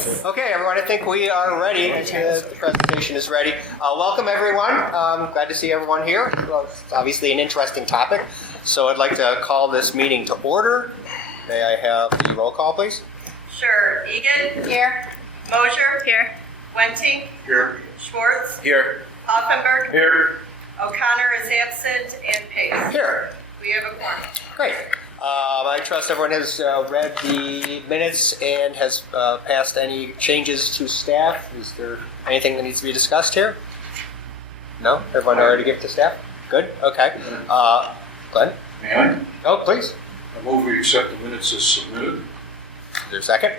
Okay, everyone, I think we are ready. The presentation is ready. Welcome, everyone. Glad to see everyone here. Well, it's obviously an interesting topic. So I'd like to call this meeting to order. May I have the roll call, please? Sure. Egan? Here. Mosier? Here. Wenting? Here. Schwartz? Here. Hoffenberg? Here. O'Connor is absent, and Pace. Here. We have a quorum. Great. I trust everyone has read the minutes and has passed any changes to staff. Is there anything that needs to be discussed here? No? Everyone already give it to staff? Good? Okay. Glenn? May I? Oh, please. I move we accept the minutes as submitted. Is there a second?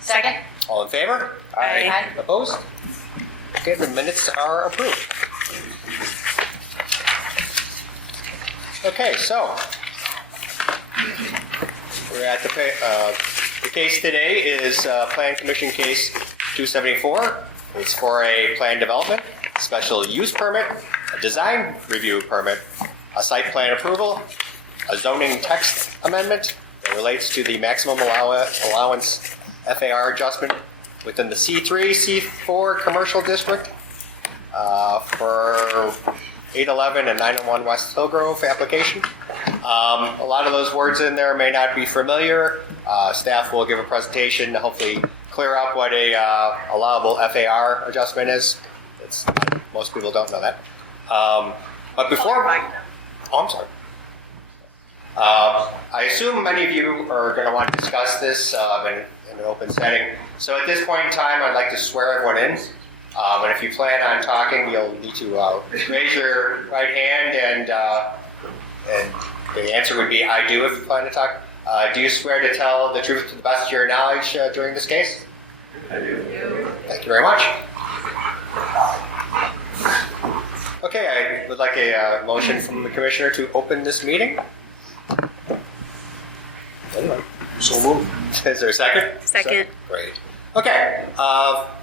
Second. All in favor? Aye. Opposed? Okay, the minutes are approved. Okay, so we're at the case today is Plan Commission Case 274. It's for a plan development, special use permit, a design review permit, a site plan approval, a zoning text amendment that relates to the maximum allowance FAR adjustment within the C3, C4 commercial district for 811 and 901 West Hillgrove application. A lot of those words in there may not be familiar. Staff will give a presentation to hopefully clear up what a allowable FAR adjustment is. Most people don't know that. But before... Oh, I'm sorry. I assume many of you are going to want to discuss this in an open setting. So at this point in time, I'd like to swear everyone in. And if you plan on talking, you'll need to raise your right hand, and the answer would be I do if you plan to talk. Do you swear to tell the truth to the best of your knowledge during this case? I do. Thank you very much. Okay, I would like a motion from the Commissioner to open this meeting. Anyway. So moved. Is there a second? Second. Great. Okay.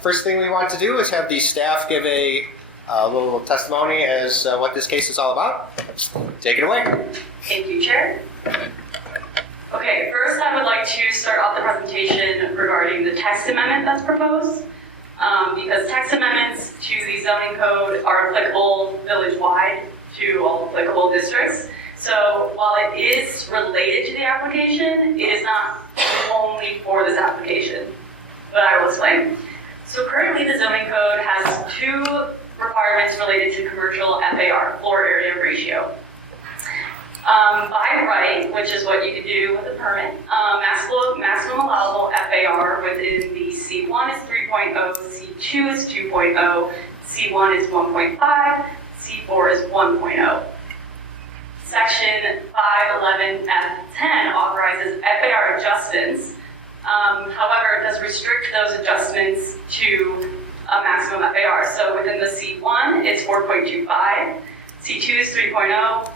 First thing we want to do is have the staff give a little testimony as what this case is all about. Take it away. Thank you, Chair. Okay, first I would like to start off the presentation regarding the text amendment that's proposed. Because text amendments to the zoning code are applicable village-wide to all applicable districts. So while it is related to the application, it is not only for this application, but I will explain. So currently the zoning code has two requirements related to commercial FAR, floor area ratio. By right, which is what you can do with a permit, maximum allowable FAR within the C1 is 3.0, C2 is 2.0, C1 is 1.5, C4 is 1.0. Section 511F10 authorizes FAR adjustments. However, it does restrict those adjustments to a maximum FAR. So within the C1, it's 4.25, C2 is 3.0,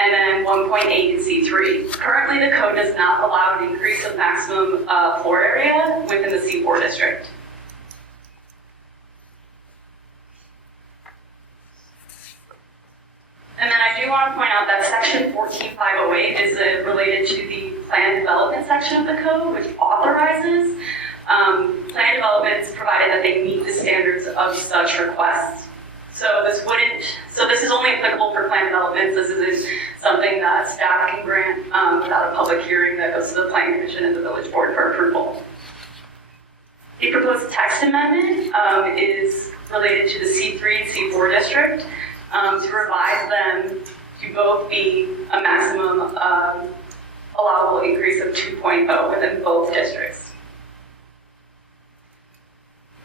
and then 1.8 in C3. Currently, the code does not allow an increase of maximum floor area within the C4 district. And then I do want to point out that section 14508 is related to the plan development section of the code, which authorizes plan developments provided that they meet the standards of such requests. So this is only applicable for plan developments. This isn't something that staff can grant without a public hearing that goes to the Plan Commission and the Village Board for approval. The proposed text amendment is related to the C3 and C4 district to revise them to both be a maximum allowable increase of 2.0 within both districts.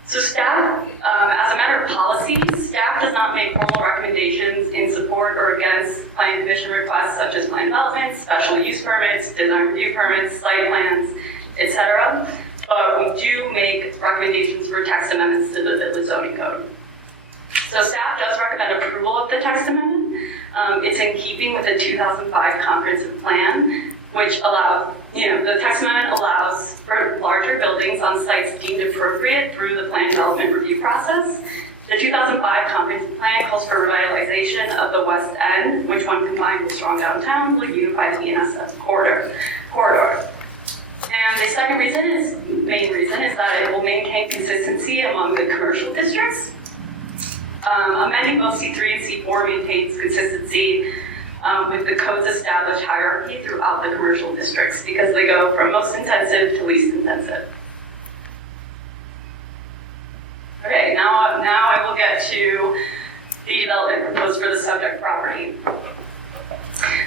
So staff, as a matter of policy, staff does not make formal recommendations in support or against Plan Commission requests such as plan development, special use permits, design review permits, site plans, etc. But we do make recommendations for text amendments to the zoning code. So staff does recommend approval of the text amendment. It's in keeping with the 2005 comprehensive plan, which the text amendment allows for larger buildings on sites deemed appropriate through the plan development review process. The 2005 comprehensive plan calls for revitalization of the West End, which when combined with strong downtown will unify the ENSF corridor. And the second main reason is that it will maintain consistency among the commercial districts. Amending both C3 and C4 maintains consistency with the code's established hierarchy throughout the commercial districts because they go from most intensive to least intensive. Okay, now I will get to the development proposed for the subject property.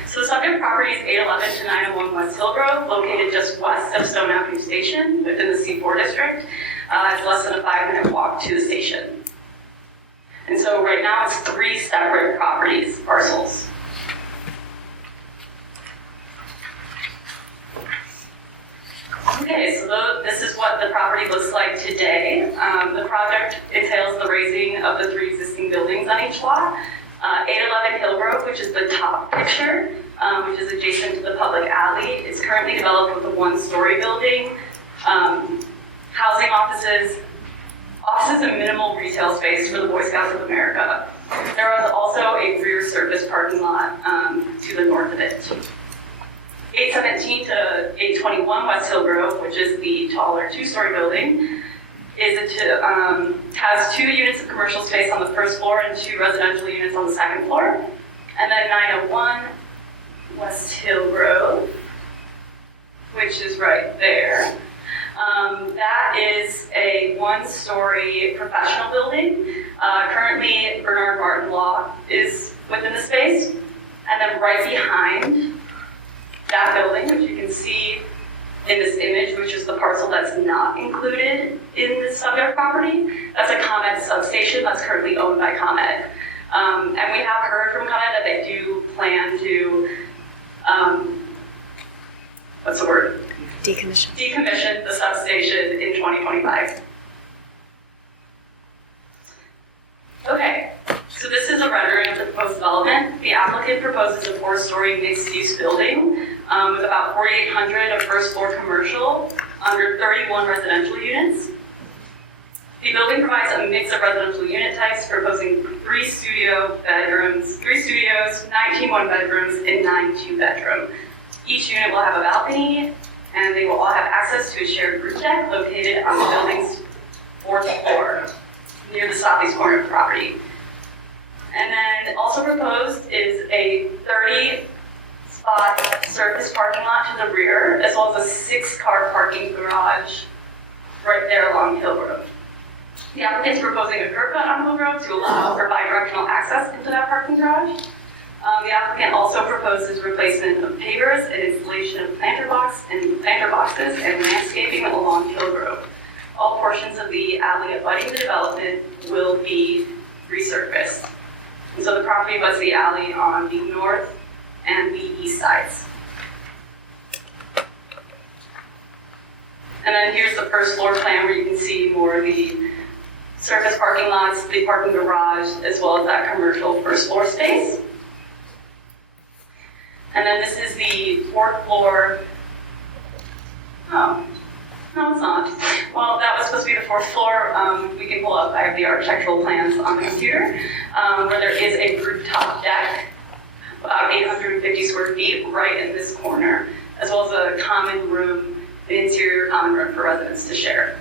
So the subject property is 811 to 901 West Hillgrove, located just west of Stone Avenue Station within the C4 district. It's less than a 5-minute walk to the station. And so right now it's 3 separate properties, parcels. Okay, so this is what the property looks like today. The project entails the raising of the 3 existing buildings on each lot. 811 Hillgrove, which is the top picture, which is adjacent to the public alley, is currently developed with a 1-story building, housing offices and minimal retail space for the Boy Scouts of America. There is also a rear surface parking lot to the north of it. 817 to 821 West Hillgrove, which is the taller 2-story building, has 2 units of commercial space on the first floor and 2 residential units on the second floor. And then 901 West Hillgrove, which is right there. That is a 1-story professional building. Currently, Bernard Martin Law is within the space. And then right behind that building, which you can see in this image, which is the parcel that's not included in the subject property, that's a ComEd substation that's currently owned by ComEd. And we have heard from ComEd that they do plan to, what's the word? Decommission the substation in 2025. Okay, so this is a rendering of the proposed development. The applicant proposes a 4-story mixed-use building with about 4,800 of first-floor commercial under 31 residential units. The building provides a mix of residential unit types, proposing 3 studios, 19 one-bedrooms, and 9 two-bedroom. Each unit will have a balcony, and they will all have access to a shared roof deck located on the building's 4th floor, near the southeast corner of the property. And then also proposed is a 30-spot surface parking lot to the rear, as well as a 6-car parking garage right there along Hillgrove. The applicant is proposing a curb cut on Hillgrove to allow for bi-directional access into that parking garage. The applicant also proposes replacement of pavers and installation of planter boxes and landscaping along Hillgrove. All portions of the alley abutting the development will be resurfaced. And so the property abuts the alley on the north and the east sides. And then here's the first floor plan where you can see more of the surface parking lots, the parking garage, as well as that commercial first floor space. And then this is the 4th floor. Oh, no, it's not. Well, that was supposed to be the 4th floor. We can pull up, I have the architectural plans on the computer, where there is a rooftop deck, about 850 square feet, right in this corner, as well as a common room, an interior common room for residents to share.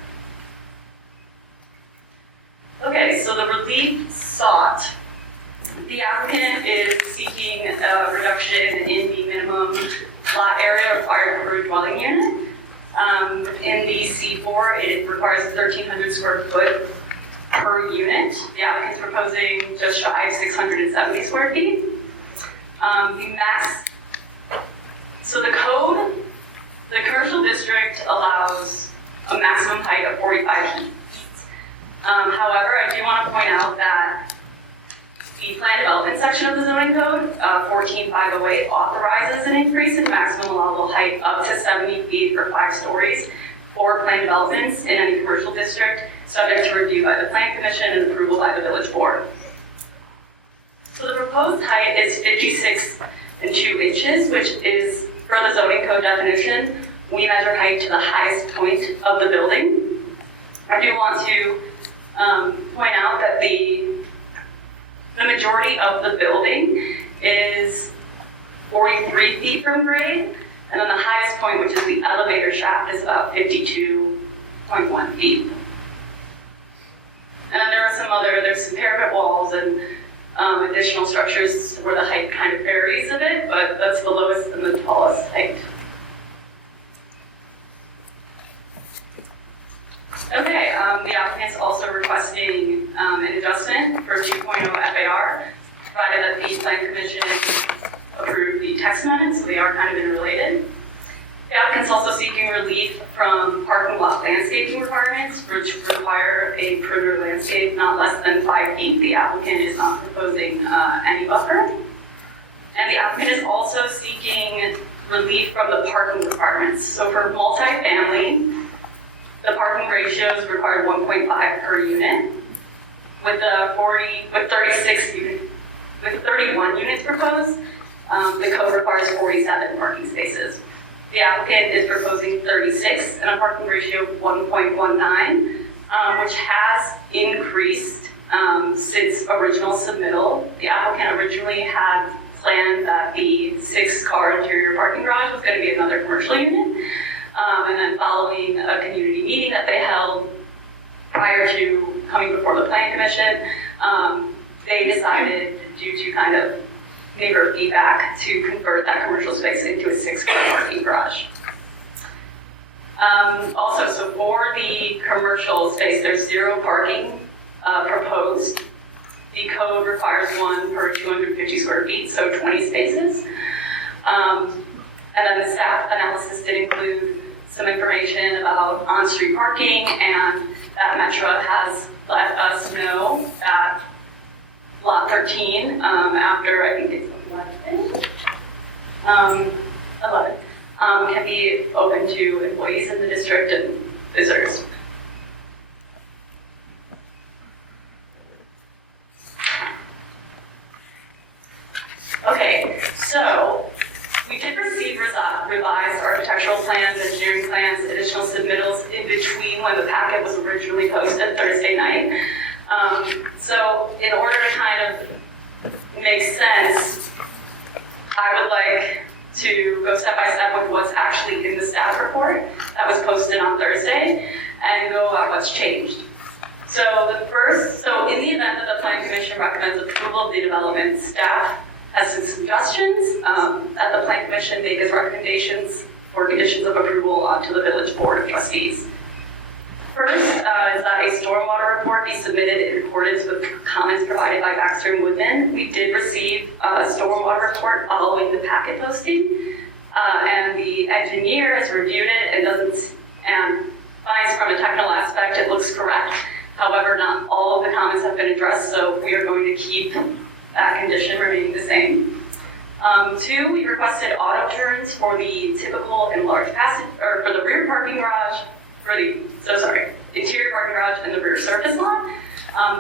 Okay, so the relief sought. The applicant is seeking a reduction in the minimum lot area required for a dwelling unit. In the C4, it requires 1,300 square foot per unit. The applicant is proposing just shy of 670 square feet. So the code, the commercial district allows a maximum height of 45 feet. However, I do want to point out that the plan development section of the zoning code, 14508, authorizes an increase in maximum allowable height up to 70 feet for 5 stories for plan developments in any commercial district, subject to review by the Plan Commission and approval by the village board. So the proposed height is 56 and 2 inches, which is, for the zoning code definition, we measure height to the highest point of the building. I do want to point out that the majority of the building is 43 feet from grade, and then the highest point, which is the elevator shaft, is about 52.1 feet. additional structures where the height kind of varies a bit, but that's the lowest and the tallest height. Okay, the applicant's also requesting an adjustment for 2.0 FAR, provided that the Plan Commission approved the text amendment, so they are kind of interrelated. The applicant's also seeking relief from parking lot landscaping requirements, which require a perimeter landscape not less than 5 feet. The applicant is not proposing any buffer. And the applicant is also seeking relief from the parking requirements. So for multifamily, the parking ratios require 1.5 per unit. With 31 units proposed, the code requires 47 parking spaces. The applicant is proposing 36 and a parking ratio of 1.19, which has increased since original submittal. The applicant originally had planned that the 6-car interior parking garage was going to be another commercial unit. And then following a community meeting that they held prior to coming before the Plan Commission, they decided, due to kind of neighbor feedback, to convert that commercial space into a 6-car parking garage. Also, so for the commercial space, there's 0 parking proposed. The code requires 1 per 250 square feet, so 20 spaces. And then the staff analysis did include some information about on-street parking, and that Metro has let us know that Lot 13, after I think it's 11, can be open to employees in the district and visitors. Okay, so we did receive revised architectural plans, engineering plans, additional submittals in between when the packet was originally posted Thursday night. So in order to kind of make sense, I would like to go step by step with what's actually in the staff report that was posted on Thursday and go at what's changed. So in the event that the Plan Commission recommends approval of the development, staff has some suggestions that the Plan Commission make as recommendations for conditions of approval onto the Village Board of Trustees. First is that a stormwater report be submitted in accordance with comments provided by Baxter and Woodman. We did receive a stormwater report following the packet posting, and the engineer has reviewed it and finds from a technical aspect it looks correct. However, not all of the comments have been addressed, so we are going to keep that condition remaining the same. 2, we requested auto turns for the typical and large for the rear parking garage, interior parking garage and the rear surface lot.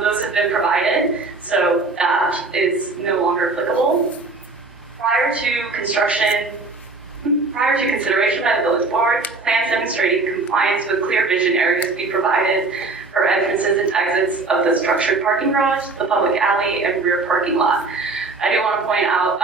Those have been provided, so that is no longer applicable. Prior to consideration by the Village Board, plans demonstrating compliance with clear vision areas be provided for entrances and exits of the structured parking garage, the public alley, and rear parking lot. I do want to point out,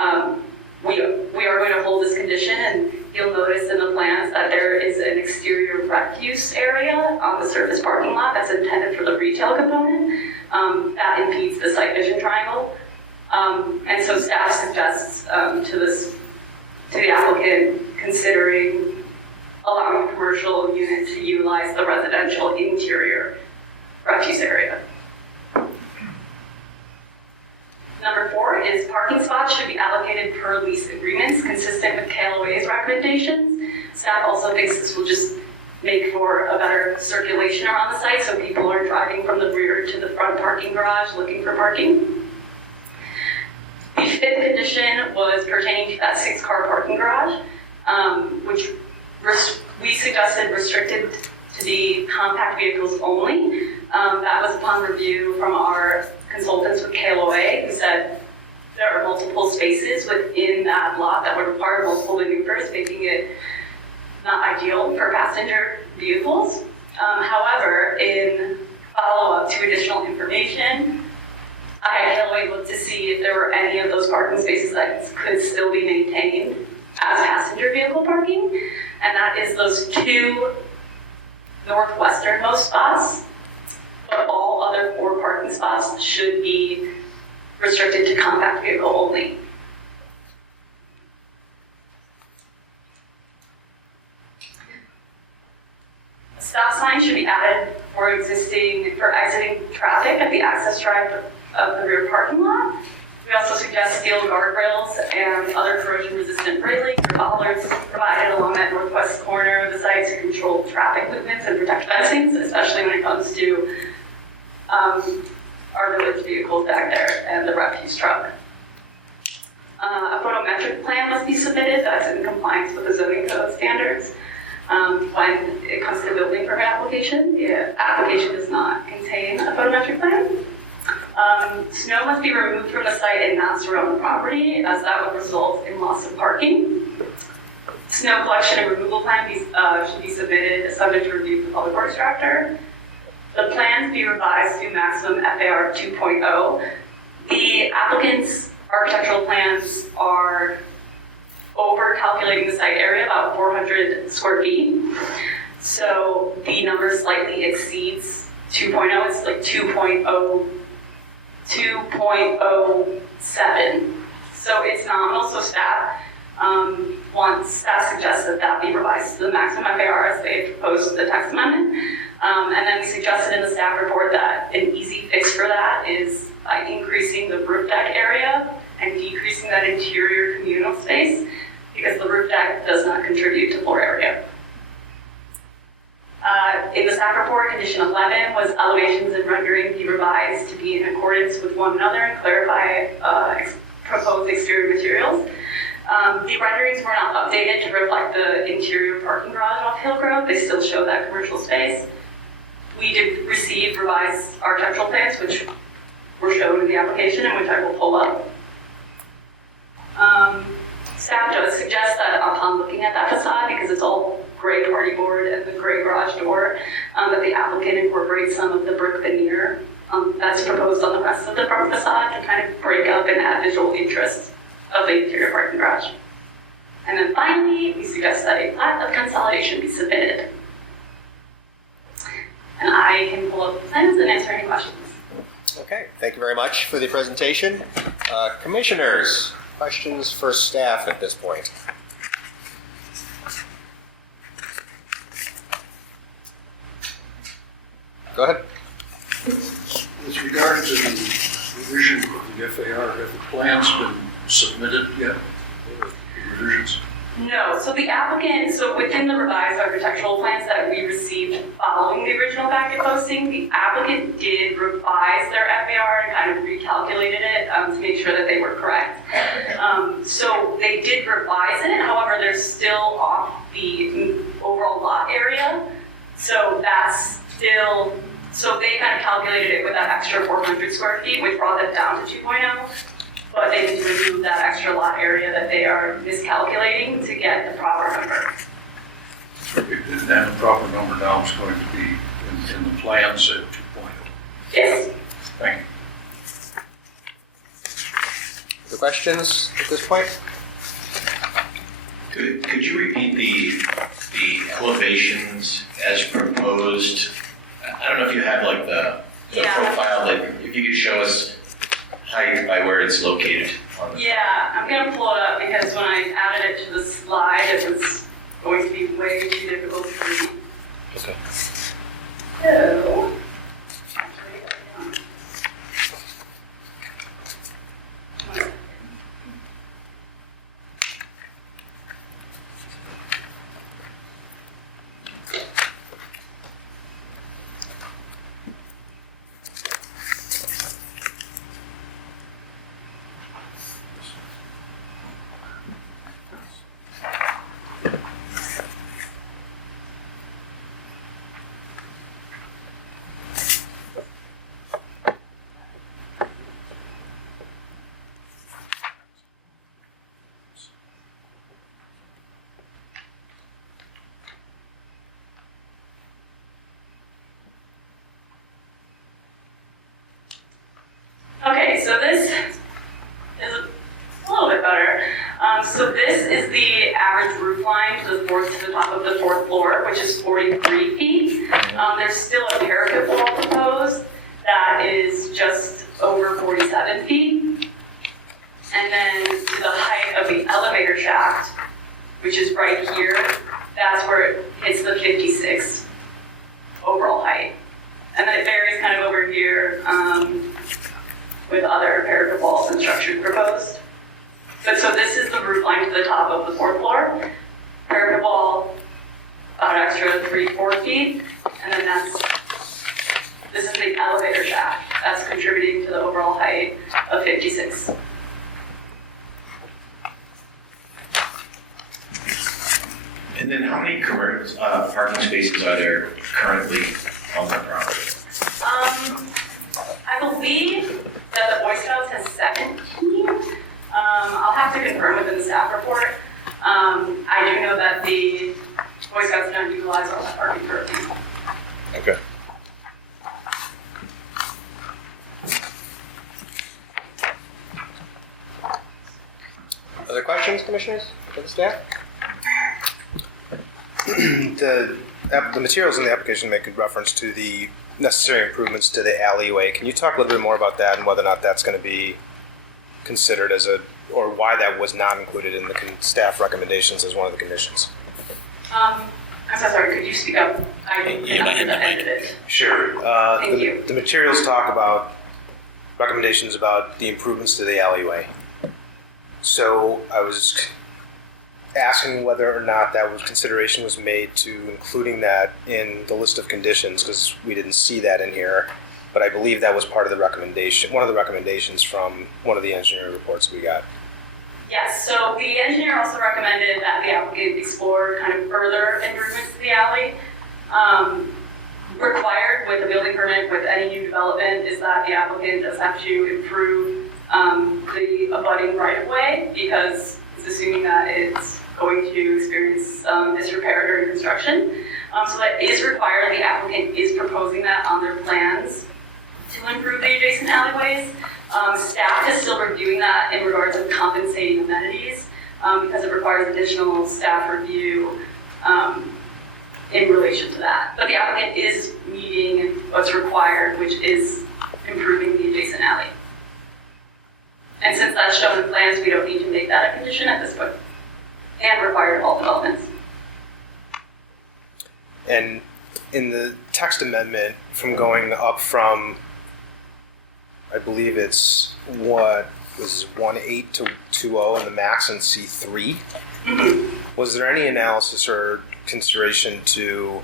we are going to hold this condition, and you'll notice in the plans that there is an exterior refuse area on the surface parking lot that's intended for the retail component. That impedes the sight vision triangle. And so staff suggests to the applicant considering allowing a commercial unit to utilize the residential interior refuse area. Number 4 is parking spots should be allocated per lease agreements consistent with KLOA's recommendations. Staff also thinks this will just make for a better circulation around the site so people are driving from the rear to the front parking garage looking for parking. The 5th condition was pertaining to that 6-car parking garage, which we suggested restricted to the compact vehicles only. That was upon review from our consultants with KLOA, who said there are multiple spaces within that lot that would require multiple maneuvers, making it not ideal for passenger vehicles. However, in follow-up to additional information, I had KLOA look to see if there were any of those parking spaces that could still be maintained as passenger vehicle parking, and that is those 2 northwesternmost spots. But all other 4 parking spots should be restricted restricted to compact vehicle only. A stop sign should be added for exiting traffic at the access drive of the rear parking lot. We also suggest steel guardrails and other corrosion-resistant railings or bollards provided along that northwest corner of the site to control traffic movements and protect fencings, especially when it comes to our village vehicles back there and the refuse truck. A photometric plan must be submitted that's in compliance with the zoning code standards. When it comes to the building permit application, the application does not contain a photometric plan. Snow must be removed from the site and not surround the property, as that would result in loss of parking. Snow collection and removal plan should be submitted subject to review of the public works director. The plans be revised to maximum FAR of 2.0. The applicant's architectural plans are over calculating the site area about 400 square feet. So the number slightly exceeds 2.0. It's like 2.07. So it's nominal. So staff suggests that be revised to the maximum FAR as they proposed the text amendment. And then we suggested in the staff report that an easy fix for that is by increasing the roof deck area and decreasing that interior communal space, because the roof deck does not contribute to floor area. In the staff report, condition 11 was elevations and rendering be revised to be in accordance with one another and clarify proposed exterior materials. The renderings were not updated to reflect the interior parking garage off Hillgrove. They still show that commercial space. We did receive revised architectural plans, which were shown in the application and which I will pull up. Staff does suggest that upon looking at that facade, because it's all gray party board and the gray garage door, that the applicant incorporate some of the brick veneer that's proposed on the rest of the front facade to kind of break up and add visual interest of the interior parking garage. And then finally, we suggest that a plat of consolidation be submitted. And I can pull up the plans and answer any questions. Okay, thank you very much for the presentation. Commissioners, questions for staff at this point? Go ahead. With regard to the revision of the FAR, have the plans been submitted yet? The revisions? No, so the applicant, so within the revised architectural plans that we received following the original packet posting, the applicant did revise their FAR and kind of recalculated it to make sure that they were correct. So they did revise it, however, they're still off the overall lot area. So that's still, so they kind of calculated it with that extra 400 square feet, which brought them down to 2.0. But they need to remove that extra lot area that they are miscalculating to get the proper number. And the proper number now is going to be in the plans at 2.0. Yes. Thank you. Other questions at this point? Could you repeat the elevations as proposed? I don't know if you have like the profile, like if you could show us height by where it's located. Yeah, I'm going to pull it up because when I added it to the slide, it was going to be way too difficult to read. Okay. So, okay, so this is a little bit better. So this is the average roof line to the top of the fourth floor, which is 43 feet. There's still a parapet wall proposed that is just over 47 feet. And then to the height of the elevator shaft, which is right here, that's where it hits the 56 overall height. And then it varies kind of over here with other parapet walls and structures proposed. But so this is the roof line to the top of the 4th floor. Parapet wall, about extra 3-4 feet. And then this is the elevator shaft. That's contributing to the overall height of 56. And then how many parking spaces are there currently on the property? I believe that the Boy Scouts has 17. I'll have to confirm within the staff report. I do know that the Boy Scouts don't utilize all that parking currently. Okay. Other questions, commissioners, for the staff? The materials in the application make good reference to the necessary improvements to the alleyway. Can you talk a little bit more about that and whether or not that's going to be considered or why that was not included in the staff recommendations as one of the conditions? I'm so sorry, could you speak up? You're not in the mic. Sure. Thank you. The materials talk about recommendations about the improvements to the alleyway. So I was asking whether or not consideration was made to including that in the list of conditions, because we didn't see that in here. But I believe that was part of the recommendation, one of the recommendations from one of the engineering reports we got. Yes, so the engineer also recommended that the applicant explore kind of further improvements to the alley. Required with a building permit with any new development is that the applicant does have to improve the abutting right-of-way, because it's assuming that it's going to experience disrepair during construction. So that is required. The applicant is proposing that on their plans to improve the adjacent alleyways. Staff is still reviewing that in regards to compensating amenities because it requires additional staff review in relation to that. But the applicant is meeting what's required, which is improving the adjacent alley. And since that's shown in plans, we don't need to make that a condition at this point and require all developments. And in the text amendment, from going up from, I believe it's 1.8 to 2.0 and the max in C3, was there any analysis or consideration to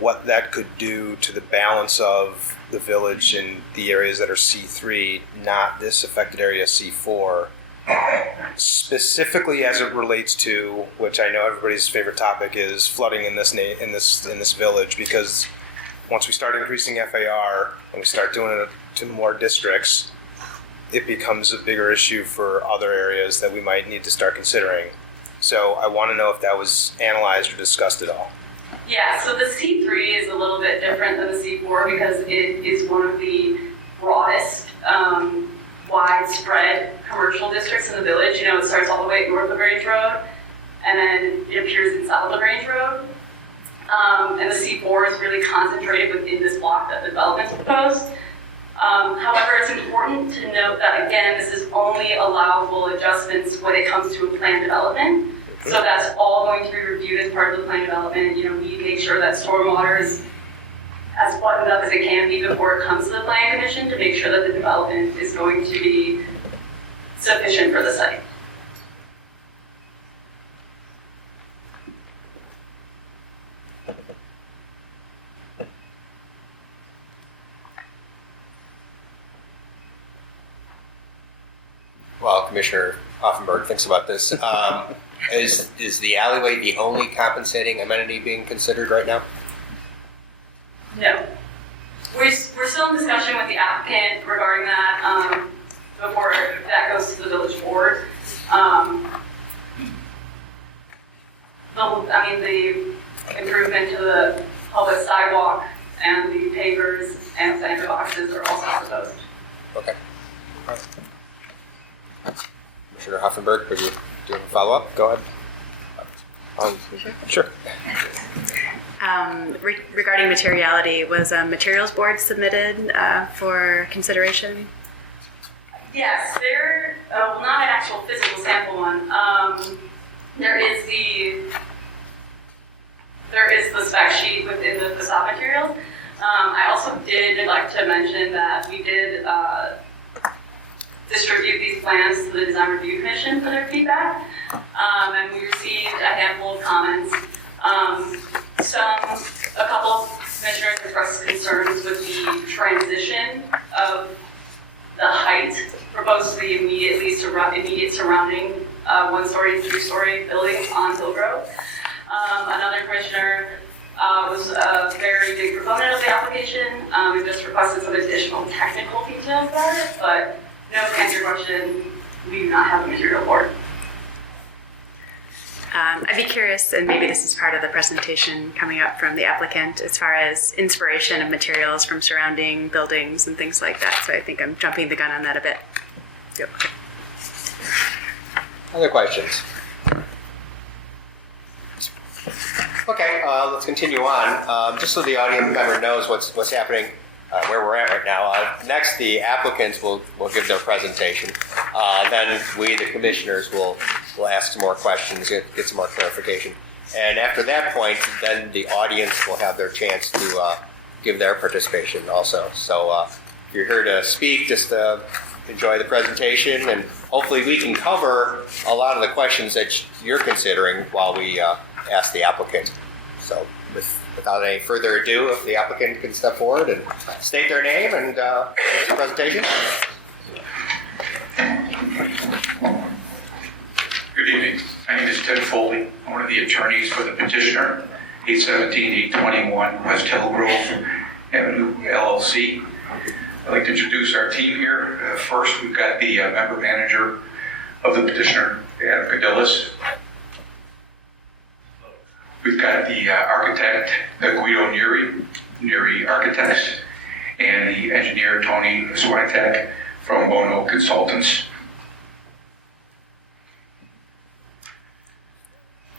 what that could do to the balance of the village in the areas that are C3, not this affected area C4, specifically as it relates to, which I know everybody's favorite topic is flooding in this village, because once we start increasing FAR and we start doing it to more districts, it becomes a bigger issue for other areas that we might need to start considering. So I want to know if that was analyzed or discussed at all. Yeah, so the C3 is a little bit different than the C4 because it is one of the broadest, widespread commercial districts in the village. You know, it starts all the way north of Grange Road, and then it appears in south of Grange Road. And the C4 is really concentrated within this block that the development's proposed. However, it's important to note that, again, this is only allowable adjustments when it comes to a planned development. So that's all going to be reviewed as part of the planned development. You know, we make sure that stormwater is as buttoned up as it can be before it comes to the planning commission to make sure that the development is going to be sufficient for the site. While Commissioner Offenberg thinks about this, is the alleyway the only compensating amenity being considered right now? No. We're still in discussion with the applicant regarding that before that goes to the village board. The improvement to the public sidewalk and the pavers and sanitary boxes are also proposed. Okay. All right. Commissioner Hoffenberg, would you do a follow-up? Go ahead. Sure. Regarding materiality, was a materials board submitted for consideration? Yes, well, not an actual physical sample one. There is the spec sheet within the facade materials. I also did neglect to mention that we did distribute these plans to the Design Review Commission for their feedback, and we received a handful of comments. A couple of commissioners expressed concerns with the transition of the height proposed to the immediate surrounding one-story, two-story buildings on Hillgrove. Another commissioner was a very big proponent of the application. We just requested some additional technical details about it, but no, to answer your question, we do not have a material board. I'd be curious, and maybe this is part of the presentation coming up from the applicant, as far as inspiration of materials from surrounding buildings and things like that. So I think I'm jumping the gun on that a bit. Yep. Other questions? Okay, let's continue on. Just so the audience member knows what's happening, where we're at right now. Next, the applicants will give their presentation. Then we, the commissioners, will ask some more questions, get some more clarification. And after that point, then the audience will have their chance to give their participation also. So if you're here to speak, just enjoy the presentation, and hopefully we can cover a lot of the questions that you're considering while we ask the applicant. So without any further ado, if the applicant can step forward and state their name and make the presentation. Good evening. My name is Ted Foley. I'm one of the attorneys for the petitioner, 817-821 West Hillgrove Avenue, LLC. I'd like to introduce our team here. First, we've got the member manager of the petitioner, Adam Cadillas. We've got the architect, Guido Neri Architects, and the engineer, Tony Swiatek from Bono Consultants.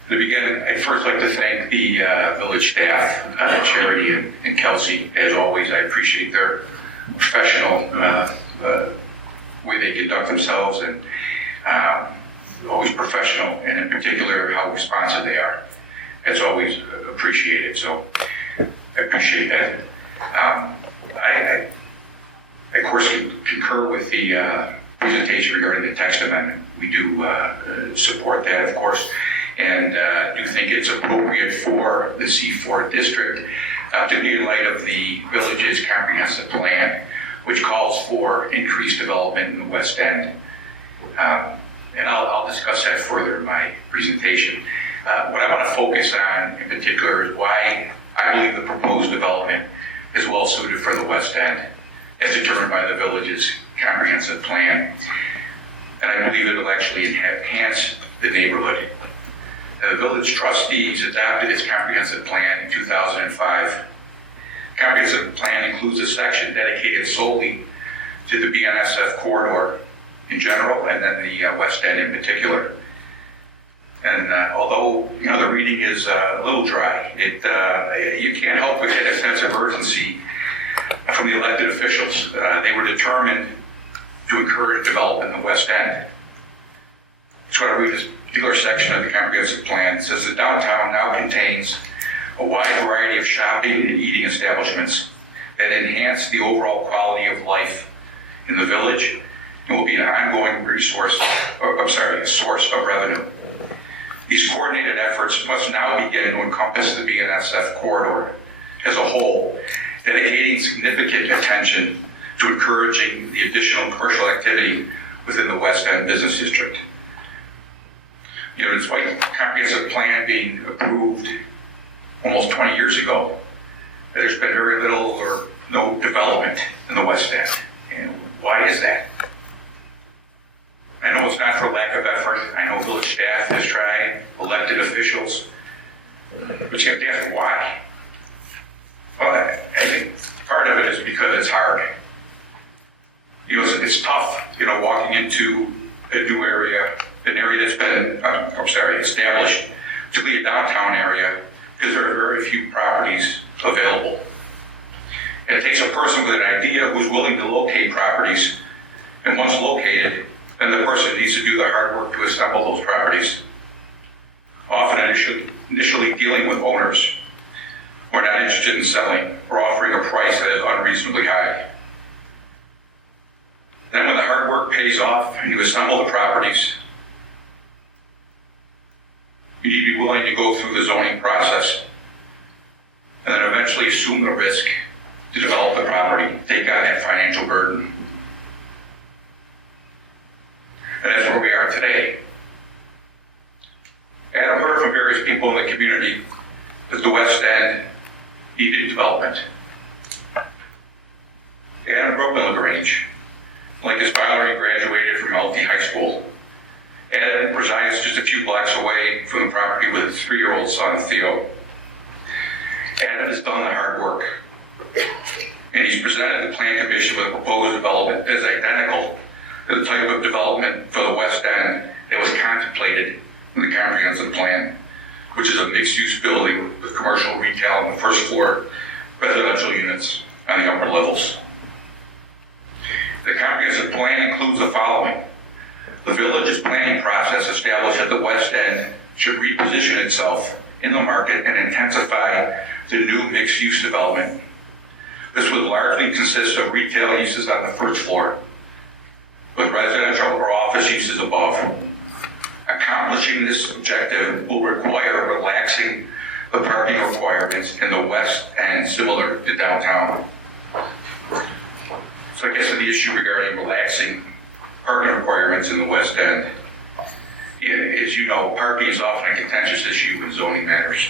To begin, I'd first like to thank the village staff, Charity and Kelsey. As always, I appreciate their professional way they conduct themselves, and always professional, and in particular how responsive they are. It's always appreciated, so I appreciate that. I of course, concur with the presentation regarding the text amendment. We do support that, of course, and do think it's appropriate for the C4 district, particularly in light of the village's comprehensive plan, which calls for increased development in the West End. And I'll discuss that further in my presentation. What I want to focus on in particular is why I believe the proposed development is well suited for the West End, as determined by the village's comprehensive plan. And I believe it will actually enhance the neighborhood. The village trustees adopted its comprehensive plan in 2005. Comprehensive plan includes a section dedicated solely to the BNSF corridor in general, and then the West End in particular. And although the reading is a little dry, you can't help but get a sense of urgency from the elected officials. They were determined to encourage development in the West End. Just want to read this particular section of the comprehensive plan. It says the downtown now contains a wide variety of shopping and eating establishments that enhance the overall quality of life in the village and will be an ongoing a source of revenue. These coordinated efforts must now begin to encompass the BNSF corridor as a whole, dedicating significant attention to encouraging the additional commercial activity within the West End business district. Despite the comprehensive plan being approved almost 20 years ago, there's been very little or no development in the West End. And why is that? I know it's not for lack of effort. I know village staff has tried, elected officials, but you have to ask why. Well, I think part of it is because it's hard. It's tough, walking into a new area, an area that's been, established, particularly a downtown area, because there are very few properties available. And it takes a person with an idea who's willing to locate properties, and once located, off and you assemble the properties, you need to be willing to go through the zoning process and then eventually assume the risk to develop the property, take on that financial burden. And that's where we are today. Adam heard from various people in the community that the West End needed development. Adam grew up in Grange. Like his father, he graduated from LT High School. Adam resides just a few blocks away from the property with his 3-year-old son, Theo. Adam has done the hard work, and he's presented the Plan Commission with a proposed development that is identical to the type of development for the West End that was contemplated in the comprehensive plan, which is a mixed-use building with commercial retail on the first floor, residential units on the upper levels. The comprehensive plan includes the following. The village's planning process established that the West End should reposition itself in the market and intensify the new mixed-use development. This would largely consist of retail uses on the first floor, with residential or office uses above. Accomplishing this objective will require relaxing the parking requirements in the West End, similar to downtown. So I guess the issue regarding relaxing parking requirements in the West End, as you know, parking is often a contentious issue in zoning matters.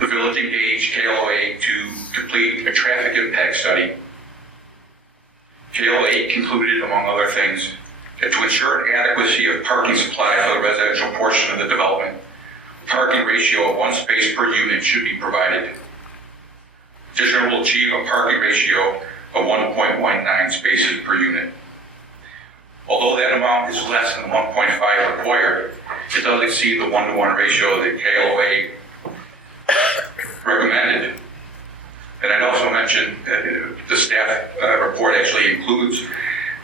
The village engaged KLOA to complete a traffic impact study. KLOA concluded, among other things, that to ensure an adequacy of parking supply for the residential portion of the development, a parking ratio of 1 space per unit should be provided. Additionally, will achieve a parking ratio of 1.19 spaces per unit. Although that amount is less than 1.5 required, it does exceed the 1-to-1 ratio that KLOA recommended. And I'd also mention that the staff report actually includes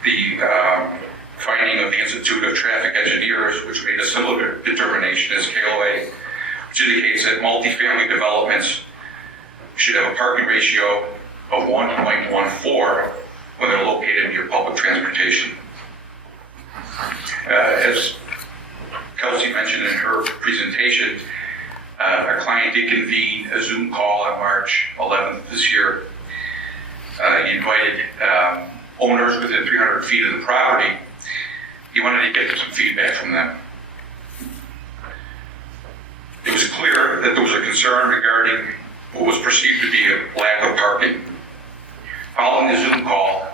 the finding of the Institute of Traffic Engineers, which made a similar determination as KLOA, which indicates that multifamily developments should have a parking ratio of 1.14 when they're located near public transportation. As Kelsey mentioned in her presentation, our client did convene a Zoom call on March 11th this year. He invited owners within 300 feet of the property. He wanted to get some feedback from them. It was clear that there was a concern regarding what was perceived to be a lack of parking. Following the Zoom call,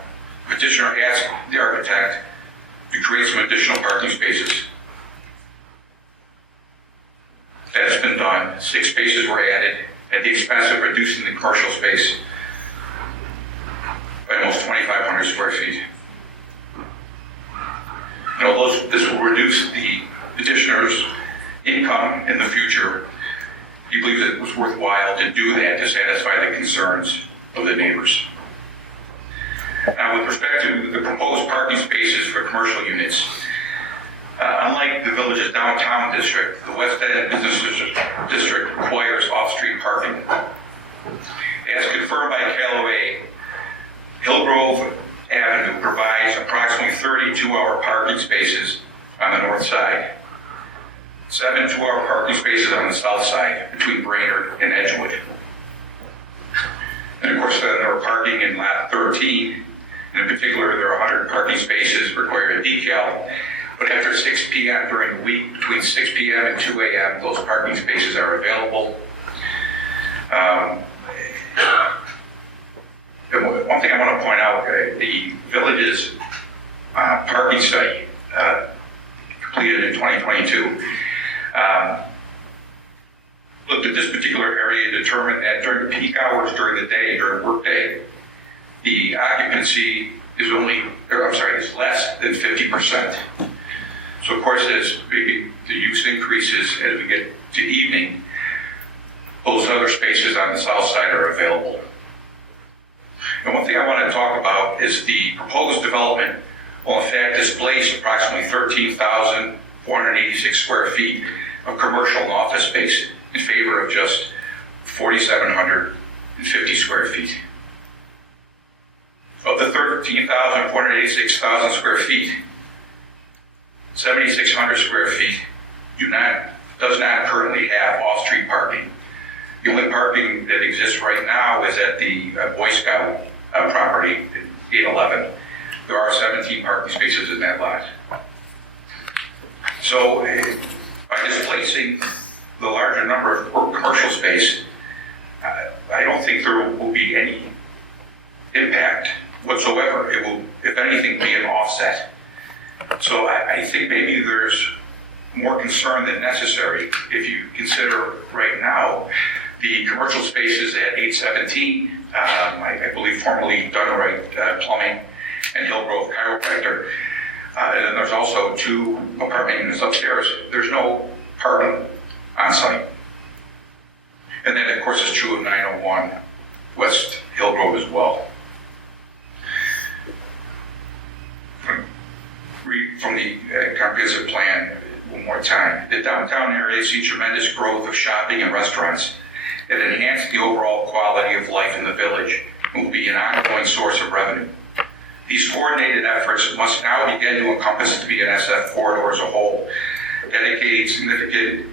the petitioner asked the architect to create some additional parking spaces. That's been done. 6 spaces were added at the expense of reducing the commercial space by almost 2,500 square feet. And although this will reduce the petitioner's income in the future, he believes it was worthwhile to do that to satisfy the concerns of the neighbors. Now, with respect to the proposed parking spaces for commercial units, unlike the village's downtown district, the West End Business District requires off-street parking. As confirmed by KLOA, Hillgrove Avenue provides approximately 30 two-hour parking spaces on the north side, 7 two-hour parking spaces on the south side between Brainerd and Edgewood. And of course, then there are parking in lot 13. In particular, there are 100 parking spaces require a decal, but after 6 p.m. during the week, between 6 p.m. and 2 a.m., those parking spaces are available. One thing I want to point out, the village's parking study completed in 2022 looked at this particular area and determined that during the peak hours during the day, during workday, the occupancy is less than 50%. So of course, as the use increases as we get to evening, those other spaces on the south side are available. And one thing I want to talk about is the proposed development will in fact displace approximately 13,486 square feet of commercial and office space in favor of just 4,750 square feet. Of the 13,486 square feet, 7,600 square feet, does not currently have off-street parking. The only parking that exists right now is at the Boy Scout property, 811. There are 17 parking spaces in that lot. So by displacing the larger number of commercial space, I don't think there will be any impact whatsoever. It will, if anything, be an offset. So I think maybe there's more concern than necessary if you consider right now the commercial spaces at 817, I believe formerly Dunright Plumbing and Hillgrove Chiropractor. And then there's also 2 apartment units upstairs. There's no parking on site. And then, of course, it's true of 901 West Hillgrove as well. Read from the comprehensive plan one more time. The downtown area sees tremendous growth of shopping and restaurants that enhance the overall quality of life in the village and will be an ongoing source of revenue. These coordinated efforts must now begin to encompass the BNSF corridor as a whole, dedicating significant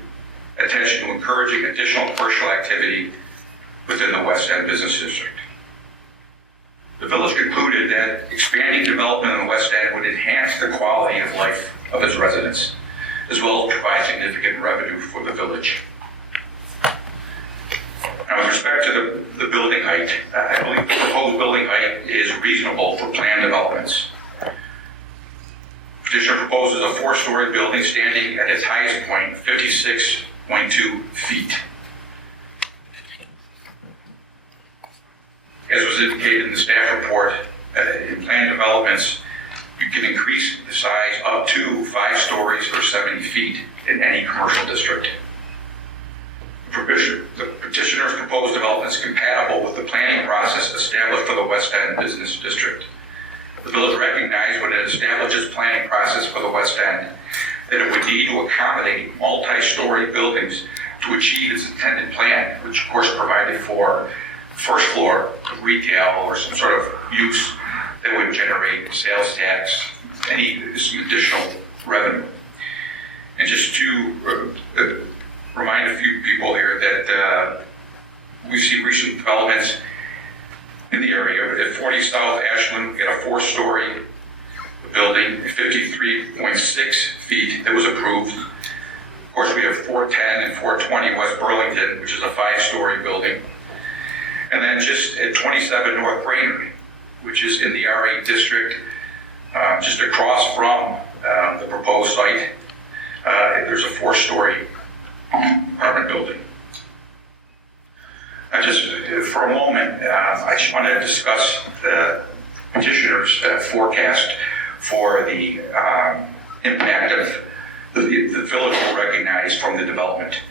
attention to encouraging additional commercial activity within the West End Business District. The village concluded that expanding development in the West End would enhance the quality of life of its residents, as well as provide significant revenue for the village. Now, with respect to the building height, I believe the proposed building height is reasonable for planned developments. Petitioner proposes a 4-story building standing at its highest point, 56.2 feet. As was indicated in the staff report, in planned developments, you can increase the size up to 5 stories or 70 feet in any commercial district. The petitioner's proposed development is compatible with the planning process established for the West End Business District. The village recognized when it establishes planning process for the West End that it would need to accommodate multi-story buildings to achieve its intended plan, which of course provided for first floor retail or some sort of use that would generate sales tax, some additional revenue. And just to remind a few people here that we've seen recent developments in the area. At 40 South Ashland, we had a 4-story building, 53.6 feet that was approved. Of course, we have 410 and 420 West Burlington, which is a 5-story building. And then just at 27 North Brainerd, which is in the RA district, just across from the proposed site, there's a 4-story apartment building. For a moment, I just want to discuss the petitioner's forecast for the impact of the village will recognize from the development.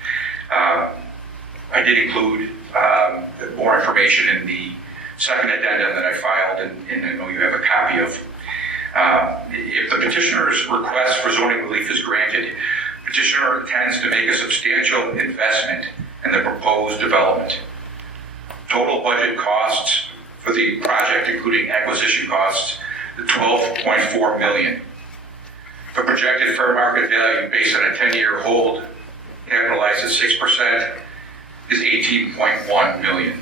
I did include more information in the second addendum that I filed, and I know you have a copy of. If the petitioner's request for zoning relief is granted, petitioner intends to make a substantial investment in the proposed development. Total budget costs for the project, including acquisition costs, the $12.4 million. The projected fair market value based on a 10-year hold, capitalized at 6%, is $18.1 million.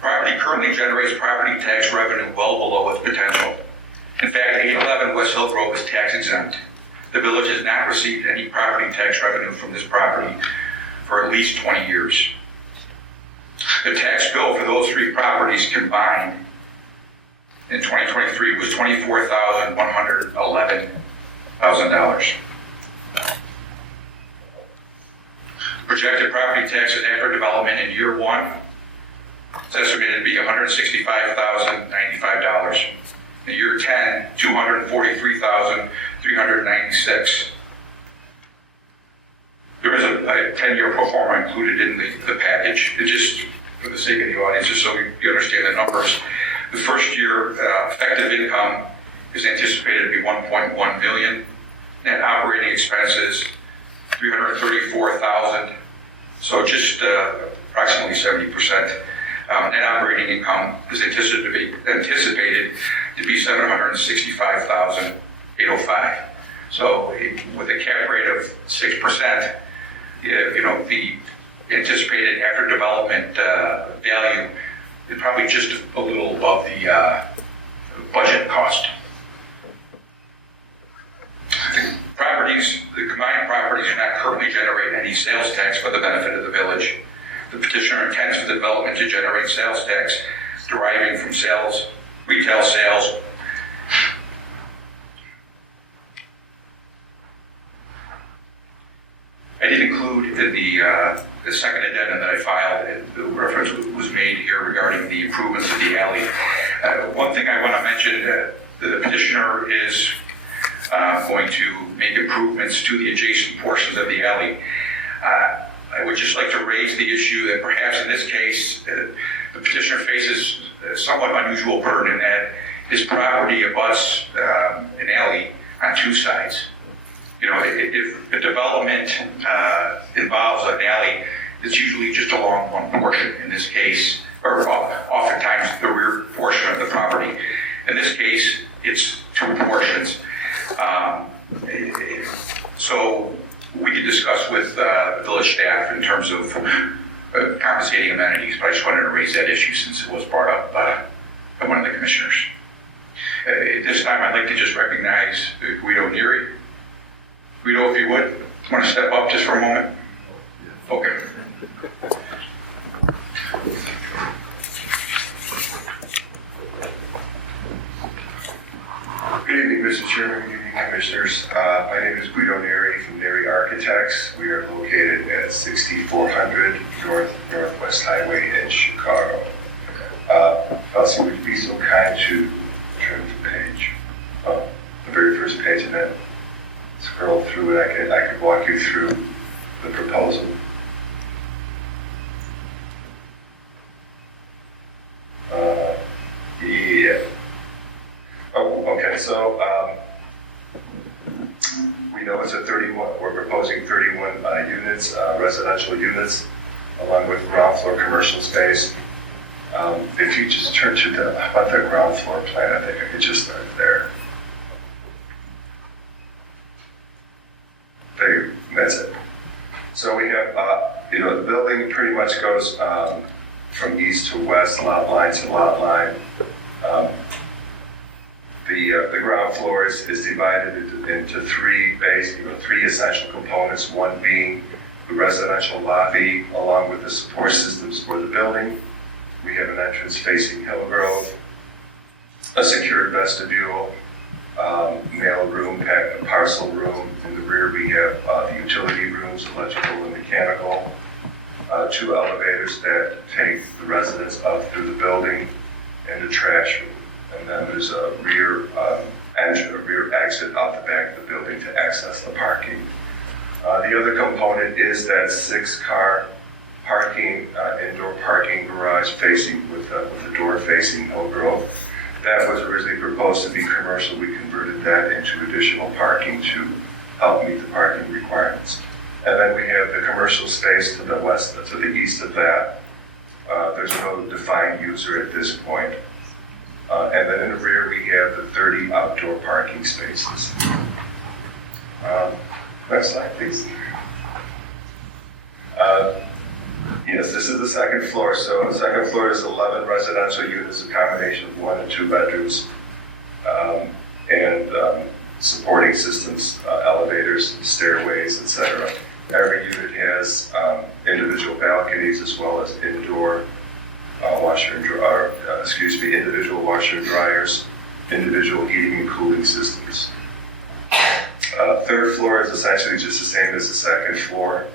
Property currently generates property tax revenue well below its potential. In fact, 811 West Hillgrove is tax exempt. The village has not received any property tax revenue from this property for at least 20 years. The tax bill for those 3 properties combined in 2023 was $24,111,000. Projected property taxes after development in year 1 is estimated to be $165,095. In year 10, $243,396. There is a 10-year pro forma included in the package. It just, for the sake of the audience, just so you understand the numbers. The first year effective income is anticipated to be $1.1 million. Net operating expenses, $334,000. So just approximately 70%. Net operating income is anticipated to be $765,805. So with a cap rate of 6%, the anticipated after development value is probably just a little above the budget cost. The combined properties do not currently generate any sales tax for the benefit of the village. The petitioner intends for the development to generate sales tax deriving from sales, retail sales. I did include in the second addendum that I filed, the reference was made here regarding the improvements of the alley. One thing I want to mention, the petitioner is going to make improvements to the adjacent portions of the alley. I would just like to raise the issue that perhaps in this case, the petitioner faces a somewhat unusual burden in that his property abuts an alley on two sides. If a development involves an alley, it's usually just along one portion. In this case, or oftentimes the rear portion of the property. In this case, it's two portions. So we could discuss with village staff in terms of compensating amenities, but I just wanted to raise that issue since it was brought up by one of the commissioners. At this time, I'd like to just recognize Guido Neary. Guido, if you would, want to step up just for a moment? Okay. Good evening, Mr. Chairman. Good evening, Commissioners. My name is Guido Neary from Neary Architects. We are located at 6400 Northwest Highway in Chicago. Elsie, would you be so kind to turn to the page, the very first page, and then scroll through it. I could walk you through the proposal. Yeah. Oh, okay. So we know it's a 31. We're proposing 31 units, residential units, along with ground floor commercial space. If you just turn to the ground floor plan, I think I could just start there. That's it. So we have, the building pretty much goes from east to west, lot line to lot line. The ground floor is divided into three essential components, one being the residential lobby along with the support systems for the building. We have an entrance facing Hillgrove, a secured vestibule, mail room, parcel room. In the rear we have the utility rooms, electrical and mechanical, two elevators that take the residents up through the building, and a trash room. And then there's a rear exit out the back of the building to access the parking. The other component is that 6-car parking, indoor parking garage facing with the door facing Hillgrove. That was originally proposed to be commercial. We converted that into additional parking to help meet the parking requirements. And then we have the commercial space to the west, to the east of that. There's no defined user at this point. And then in the rear we have the 30 outdoor parking spaces. Next slide, please. Yes, this is the second floor. So the second floor is 11 residential units, a combination of 1 and 2 bedrooms, and supporting systems, elevators, stairways, etc. Every unit has individual balconies as well as indoor individual washer and dryers, individual heating and cooling systems. Third floor is essentially just the same as the second floor.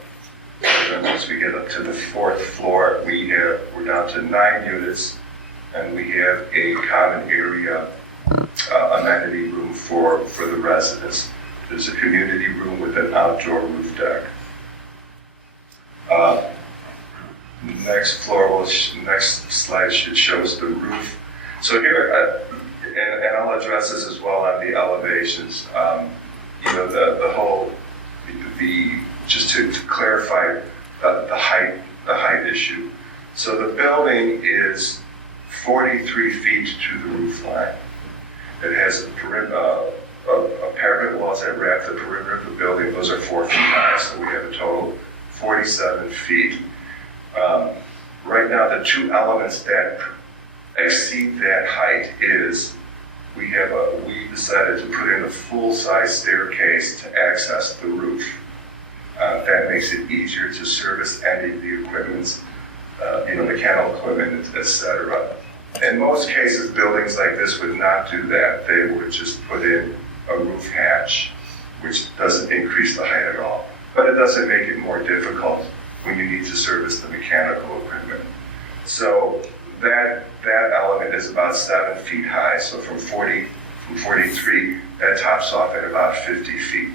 And then once we get up to the fourth floor, we're down to 9 units, and we have a common area amenity room for the residents. There's a community room with an outdoor roof deck. Next slide shows the roof. So here, and I'll address this as well on the elevations. Just to clarify the height issue. So the building is 43 feet to the roof line. It has parapet walls that wrap the perimeter of the building. Those are 4 feet high, so we have a total of 47 feet. Right now, the 2 elements that exceed that height is we decided to put in a full-size staircase to access the roof. That makes it easier to service any of the equipment, mechanical equipment, etc. In most cases, buildings like this would not do that. They would just put in a roof hatch, which doesn't increase the height at all. But it doesn't make it more difficult when you need to service the mechanical equipment. So that element is about 7 feet high. So from 43, that tops off at about 50 feet.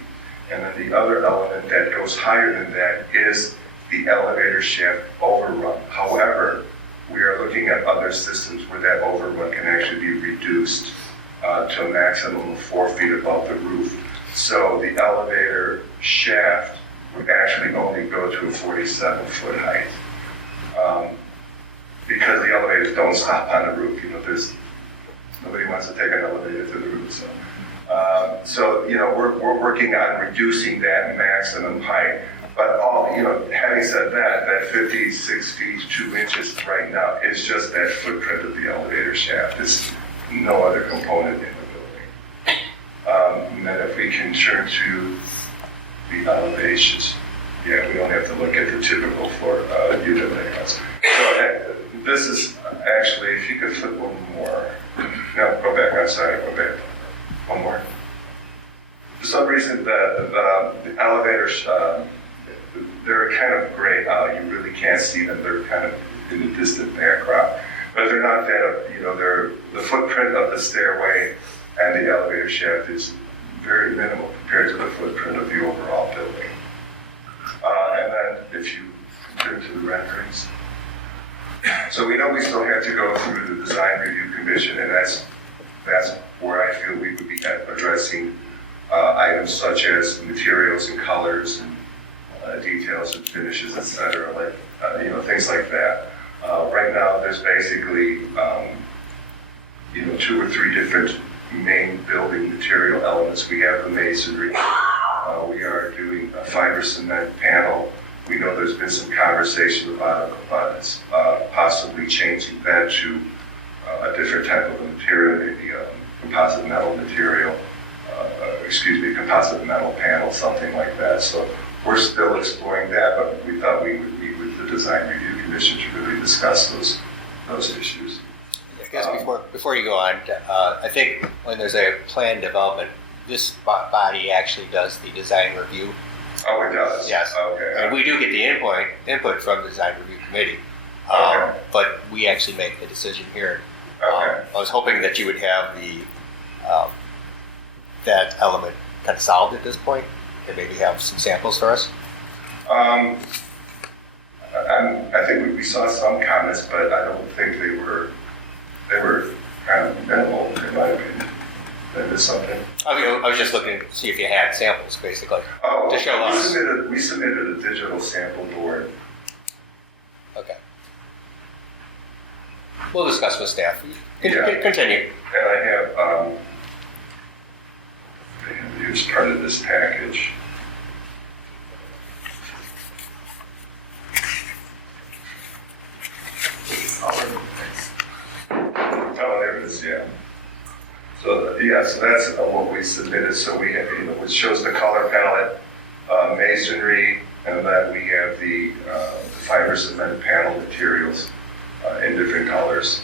And then the other element that goes higher than that is the elevator shaft overrun. However, we are looking at other systems where that overrun can actually be reduced to a maximum of 4 feet above the roof. So the elevator shaft would actually only go to a 47-foot height. Because the elevators don't stop on the roof, nobody wants to take an elevator to the roof. So we're working on reducing that maximum height. But having said that, that 56 feet 2 inches right now is just that footprint of the elevator shaft. It's no other component in the building. And then if we can turn to the elevations, we don't have to look at the typical floor unit layouts. So this is actually, if you could flip one more. No, go back. I'm sorry, go back. One more. For some reason, the elevators, they're kind of gray out. You really can't see them. They're kind of in the distant background. But they're not that, they're the footprint of the stairway and the elevator shaft is very minimal compared to the footprint of the overall building. And then if you turn to the renderings. So we know we still have to go through the design review commission, and that's where I feel we would be addressing items such as materials and colors and details and finishes, etc., things like that. Right now, there's basically 2 or 3 different main building material elements. We have the masonry. We are doing a fiber cement panel. We know there's been some conversation about possibly changing that to a different type of material, maybe a composite metal material, composite metal panel, something like that. So we're still exploring that, but we thought we would meet with the design review commission to really discuss those issues. I guess before you go on, I think when there's a plan development, this body actually does the design review. Oh, it does? Yes. Okay. And we do get the input from the design review committee, Okay. but we actually make the decision here. Okay. I was hoping that you would have that element kind of solved at this point, and maybe have some samples for us. I think we saw some comments, but I don't think they were kind of minimal, in my opinion. That is something. I was just looking to see if you had samples, basically, to show we us. We submitted a digital sample board. Okay. We'll discuss with staff. Yeah. Continue. And I have used part of this package. Oh, there it is, yeah. So that's what we submitted. So we have, which shows the color palette, masonry, and then we have the fiber cement panel materials in different colors.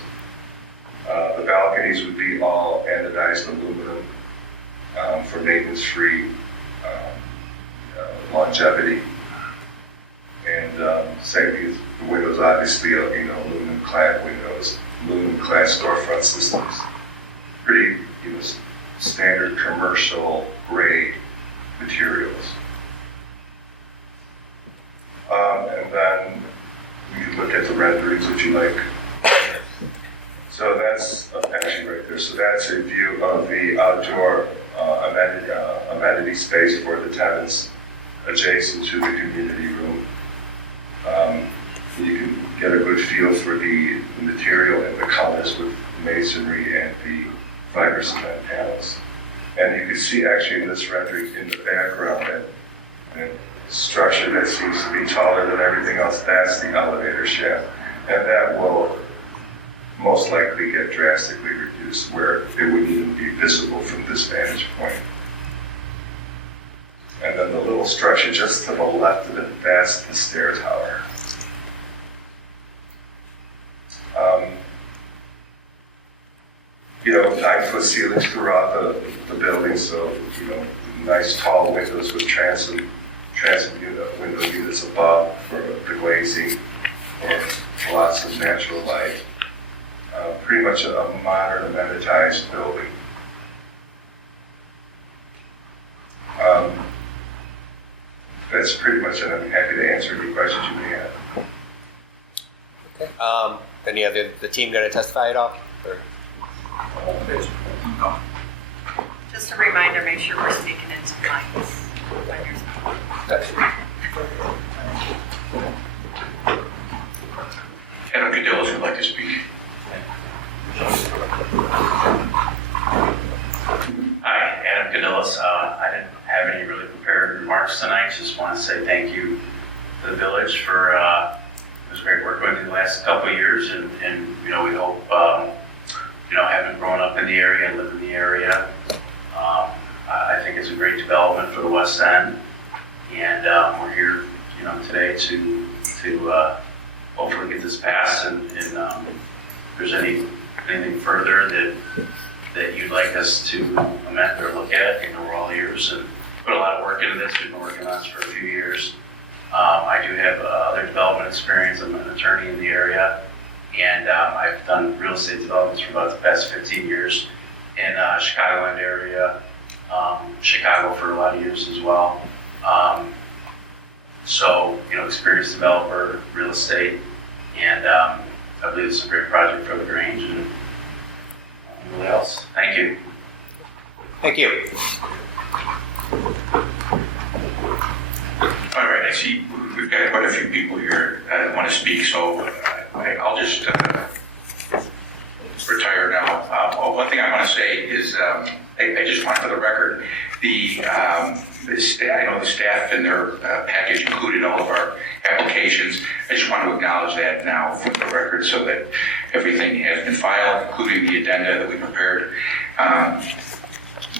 The balconies would be all anodized aluminum for maintenance-free longevity. And same with the windows, obviously, aluminum-clad windows, aluminum-clad storefront systems. Pretty, standard commercial grade materials. And then we can look at the renderings if you like. So that's actually right there. So that's a view of the outdoor amenity space for the tenants adjacent to the community room. You can get a good feel for the material and the colors with masonry and the fiber cement panels. And you can see actually in this rendering in the background that structure that seems to be taller than everything else, that's the elevator shaft. And that will most likely get drastically reduced where it wouldn't even be visible from this vantage point. And then the little structure just to the left of it, that's the stair tower. You know, 9-foot ceilings throughout the building, so, you know, nice tall windows with transom window units above for the glazing, or lots of natural light. Pretty much a modern, amenitized building. That's pretty much it. I'm happy to answer any questions you may have. Okay. Any other, the team going to testify at all? Or? Just a reminder, make sure we're speaking into mics. Adam Cadillos would like to speak. Hi, Adam Cadillos. I didn't have any really prepared remarks tonight. Just want to say thank you to the village for it was great work with you the last couple of years, and you know, we hope you know, having grown up in the area and lived in the area, I think it's a great development for the West End, and we're here, you know, today to hopefully get this passed, and if there's anything further that you'd like us to amend or look at, you know, we're all ears and put a lot of work into this. We've been working on this for a few years. I do have other development experience. I'm an attorney in the area, and I've done real estate developments for about the past 15 years in Chicagoland area, Chicago for a lot of years as well. So, you know, experienced developer, real estate, and I believe it's a great project for the Grange and what else. Thank you. Thank you. All right, I see we've got quite a few people here that want to speak, so I'll just retire now. One thing I want to say is I just want for the record, I know the staff in their package included all of our applications. I just want to acknowledge that now for the record so that everything has been filed, including the addenda that we prepared.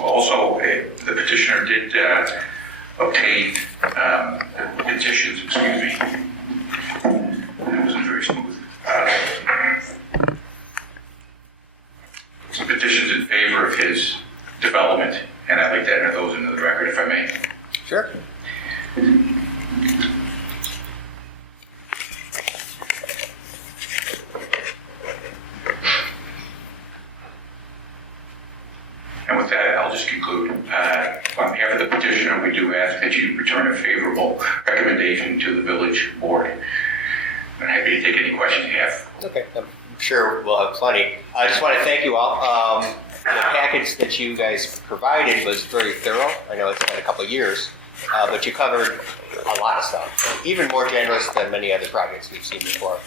Also, the petitioner did obtain petitions, excuse me. That wasn't very smooth. Some petitions in favor of his development, and I'd like to enter those into the record if I may. Sure. And with that, I'll just conclude. On behalf of the petitioner, we do ask that you return a favorable recommendation to the village board. I'm happy to take any questions you have. Okay. I'm sure we'll have plenty. I just want to thank you all. The package that you guys provided was very thorough. I know it's been a couple of years, but you covered a lot of stuff, even more generous than many other projects we've seen before,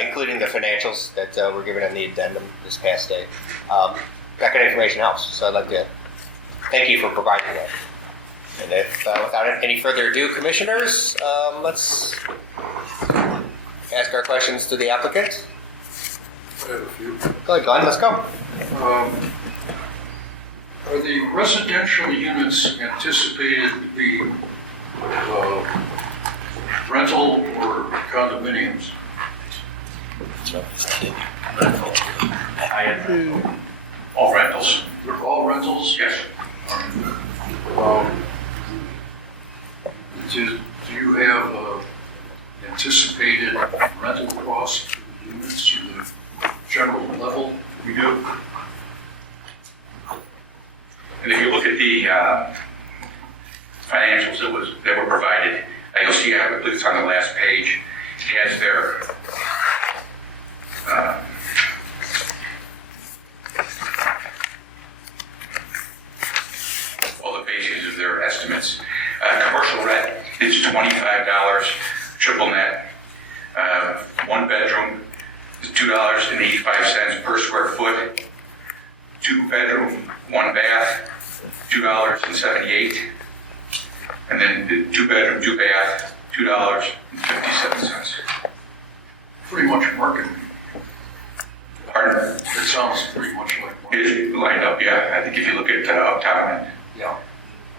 including the financials that were given on the addendum this past day. That kind of information helps, so I'd like to thank you for providing that. And if, without any further ado, commissioners, let's ask our questions to the applicant. I have a few. Go ahead, Glenn, let's go. Are the residential units anticipated to be rental or condominiums? All rentals. They're all rentals? Yes. Do you have anticipated rental costs for the units or the general level? We do. And if you look at the financials that were provided, you'll see, I believe it's on the last page, it has their all the bases of their estimates. Commercial rent is $25, triple net. One bedroom is $2.85 per square foot. 2 bedroom, 1 bath, $2.78. And then the 2-bedroom, 2-bath, $2.57. Pretty much market. Pardon? It sounds pretty much like market. It's lined up, yeah. I think if you look at uptown, Yeah.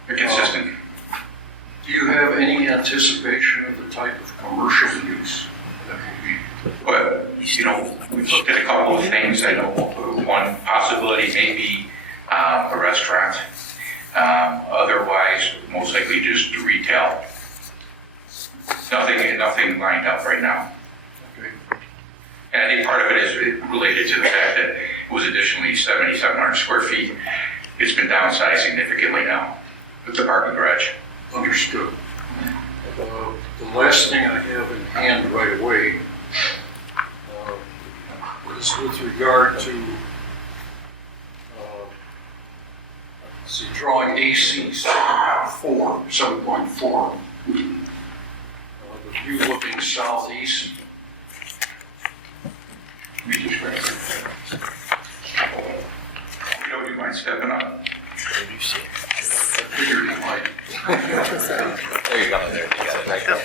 they're consistent. Do you have any anticipation of the type of commercial use that will be? But, we've looked at a couple of things. I know one possibility may be a restaurant. Otherwise, most likely just retail. Nothing lined up right now. Okay. And I think part of it is related to the fact that it was additionally 7,700 square feet. It's been downsized significantly now with the parking garage. Understood. The last thing I have in hand right away is with regard to drawing AC 7.4. The view looking southeast. Let me just grab it. Would you mind stepping up? I figured you might. There you go. There you got it. Right there.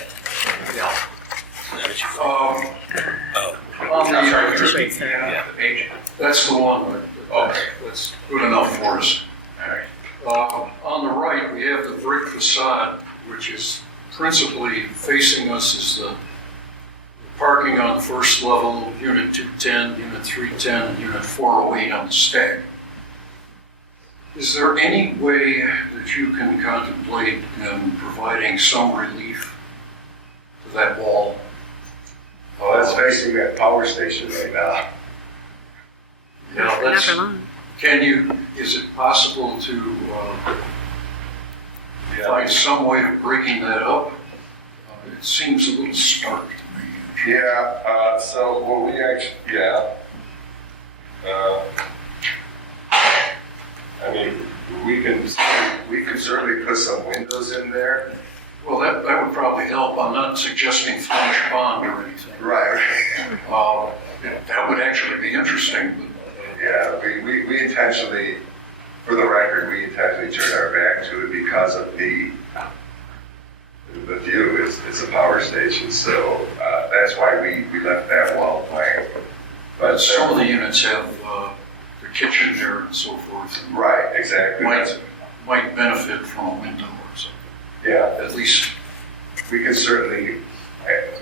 On the, Yeah. The page. that's the one. Okay. That's good enough for us. All right. On the right, we have the brick facade, which is principally facing us as the parking on the first level, Unit 210, Unit 310, and Unit 408 on the stack. Is there any way that you can contemplate providing some relief to that wall? Well, that's facing that power station right now. Yeah, Not for long. is it possible to find some way of breaking that up? It seems a little stark to me. Yeah, so, well, we actually, yeah. I mean, we can certainly put some windows in there. Well, that would probably help. I'm not suggesting flash bond or anything. Right. That would actually be interesting. Yeah, we intentionally, for the record, we intentionally turned our back to it because of the view. It's a power station, so that's why we left that wall blank. But some of the units have the kitchen there and so forth. Right, exactly. Might benefit from a window or something. Yeah, At least, we can certainly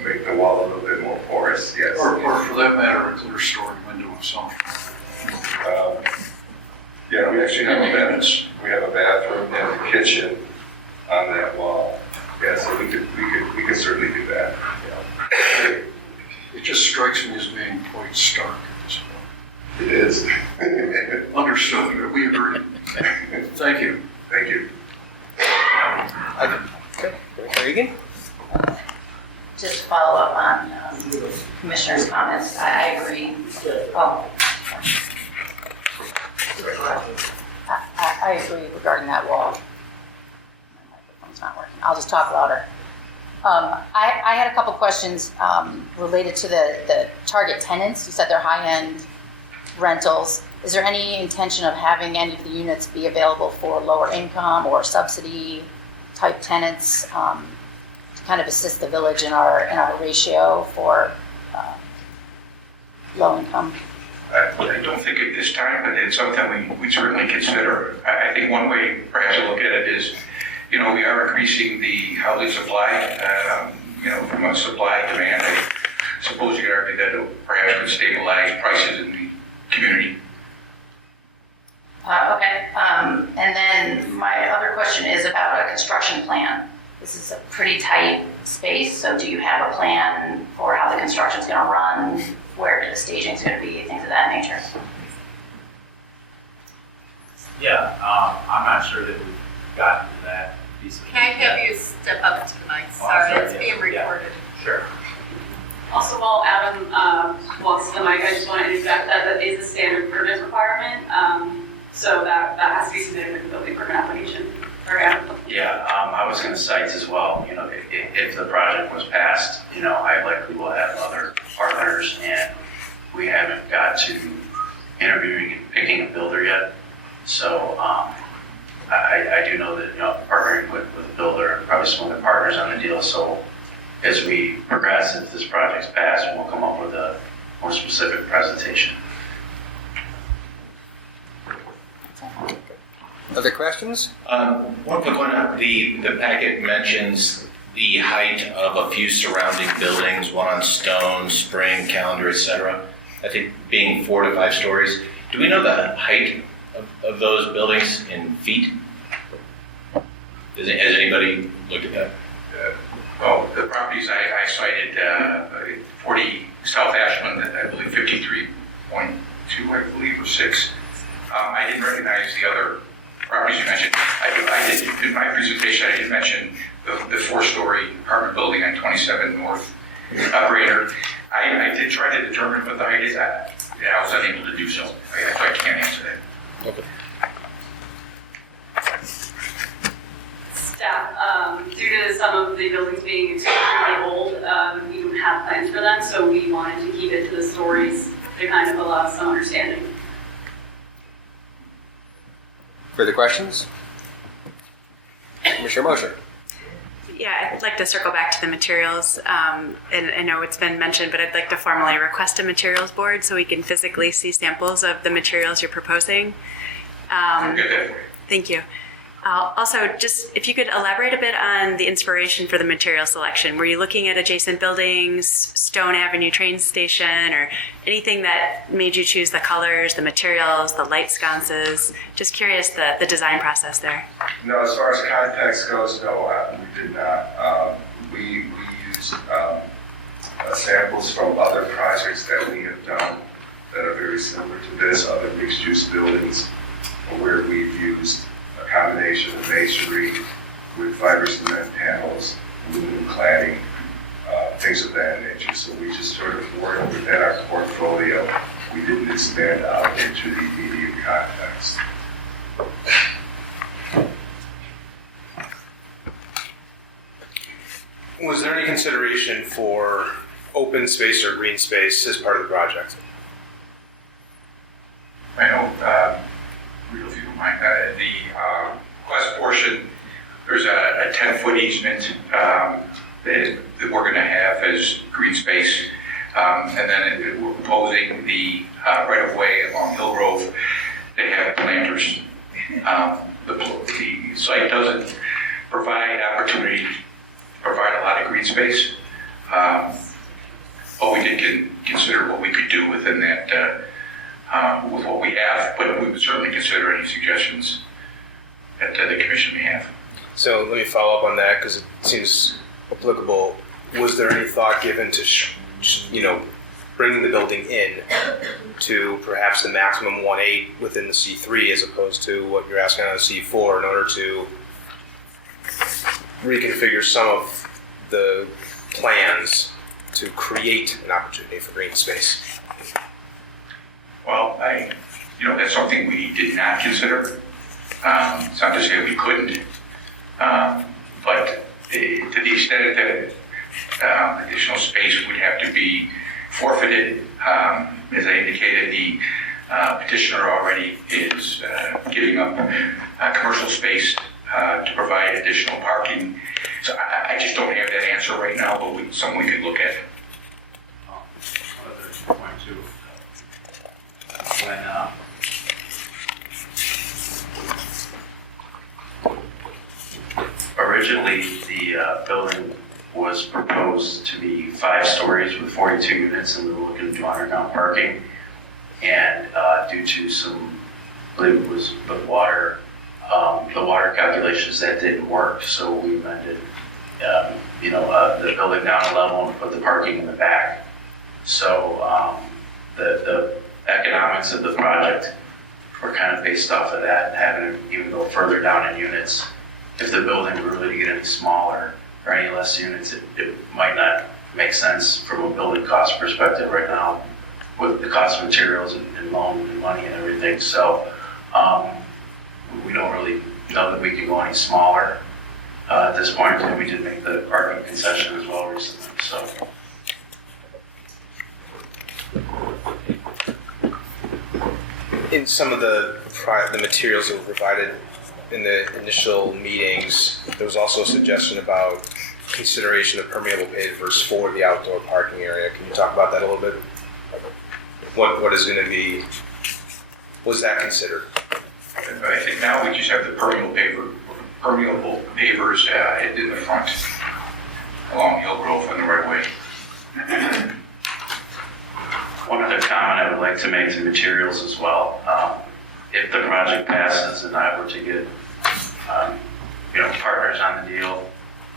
make the wall a little bit more porous, yes. or for that matter, a clear story window of some kind. Yeah, we actually have In the a bathroom. units. We have a bathroom and a kitchen on that wall. Yeah, so we could certainly do that. Yeah. It just strikes me as being quite stark at this point. It is. Understood. We agree. Thank you. Thank you. Okay. Regan? Just to follow up on Commissioner's comments, I agree. Oh. I agree regarding that wall. My microphone's not working. I'll just talk louder. I had a couple questions related to the target tenants. You said they're high-end rentals. Is there any intention of having any of the units be available for lower income or subsidy type tenants to kind of assist the village in our ratio for low income? I don't think at this time, but it's something we certainly consider. I think one way perhaps to look at it is, we are increasing the housing supply, from a supply demand. I suppose you could argue that it perhaps could stabilize prices in the community. Okay. And then my other question is about a construction plan. This is a pretty tight space, so do you have a plan for how the construction's going to run, where the staging's going to be, things of that nature? Yeah, I'm not sure that we've gotten to that piece of it. Can I have you step up to the mic? Oh, Sorry, sorry, it's yeah. being recorded. Sure. Also, while Adam walks to the mic, I just want to interject that is a standard permit requirement. So that has to be submitted with the building permit application. Yeah, I was going to cite as well, if the project was passed, I likely will have other partners, and we haven't got to interviewing and picking a builder yet. So I I do know that, partnering with the builder and probably some other partners on the deal, so as we progress, if this project's passed, we'll come up with a more specific presentation. Other questions? One quick one. The packet mentions the height of a few surrounding buildings, one on Stone, Spring, Calendar, etc. I think being 4 to 5 stories. Do we know the height of those buildings in feet? Has anybody looked at that? The properties I cited, 40 South Ashland, I believe 53.2, I believe, or 6. I didn't recognize the other properties you mentioned. I did, in my presentation, I did mention the 4-story apartment building on 27 North Brainerd. I did try to determine what the height is at. Yeah, I was unable to do so. I can't answer that. Okay. Staff, due to some of the buildings being extremely old, we don't have plans for them, so we wanted to keep it to the stories to kind of allow some understanding. Further questions? Commissioner Mosher. Yeah, I'd like to circle back to the materials. And I know it's been mentioned, but I'd like to formally request a materials board so we can physically see samples of the materials you're proposing. I'll get that for you. Thank you. Also, just if you could elaborate a bit on the inspiration for the material selection. Were you looking at adjacent buildings, Stone Avenue train station, or anything that made you choose the colors, the materials, the light sconces? Just curious the design process there. No, as far as context goes, no, we did not. We used samples from other projects that we have done that are very similar to this, other mixed-use buildings, where we've used a combination of masonry with fiber cement panels, aluminum cladding, things of that nature. So we just sort of worked within our portfolio. We didn't expand out into the immediate context. Was there any consideration for open space or green space as part of the project? I know, if you don't mind, the west portion, there's a 10-foot easement that we're going to have as green space. And then we're proposing the right-of-way along Hillgrove. They have planters. The site doesn't provide opportunity to provide a lot of green space. But we did consider what we could do within that, with what we have, but we would certainly consider any suggestions that the commission may have. So let me follow up on that because it seems applicable. Was there any thought given to, bringing the building in to perhaps the maximum 1.8 within the C3 as opposed to what you're asking on the C4 in order to reconfigure some of the plans to create an opportunity for green space? Well, that's something we did not consider. It's not to say we couldn't, but to the extent that additional space would have to be forfeited, as I indicated, the petitioner already is giving up commercial space to provide additional parking. So I just don't have that answer right now, but something we could look at. Another point too. Originally, the building was proposed to be 5 stories with 42 units, and we were looking to do underground parking. And due to some, I believe it was the water calculations, that didn't work. So we amended, the building down a level and put the parking in the back. So the economics of the project were kind of based off of that, and having it even go further down in units. If the building were really to get any smaller or any less units, it might not make sense from a building cost perspective right now with the cost of materials and loan and money and everything. So we don't really know that we can go any smaller at this point, and we did make the parking concession as well recently. So. In some of the materials that were provided in the initial meetings, there was also a suggestion about consideration of permeable pavers for the outdoor parking area. Can you talk about that a little bit? What is going to be, was that considered? I think now we just have the permeable pavers in the front along Hillgrove and the right way. One other comment I would like to make to materials as well. If the project passes and I were to get, partners on the deal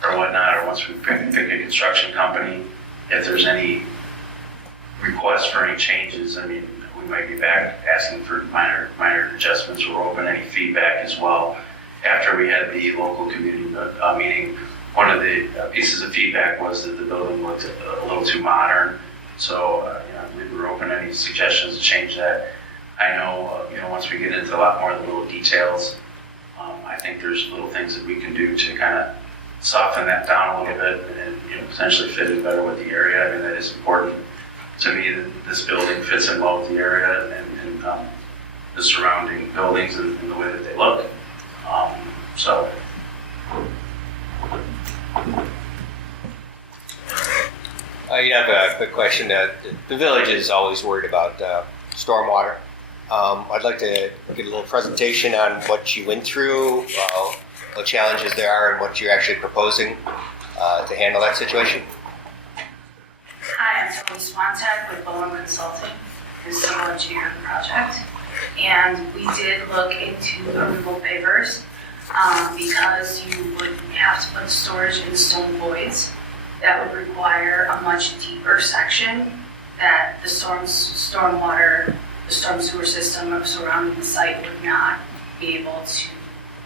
or whatnot, or once we pick a construction company, if there's any requests for any changes, I mean, we might be back asking for minor adjustments or open any feedback as well. After we had the local community meeting, one of the pieces of feedback was that the building looked a little too modern. So, we were open to any suggestions to change that. I know, once we get into a lot more of the little details, I think there's little things that we can do to kind of soften that down a little bit and, potentially fit in better with the area. I mean, that is important to me that this building fits in well with the area and the surrounding buildings and the way that they look. You have a quick question. The village is always worried about stormwater. I'd like to get a little presentation on what you went through, what challenges there are, and what you're actually proposing to handle that situation. Hi, I'm Tony Swantek with Bowen Consulting, the civil engineering project. And we did look into permeable pavers because you would have to put storage in stone voids. That would require a much deeper section that the storm sewer system surrounding the site would not be able to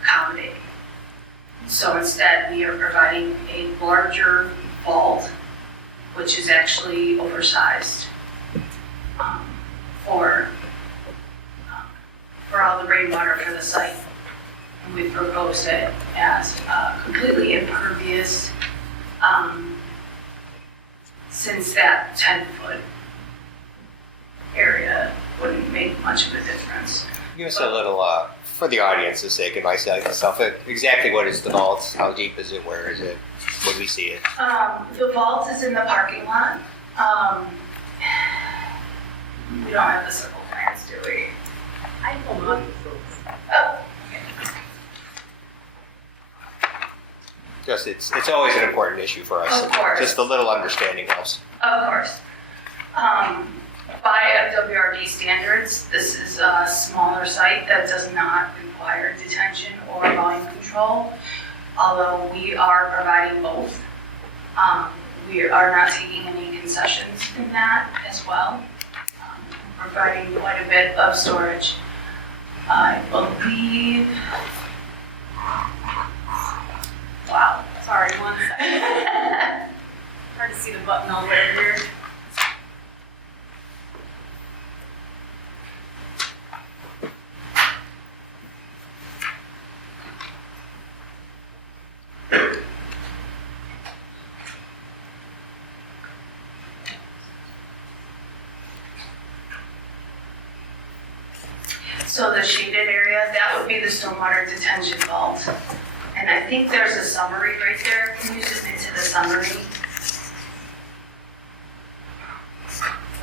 accommodate. So instead, we are providing a larger vault, which is actually oversized for all the rainwater for the site. And we proposed it as completely impervious, since that 10-foot area wouldn't make much of a difference. Give us a little, for the audience's sake and myself, exactly what is the vault? How deep is it? Where is it? Would we see it? The vault is in the parking lot. We don't have the circle plans, do we? I don't know. Oh. Just it's always an important issue for us. Of course. Just a little understanding helps. Of course. By WRD standards, this is a smaller site that does not require detention or volume control, although we are providing both. We are not taking any concessions in that as well. Providing quite a bit of storage. I believe, wow, sorry, one second. Hard to see the button all the way over here. So the shaded area, that would be the stormwater detention vault. And I think there's a summary right there. Can you zoom into the summary?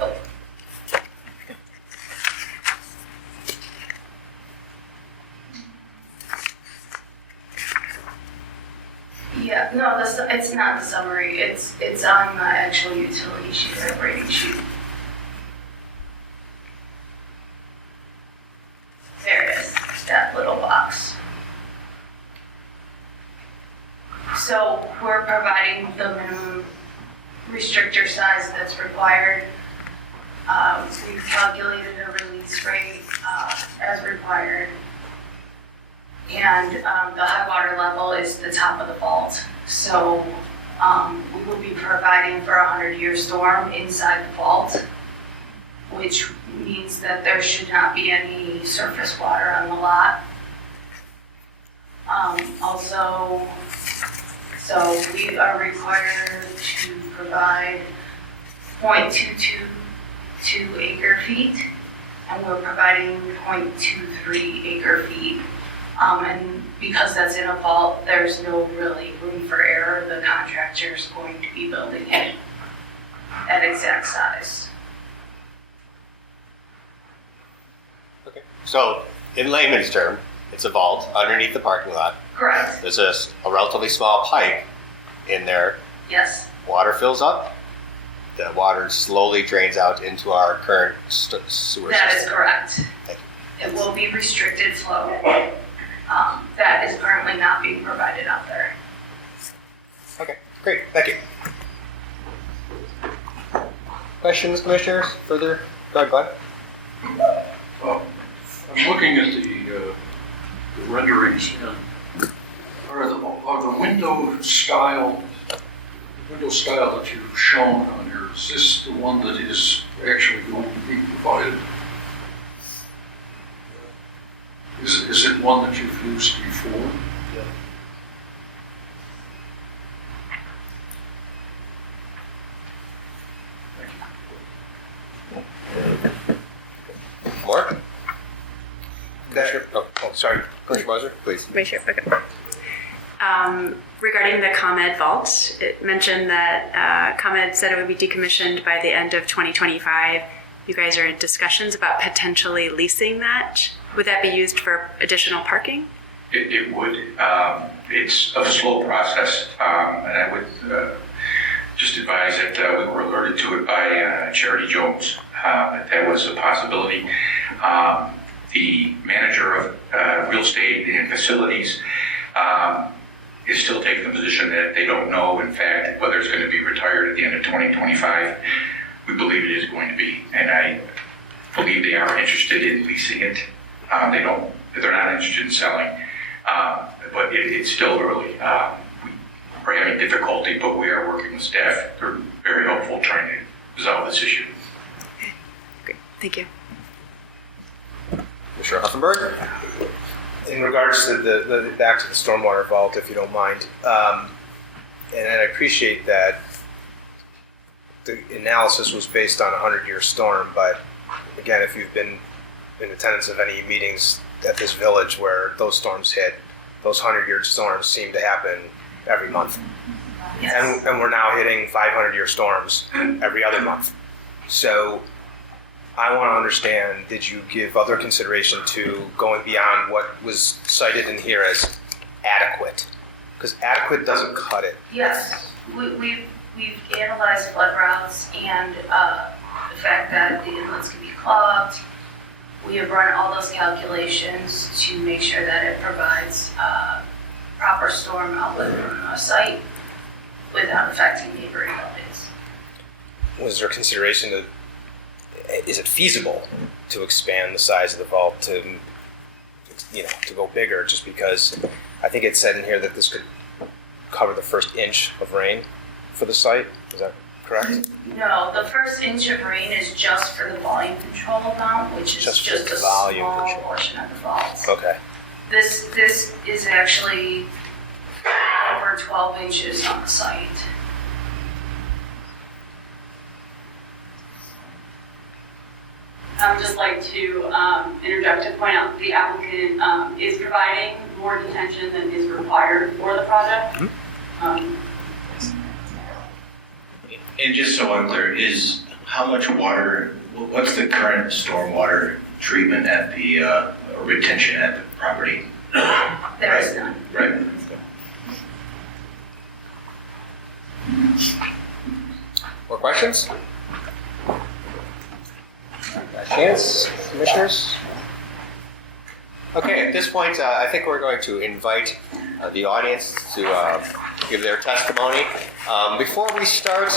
Oh. Yeah, no, it's not the summary. It's on the actual utility sheet, the rating sheet. There it is, that little box. So we're providing the minimum restrictor size that's required. We've calculated a release rate as required. And the high water level is the top of the vault. So we will be providing for a 100-year storm inside the vault, which means that there should not be any surface water on the lot. Also, so we are required to provide 0.222 acre feet, and we're providing 0.23 acre feet And because that's in a vault, there's no really room for error. The contractor is going to be building it at exact size. Okay. So, in layman's term, it's a vault underneath the parking lot. Correct. There's a relatively small pipe in there. Yes. Water fills up. The water slowly drains out into our current sewer That system. is correct. Thank It will be restricted flow. That is currently not being provided out there. Okay, great. Thank you. Questions, commissioners? Further? Go ahead, Glenn. I'm looking at the renderings, and are the window style that you've shown on here, is this the one that is actually going to be provided? Is it one that you've used before? Mark? Sorry. Commissioner Moser, please. Right here, okay. Regarding the ComEd vault, it mentioned that ComEd said it would be decommissioned by the end of 2025. You guys are in discussions about potentially leasing that. Would that be used for additional parking? It would. It's a slow process, and I would just advise that we were alerted to it by Charity Jones, that that was a possibility. The manager of real estate and facilities is still taking the position that they don't know, in fact, whether it's going to be retired at the end of 2025. We believe it is going to be, and I believe they are interested in leasing it. They're not interested in selling, but it's still early. We're having difficulty, but we are working with staff. They're very helpful trying to resolve this issue. Great, thank you. Commissioner Huffenberg? In regards to the back to the stormwater vault, if you don't mind, and I appreciate that the analysis was based on a 100-year storm, but again, if you've been in attendance of any meetings at this village where those storms hit, those 100-year storms seem to happen every month. Yes. And we're now hitting 500-year storms every other month. So I want to understand, did you give other consideration to going beyond what was cited in here as adequate? Because adequate doesn't cut it. Yes, we've analyzed flood routes and the fact that the inlets can be clogged. We have run all those calculations to make sure that it provides proper storm outlet from the site without affecting neighboring buildings. Was there consideration to, is it feasible to expand the size of the vault to, to go bigger, just because I think it said in here that this could cover the first inch of rain for the site? Is that correct? No, the first inch of rain is just for the volume control amount, which is just a volume small control portion of the vault. Okay. This is actually over 12 inches on the site. I would just like to interject to point out the applicant is providing more detention than is required for the project. And just so I'm clear, is how much water, what's the current stormwater treatment at the, or retention at the property? There is none. Right. More questions? Chance, commissioners? Okay, at this point, I think we're going to invite the audience to give their testimony. Before we start,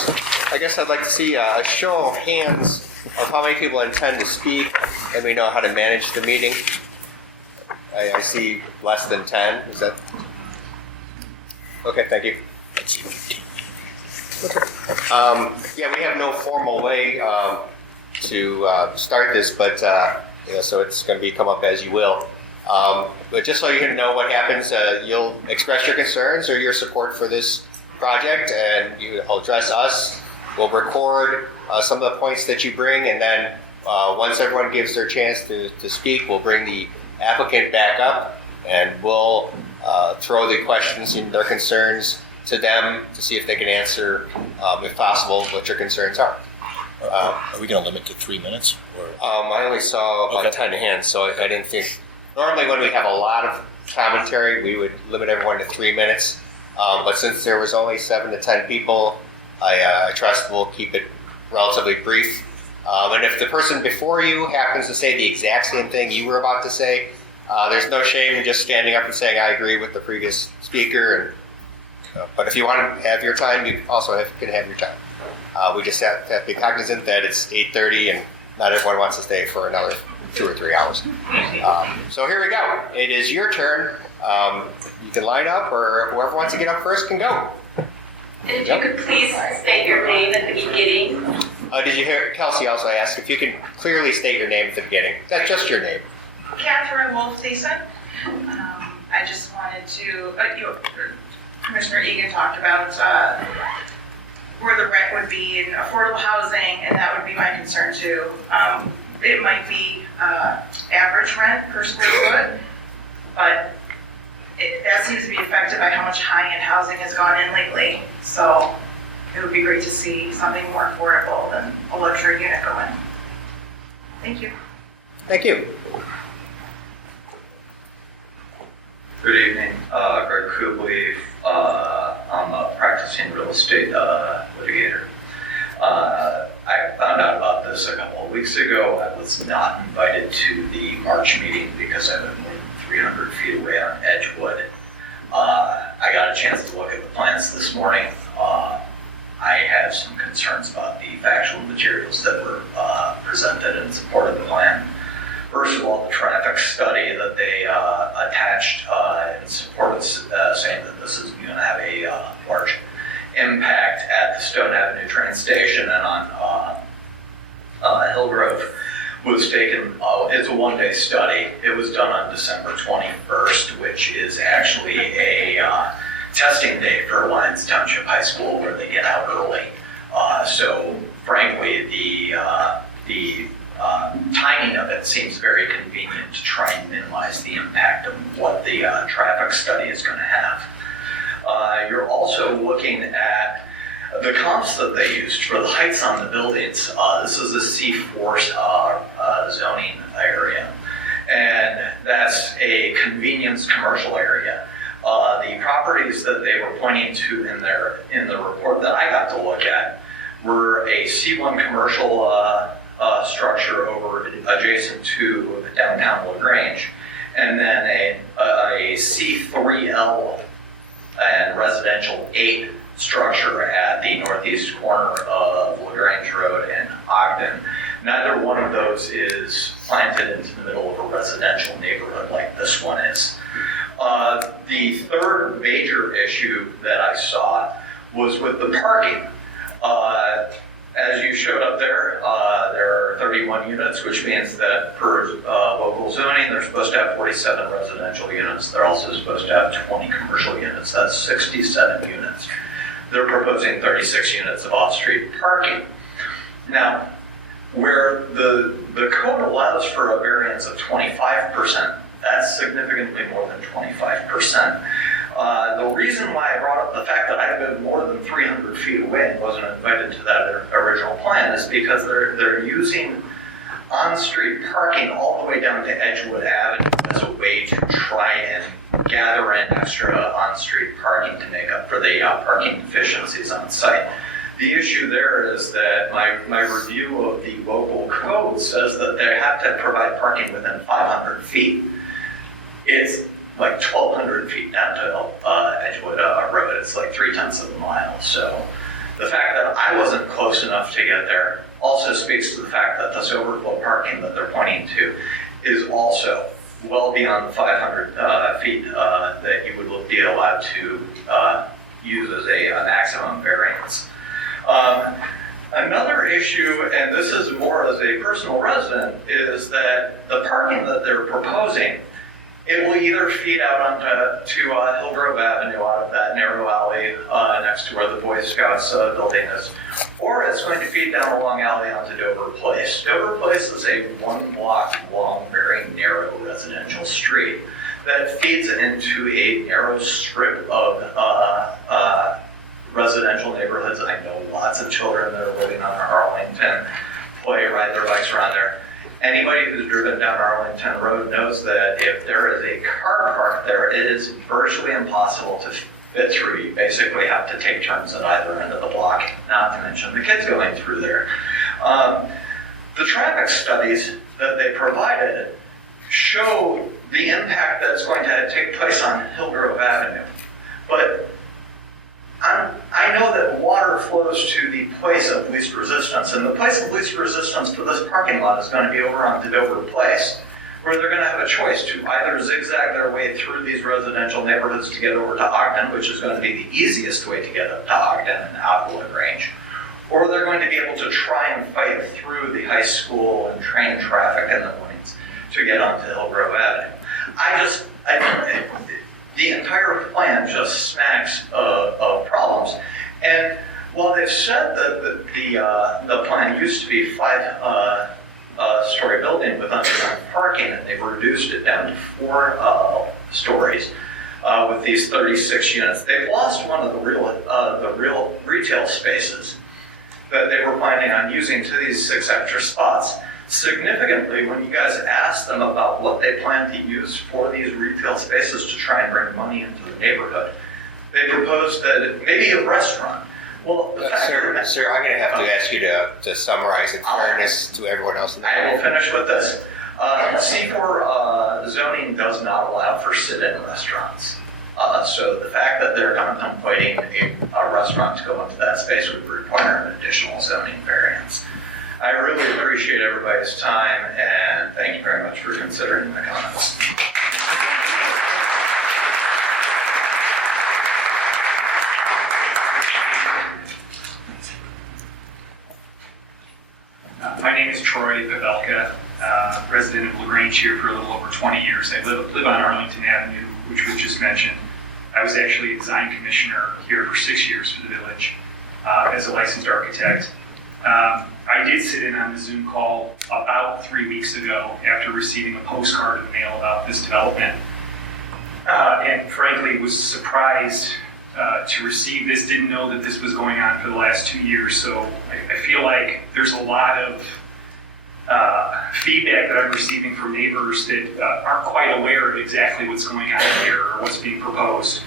I guess I'd like to see a show of hands of how many people intend to speak, and we know how to manage the meeting. I see less than 10. Is that? Okay, thank you. Yeah, we have no formal way to start this, but so it's going to be come up as you will. But just so you know what happens, you'll express your concerns or your support for this project, and you'll address us. We'll record some of the points that you bring, and then once everyone gives their chance to speak, we'll bring the applicant back up, and we'll throw the questions and their concerns to them to see if they can answer, if possible, what your concerns are. Are we going to limit to 3 minutes? Or? I only saw about 10 hands, so I didn't think. Normally, when we have a lot of commentary, we would limit everyone to 3 minutes. But since there was only 7 to 10 people, I trust we'll keep it relatively brief. And if the person before you happens to say the exact same thing you were about to say, there's no shame in just standing up and saying, I agree with the previous speaker. But if you want to have your time, you also can have your time. We just have to be cognizant that it's 8:30 and not everyone wants to stay for another 2 or 3 hours. So here we go. It is your turn. You can line up, or whoever wants to get up first can go. And if you could please state your name at the beginning. Did you hear Kelsey also asked if you can clearly state your name at the beginning? That's just your name. Catherine Wolf-Thiessen. I just wanted to, Commissioner Egan talked about where the rent would be in affordable housing, and that would be my concern too. It might be average rent per square foot, but that seems to be affected by how much high-end housing has gone in lately. So it would be great to see something more affordable than a luxury unit go in. Thank you. Thank you. Good evening, Greg Kubley. I'm a practicing real estate litigator. I found out about this a couple of weeks ago. I was not invited to the March meeting because I live more than 300 feet away on Edgewood. I got a chance to look at the plans this morning. I have some concerns about the factual materials that were presented in support of the plan. First of all, the traffic study that they attached in support of saying that this is going to have a large impact at the Stone Avenue train station and on Hillgrove was taken, it's a one-day study. It was done on December 21st, which is actually a testing day for Lyons Township High School where they get out early. So frankly, the timing of it seems very convenient to try and minimize the impact of what the traffic study is going to have. You're also looking at the comps that they used for the heights on the buildings. This is a C4 zoning area, and that's a convenience commercial area. The properties that they were pointing to in the report that I got to look at were a C1 commercial structure over adjacent to downtown Grange, and then a C3L and residential 8 structure at the northeast corner of LaGrange Road and Ogden. Neither one of those is planted into the middle of a residential neighborhood like this one is. The third major issue that I saw was with the parking. As you showed up there are 31 units, which means that per local zoning, they're supposed to have 47 residential units. They're also supposed to have 20 commercial units. That's 67 units. They're proposing 36 units of off-street parking. Now, where the code allows for a variance of 25%, that's significantly more than 25%. The reason why I brought up the fact that I live more than 300 feet away and wasn't invited to that original plan is because they're using on-street parking all the way down to Edgewood Avenue as a way to try and gather in extra on-street parking to make up for the parking deficiencies on site. The issue there is that my review of the local code says that they have to provide parking within 500 feet. It's like 1,200 feet down to Edgewood Road. It's like 0.3 of a mile. So the fact that I wasn't close enough to get there also speaks to the fact that this overflow parking that they're pointing to is also well beyond the 500 feet that you would be allowed to use as a maximum variance. Another issue, and this is more as a personal resident, is that the parking that they're proposing, it will either feed out onto Hillgrove Avenue out of that narrow alley next to where the Boy Scouts building is, or it's going to feed down a long alley onto Dover Place. Dover Place is a 1 block long, very narrow residential street. that feeds into a narrow strip of residential neighborhoods. I know lots of children that are living on Arlington, ride their bikes around there. Anybody who's driven down Arlington Road knows that if there is a car park there, it is virtually impossible to fit through. You basically have to take turns at either end of the block, not to mention the kids going through there. The traffic studies that they provided show the impact that's going to take place on Hillgrove Avenue. But I know that water flows to the place of least resistance, and the place of least resistance for this parking lot is going to be over on Dover Place, where they're going to have a choice to either zigzag their way through these residential neighborhoods to get over to Ogden, which is going to be the easiest way to get up to Ogden and out of Grange, or they're going to be able to try and fight through the high school and train traffic in the mornings to get onto Hillgrove Avenue. The entire plan just smacks of problems. And while they've said that the plan used to be 5-story building with underground parking, and they've reduced it down to 4 stories with these 36 units, they've lost one of the real retail spaces that they were planning on using to these 6 extra spots. Significantly, when you guys asked them about what they plan to use for these retail spaces to try and bring money into the neighborhood, they proposed that maybe a restaurant. Well, Sir, I'm going to have to ask you to summarize in fairness to everyone else in the room. I will finish with this. C4 zoning does not allow for sit-in restaurants. So the fact that they're contemplating a restaurant to go into that space would require an additional zoning variance. I really appreciate everybody's time, and thank you very much for considering my comments. My name is Troy Pavelka, resident of Grange here for a little over 20 years. I live on Arlington Avenue, which was just mentioned. I was actually a design commissioner here for 6 years for the village as a licensed architect. I did sit in on the Zoom call about 3 weeks ago after receiving a postcard in the mail about this development. And frankly, was surprised to receive this, didn't know that this was going on for the last 2 years. So I feel like there's a lot of feedback that I'm receiving from neighbors that aren't quite aware of exactly what's going on here or what's being proposed.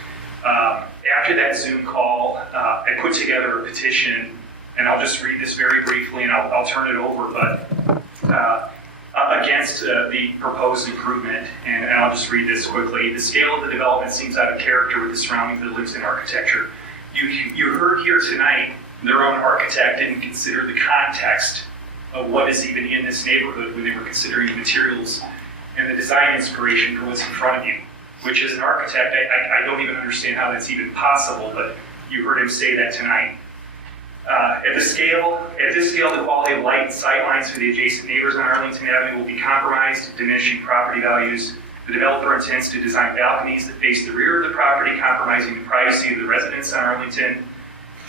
After that Zoom call, I put together a petition, and I'll just read this very briefly and I'll turn it over, but against the proposed improvement, and I'll just read this quickly. The scale of the development seems out of character with the surrounding buildings and architecture. You heard here tonight, their own architect didn't consider the context of what is even in this neighborhood when they were considering the materials and the design inspiration for what's in front of you, which as an architect, I don't even understand how that's even possible, but you heard him say that tonight. At this scale, the quality of light and sight lines for the adjacent neighbors on Arlington Avenue will be compromised, diminishing property values. The developer intends to design balconies that face the rear of the property, compromising the privacy of the residents on Arlington.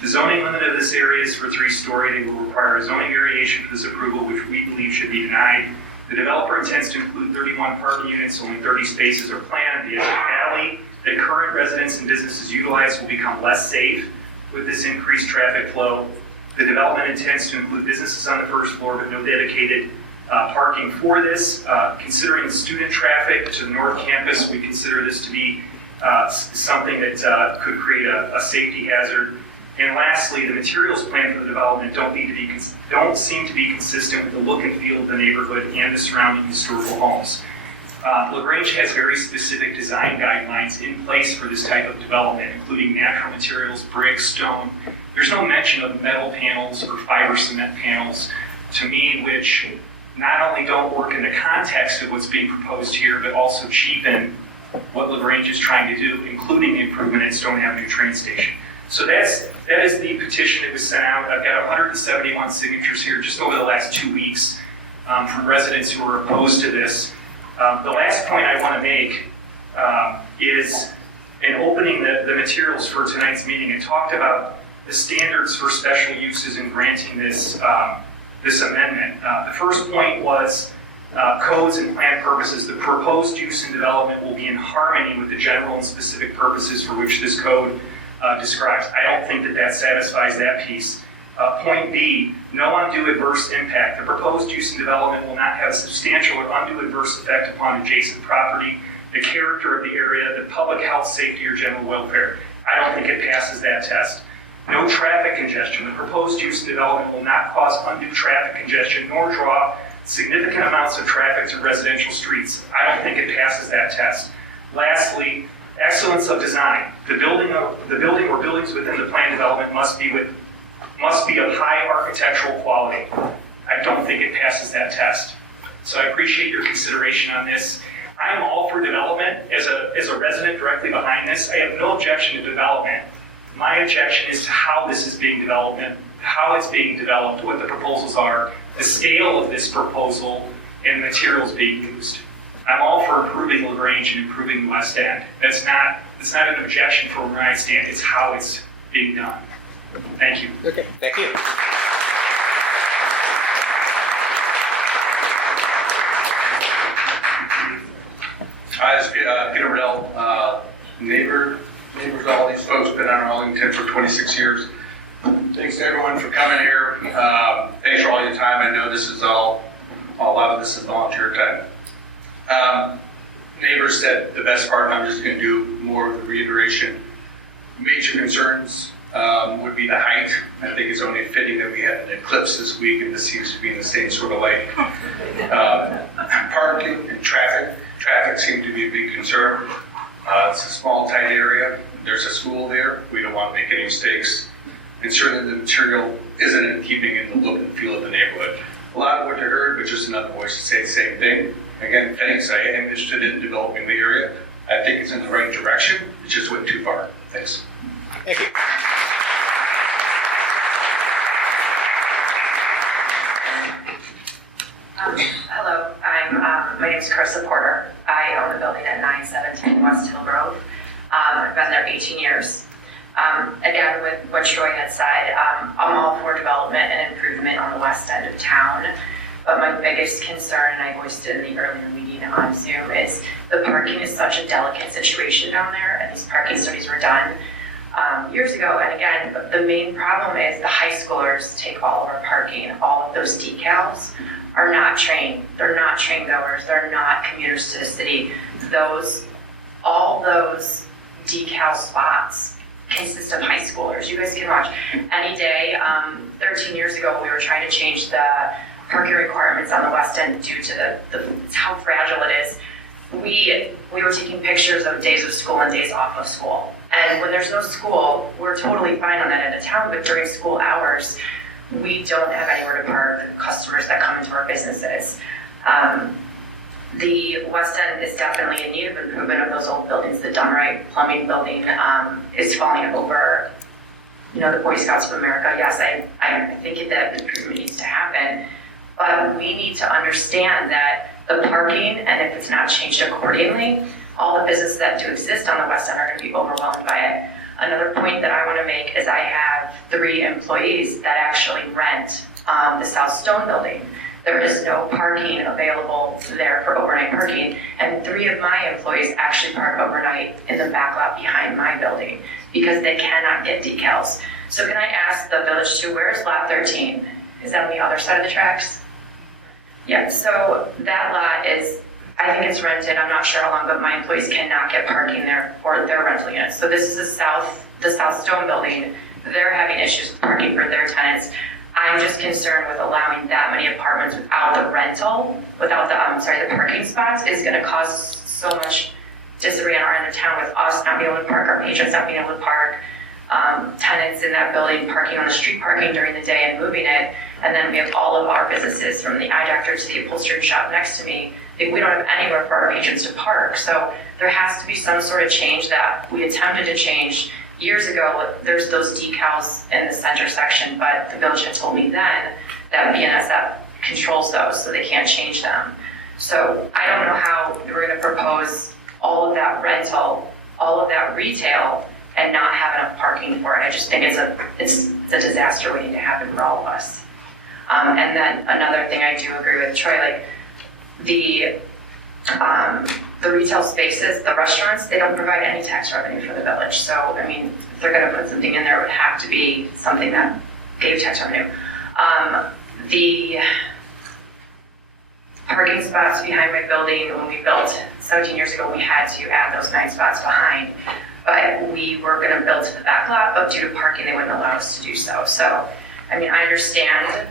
The zoning limit of this area is for 3-story. They will require a zoning variation for this approval, which we believe should be denied. The developer intends to include 31 parking units, only 30 spaces are planned. The alley that current residents and businesses utilize will become less safe with this increased traffic flow. The development intends to include businesses on the first floor, but no dedicated parking for this. Considering the student traffic to the north campus, we consider this to be something that could create a safety hazard. And lastly, the materials plan for the development don't seem to be consistent with the look and feel of the neighborhood and the surrounding historical homes. LaGrange has very specific design guidelines in place for this type of development, including natural materials, brick, stone. There's no mention of metal panels or fiber cement panels, to me, which not only don't work in the context of what's being proposed here, but also cheapen what LaGrange is trying to do, including the improvement at Stone Avenue train station. So that is the petition that was sent out. I've got 171 signatures here just over the last 2 weeks from residents who are opposed to this. The last point I want to make is in opening the materials for tonight's meeting, it talked about the standards for special uses in granting this amendment. The first point was codes and plan purposes, the proposed use and development will be in harmony with the general and specific purposes for which this code describes. I don't think that that satisfies that piece. Point B, no undue adverse impact. The proposed use and development will not have a substantial or undue adverse effect upon adjacent property, the character of the area, the public health, safety, or general welfare. I don't think it passes that test. No traffic congestion. The proposed use and development will not cause undue traffic congestion nor draw significant amounts of traffic to residential streets. I don't think it passes that test. Lastly, excellence of design. The building or buildings within the planned development must be of high architectural quality. I don't think it passes that test. So I appreciate your consideration on this. I am all for development. As a resident directly behind this, I have no objection to development. My objection is to how this is being developed, how it's being developed, what the proposals are, the scale of this proposal, and the materials being used. I'm all for improving LaGrange and improving the West End. It's not an objection for where I stand. It's how it's being done. Thank you. Okay, thank you. Hi, this is Peter Riddell, neighbors to all these folks, been on Arlington for 26 years. Thanks to everyone for coming here. Thanks for all your time. I know this is a lot of this is volunteer time. Neighbors said the best part, I'm just going to do more of the reiteration. Major concerns would be the height. I think it's only fitting that we had an eclipse this week, and this seems to be in the same sort of light. Parking and traffic. Traffic seemed to be a big concern. It's a small, tight area. There's a school there. We don't want to make any mistakes. And certainly the material isn't in keeping in the look and feel of the neighborhood. A lot of what you heard, but just another voice to say the same thing. Again, thanks. I am interested in developing the area. I think it's in the right direction. It just went too far. Thanks. Thank you. Hello, my name is Carissa Porter. I own a building at 9710 West Hillgrove. I've been there 18 years. Again, with what Troy had said, I'm all for development and improvement on the west end of town. But my biggest concern, and I voiced it in the earlier meeting on Zoom, is the parking is such a delicate situation down there, and these parking studies were done years ago. And again, the main problem is the high schoolers take all of our parking. All of those decals are not trained. They're not train goers. They're not commuters to the city. All those decal spots consist of high schoolers. You guys can watch any day. 13 years ago, we were trying to change the parking requirements on the west end due to how fragile it is. We were taking pictures of days of school and days off of school. And when there's no school, we're totally fine on that end of town, but during school hours, we don't have anywhere to park the customers that come into our businesses. The West End is definitely in need of improvement of those old buildings. The Dunright Plumbing Building is falling over. The Boy Scouts of America, yes, I think that improvement needs to happen. But we need to understand that the parking, and if it's not changed accordingly, all the businesses that do exist on the West End are going to be overwhelmed by it. Another point that I want to make is I have 3 employees that actually rent the South Stone Building. There is no parking available there for overnight parking, and 3 of my employees actually park overnight in the back lot behind my building because they cannot get decals. So can I ask the village too, where's lot 13? Is that on the other side of the tracks? Yeah, so that lot is, I think it's rented, I'm not sure how long, but my employees cannot get parking there for their rental units. So this is the South Stone Building. They're having issues with parking for their tenants. I'm just concerned with allowing that many apartments without the rental, without the parking spots is going to cause so much disarray on our end of town with us not being able to park, our patrons not being able to park, tenants in that building parking on the street parking during the day and moving it. And then we have all of our businesses from the eye doctor to the upholstery shop next to me. We don't have anywhere for our patrons to park. So there has to be some sort of change that we attempted to change years ago. There's those decals in the center section, but the village had told me then that BNSF controls those, so they can't change them. So I don't know how we're going to propose all of that rental, all of that retail, and not have enough parking for it. I just think it's a disaster waiting to happen for all of us. And then another thing I do agree with Troy, the retail spaces, the restaurants, they don't provide any tax revenue for the village. So, I mean, if they're going to put something in there, it would have to be something that gave tax revenue. The parking spots behind my building, when we built 17 years ago, we had to add those 9 spots behind. But we were going to build to the back lot, but due to parking, they wouldn't allow us to do so. So, I mean, I understand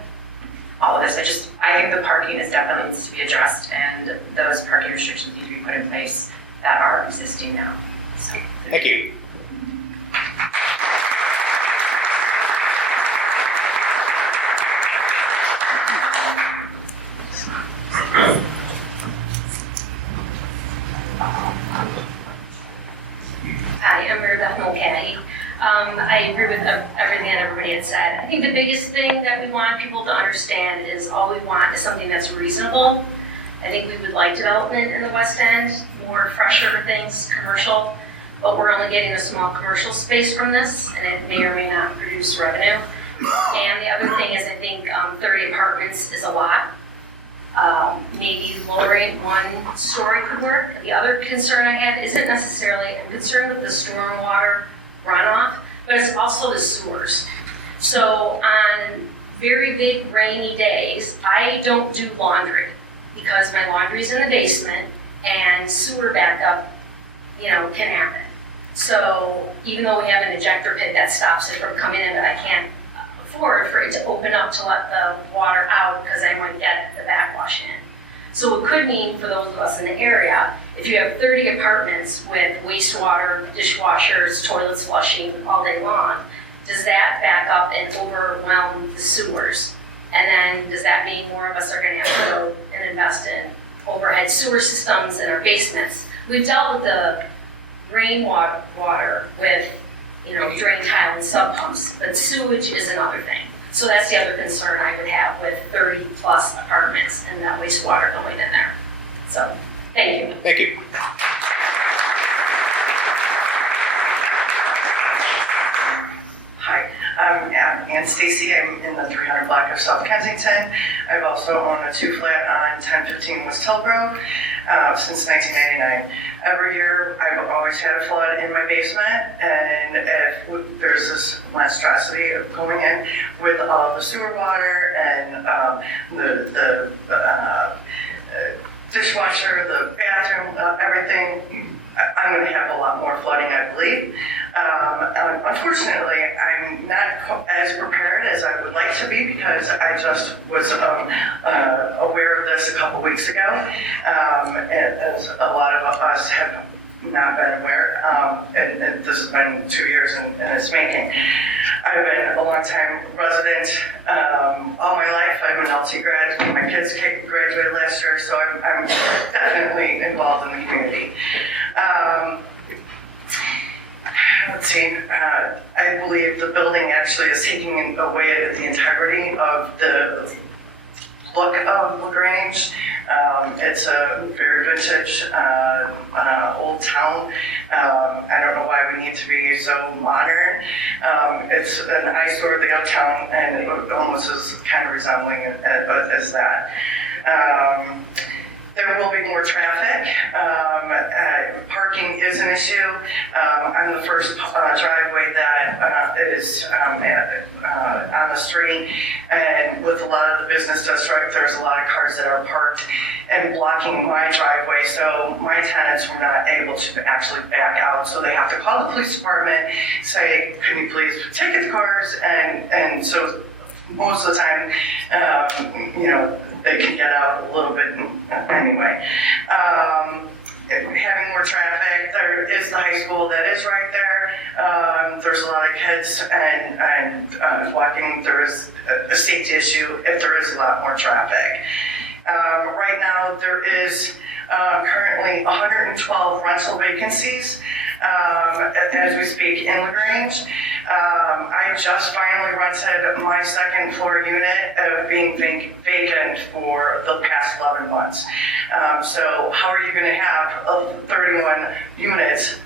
all of this. I think the parking is definitely needs to be addressed, and those parking restrictions need to be put in place that are existing now. So. Thank you. Hi, I'm Mary Beth Mulcahy. I agree with everything that everybody had said. I think the biggest thing that we want people to understand is all we want is something that's reasonable. I think we would like development in the West End, more fresher things, commercial, but we're only getting a small commercial space from this, and it may or may not produce revenue. And the other thing is I think 30 apartments is a lot. Maybe lowering 1 story could work. The other concern I have isn't necessarily, I'm concerned with the stormwater runoff, but it's also the sewers. So on very big rainy days, I don't do laundry because my laundry's in the basement and sewer backup, can happen. So even though we have an ejector pit that stops it from coming in, but I can't afford for it to open up to let the water out because I want to get the backwash in. So it could mean for those of us in the area, if you have 30 apartments with wastewater, dishwashers, toilets flushing all day long, does that back up and overwhelm the sewers? And then does that mean more of us are going to have to go and invest in overhead sewer systems in our basements? We've dealt with the rainwater with drain tile and sub pumps, but sewage is another thing. So that's the other concern I would have with 30 plus apartments and that wastewater going in there. So, thank you. Thank you. Hi, I'm Ann Stacy. I'm in the 300 block of South Kensington. I've also owned a 2-flat on 1015 West Hillgrove since 1999. Every year, I've always had a flood in my basement, and if there's this monstrosity of going in with all the sewer water and the dishwasher, the bathroom, everything. I'm going to have a lot more flooding, I believe. Unfortunately, I'm not as prepared as I would like to be because I just was aware of this a couple weeks ago, as a lot of us have not been aware, and this has been 2 years in its making. I've been a long-time resident all my life. I'm an LT grad. My kids graduated last year, so I'm definitely involved in the community. Let's see. I believe the building actually is taking away the integrity of the look of Grange. It's a very vintage, old town. I don't know why we need to be so modern. It's an eyesore of the uptown, and it almost is kind of resembling it as that. There will be more traffic. Parking is an issue. I'm the first driveway that is on the street, and with a lot of the business district, there's a lot of cars that are parked and blocking my driveway, so my tenants were not able to actually back out, so they have to call the police department, say, can you please ticket the cars, and so most of the time, they can get out a little bit anyway. Having more traffic, there is the high school that is right there. There's a lot of kids and walking. There is a safety issue if there is a lot more traffic. Right now, there is currently 112 rental vacancies as we speak in Grange. I just finally rented my second floor unit of being vacant for the past 11 months. So how are you going to have 31 units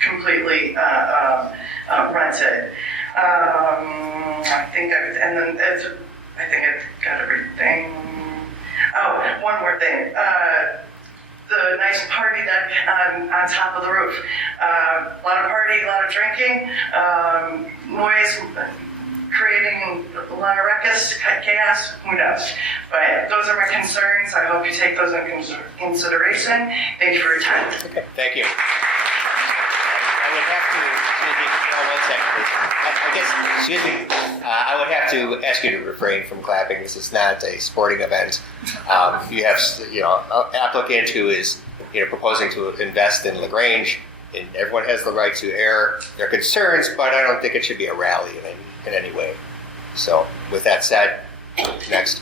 completely rented? I think I've got everything. Oh, one more thing. The nice party deck on top of the roof. A lot of party, a lot of drinking, noise, creating a lot of ruckus, chaos, who knows? But those are my concerns. I hope you take those into consideration. Thank you for your time. Okay, thank you. I would have to, excuse me, I would have to ask you to refrain from clapping. This is not a sporting event. You have, an applicant who is, proposing to invest in Grange, and everyone has the right to air their concerns, but I don't think it should be a rally in any way. So, with that said, next.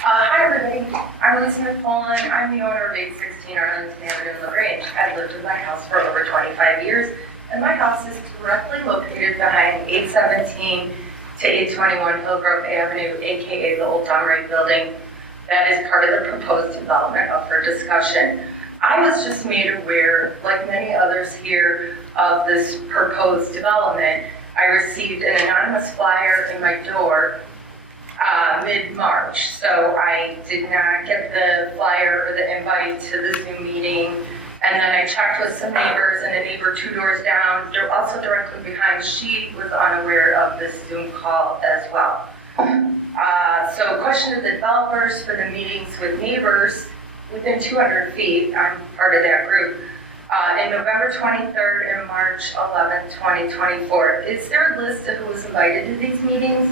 Hi everybody, I'm Lisa McPolin. I'm the owner of 816 Arlington Avenue in LaGrange. I've lived in my house for over 25 years, and my house is directly located behind 817 to 821 Hillgrove Avenue, aka the old Donnery building. That is part of the proposed development up for discussion. I was just made aware, like many others here, of this proposed development. I received an anonymous flyer in my door mid-March, so I did not get the flyer or the invite to the Zoom meeting. And then I checked with some neighbors, and a neighbor 2 doors down, also directly behind, she was unaware of this Zoom call as well. So question to the developers for the meetings with neighbors within 200 feet, I'm part of that group, in November 23rd and March 11th, 2024. Is there a list of who was invited to these meetings?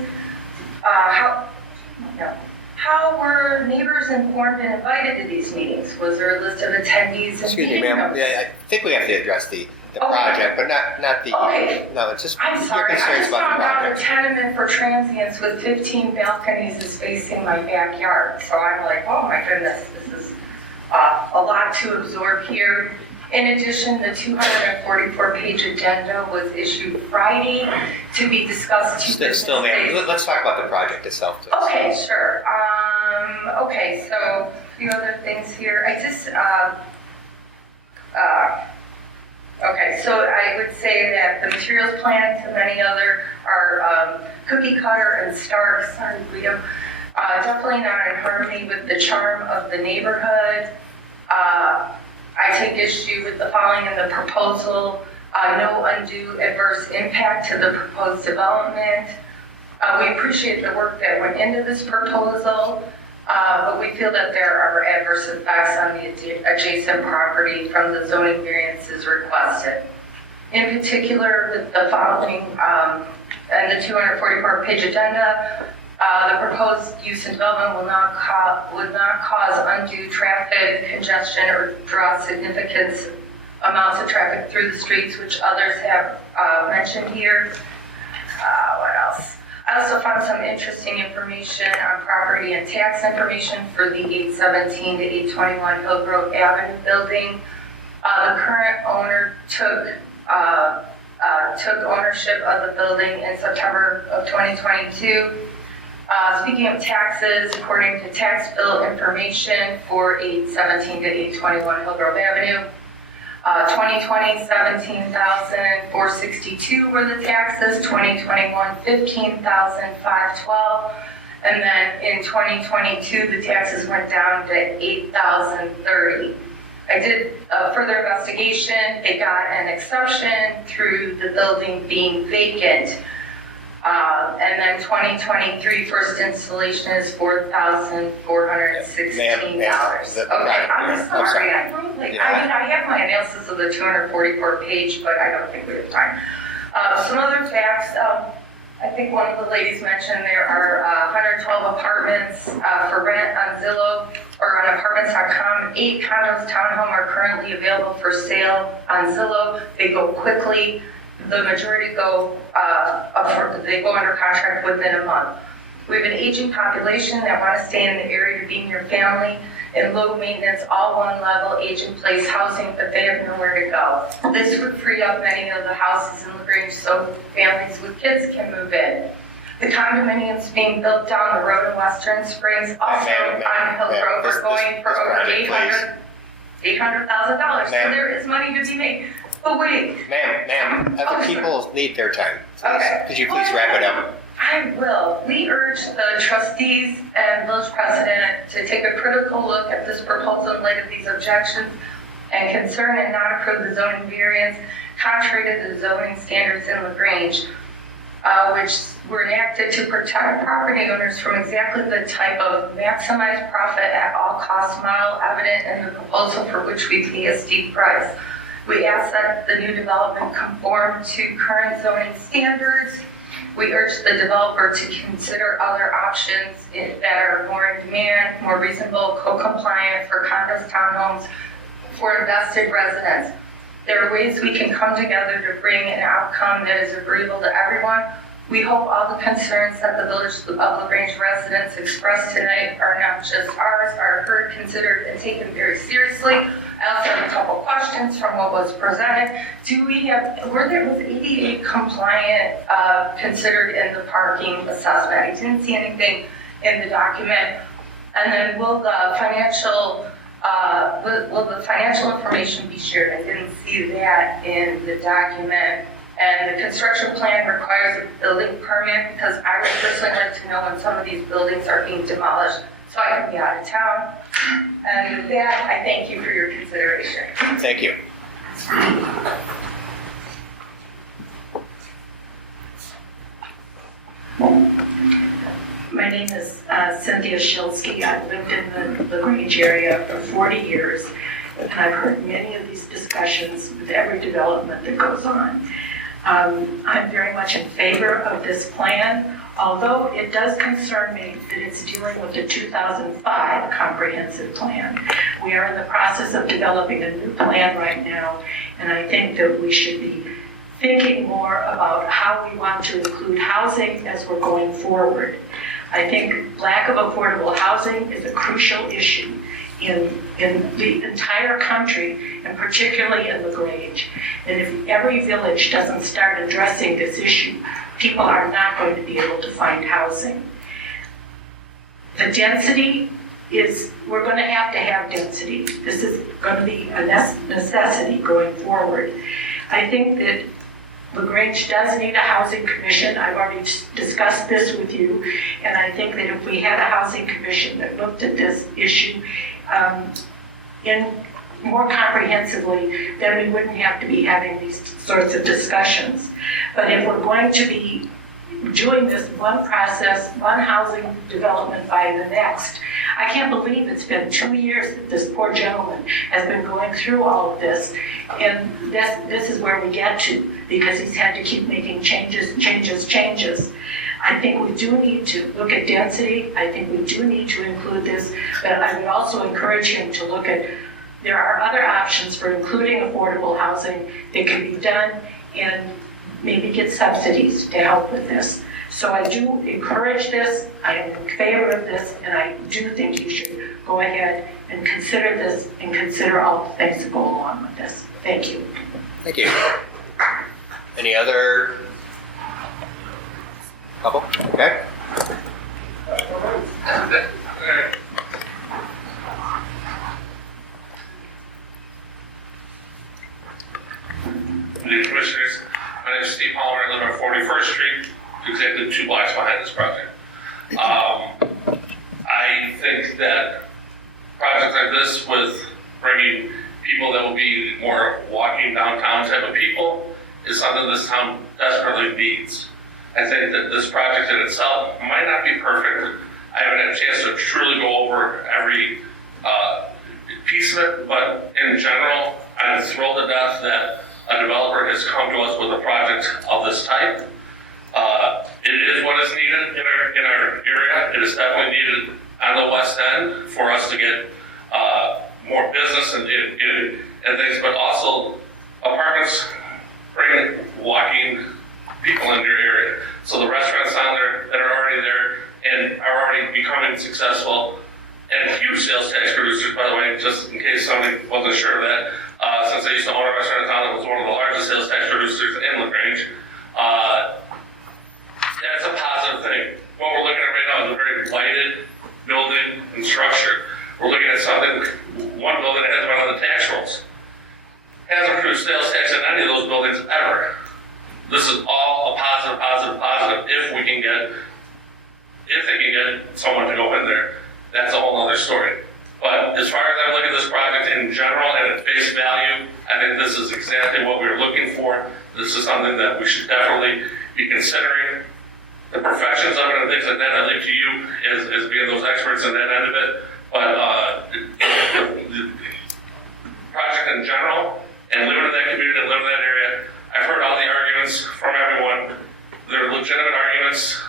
How were neighbors informed and invited to these meetings? Was there a list of attendees? And Excuse me, ma'am. Yeah, I think we have to address the project, but not the. Okay. No, it's just I'm sorry. your concerns I just about found the out a project. tenement for transients with 15 balconies is facing my backyard. So I'm like, oh my goodness, this is a lot to absorb here. In addition, the 244-page agenda was issued Friday to be discussed. Still, ma'am, let's talk about the project itself. Please. Okay, sure. Okay, so a few other things here. Okay, so I would say that the materials planned to many other are cookie cutter and stark. Sorry, Guido. Definitely not in harmony with the charm of the neighborhood. I take issue with the following in the proposal. No undue adverse impact to the proposed development. We appreciate the work that went into this proposal, but we feel that there are adverse effects on the adjacent property from the zoning variances requested. In particular, with the following and the 244-page agenda, the proposed use and development would not cause undue traffic congestion or draw significant amounts of traffic through the streets, which others have mentioned here. What else? I also found some interesting information on property and tax information for the 817 to 821 Hillgrove Avenue building. The current owner took ownership of the building in September of 2022. Speaking of taxes, according to tax bill information for 817 to 821 Hillgrove Avenue, 2020, $17,462 were the taxes, 2021, $15,512, and then in 2022, the taxes went down to $8,030. I did a further investigation. They got an exception through the building being vacant. And then 2023 first installation is $4,416. Okay, I'm sorry. I wrote I have my analysis of the 244-page, but I don't think we have time. Some other facts. I think one of the ladies mentioned there are 112 apartments for rent on Zillow or on apartments.com. 8 condos, townhome are currently available for sale on Zillow. They go quickly. The majority go under contract within a month. We have an aging population that want to stay in the area to be near family and low maintenance, all one level, age in place housing, but they have nowhere to go. This would free up many of the houses in Grange so families with kids can move in. The condominiums being built down the road in Western Springs, also on Hillgrove, are going for over $800,000. So there is money to be made. But wait, Ma'am, other people need their time. Okay. Could you please wrap it up? I will. We urge the trustees and village president to take a critical look at this proposal in light of these objections and concern and not approve the zoning variance contrary to the zoning standards in Grange, which were enacted to protect property owners from exactly the type of maximized profit at all costs model evident in the proposal for which we pay a steep price. We ask that the new development conform to current zoning standards. We urge the developer to consider other options that are more in demand, more reasonable, co-compliant for condos, townhomes, for invested residents. There are ways we can come together to bring an outcome that is agreeable to everyone. We hope all the concerns that the Village of Grange residents expressed tonight are not just ours, are heard, considered, and taken very seriously. I also have a couple questions from what was presented. Was ADA compliant considered in the parking assessment? I didn't see anything in the document. And then will the financial information be shared? I didn't see that in the document. And the construction plan requires a building permit because I would personally like to know when some of these buildings are being demolished so I can be out of town. And with that, I thank you for your consideration. Thank you. My name is Cynthia Shilsky. I've lived in the Grange area for 40 years, and I've heard many of these discussions with every development that goes on. I'm very much in favor of this plan, although it does concern me that it's dealing with the 2005 comprehensive plan. We are in the process of developing a new plan right now, and I think that we should be thinking more about how we want to include housing as we're going forward. I think lack of affordable housing is a crucial issue in the entire country, and particularly in the Grange. And if every village doesn't start addressing this issue, people are not going to be able to find housing. The density is, we're going to have density. This is going to be a necessity going forward. I think that LaGrange does need a housing commission. I've already discussed this with you, and I think that if we had a housing commission that looked at this issue in more comprehensively, then we wouldn't have to be having these sorts of discussions. But if we're going to be doing this one process, one housing development by the next, I can't believe it's been 2 years that this poor gentleman has been going through all of this, and this is where we get to, because he's had to keep making changes. I think we do need to look at density. I think we do need to include this, but I would also encourage him to look at, there are other options for including affordable housing that can be done, and maybe get subsidies to help with this. So I do encourage this, I am in favor of this, and I do think you should go ahead and consider this and consider all the things that go along with this. Thank you. Thank you. Any other couple? Okay. Good evening, Commissioners. My name is Steve Palmer. I live on 41st Street, exactly 2 blocks behind this project. I think that projects like this, with bringing people that will be more walking downtown type of people, is something this town desperately needs. I think that this project in itself might not be perfect. I haven't had a chance to truly go over every piece of it, but in general, I'm thrilled to death that a developer has come to us with a project of this type. It is what is needed in our area. It is definitely needed on the West End for us to get more business and things, but also apartments bring walking people in your area. So the restaurants down there that are already there and are already becoming successful, and huge sales tax producers, by the way, just in case somebody wasn't sure of that, since I used to own a restaurant in town that was one of the largest sales tax producers in LaGrange, that's a positive thing. What we're looking at right now is a very blighted building and structure. We're looking at something, one building that has one of the tax rolls. hasn't approved sales tax in any of those buildings ever. This is all a positive, positive, positive if they can get someone to go in there. That's a whole other story. But as far as I look at this project in general and at face value, I think this is exactly what we were looking for. This is something that we should definitely be considering. The perfections of it and things like that, I leave to you as being those experts in that end of it. But the project in general, and living in that community and living in that area, I've heard all the arguments from everyone. They're legitimate arguments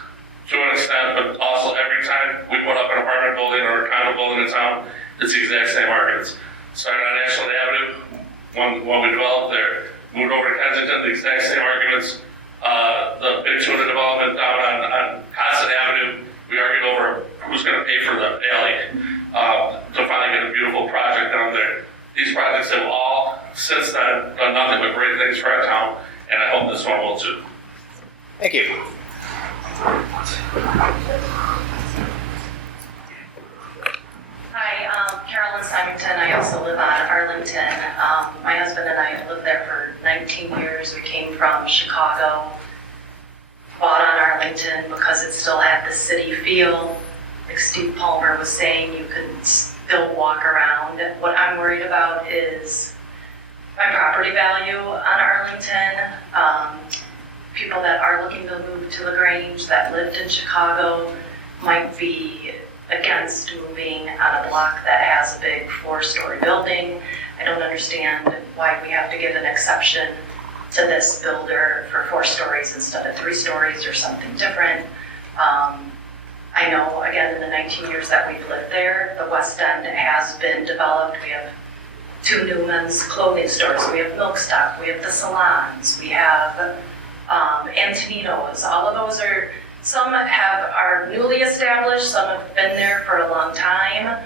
to an extent, but also every time we put up an apartment building or a condo building in town, it's the exact same arguments. Started on Ashland Avenue, when we developed there, moved over to Kensington, the exact same arguments. The big tuna development down on Constant Avenue, we argued over who's going to pay for the alley to finally get a beautiful project down there. These projects have all, since then, done nothing but great things for our town, and I hope this one will too. Thank you. Hi, Carolyn Symington. I also live on Arlington. My husband and I have lived there for 19 years. We came from Chicago, bought on Arlington because it still had the city feel. Like Steve Palmer was saying, you could still walk around. What I'm worried about is my property value on Arlington. People that are looking to move to LaGrange that lived in Chicago might be against moving on a block that has a big 4-story building. I don't understand why we have to give an exception to this builder for 4 stories instead of 3 stories or something different. I know, again, in the 19 years that we've lived there, the West End has been developed. We have 2 Newman's clothing stores, we have Milkstock, we have the salons, we have Antonino's. All of those are, some are newly established, some have been there for a long time.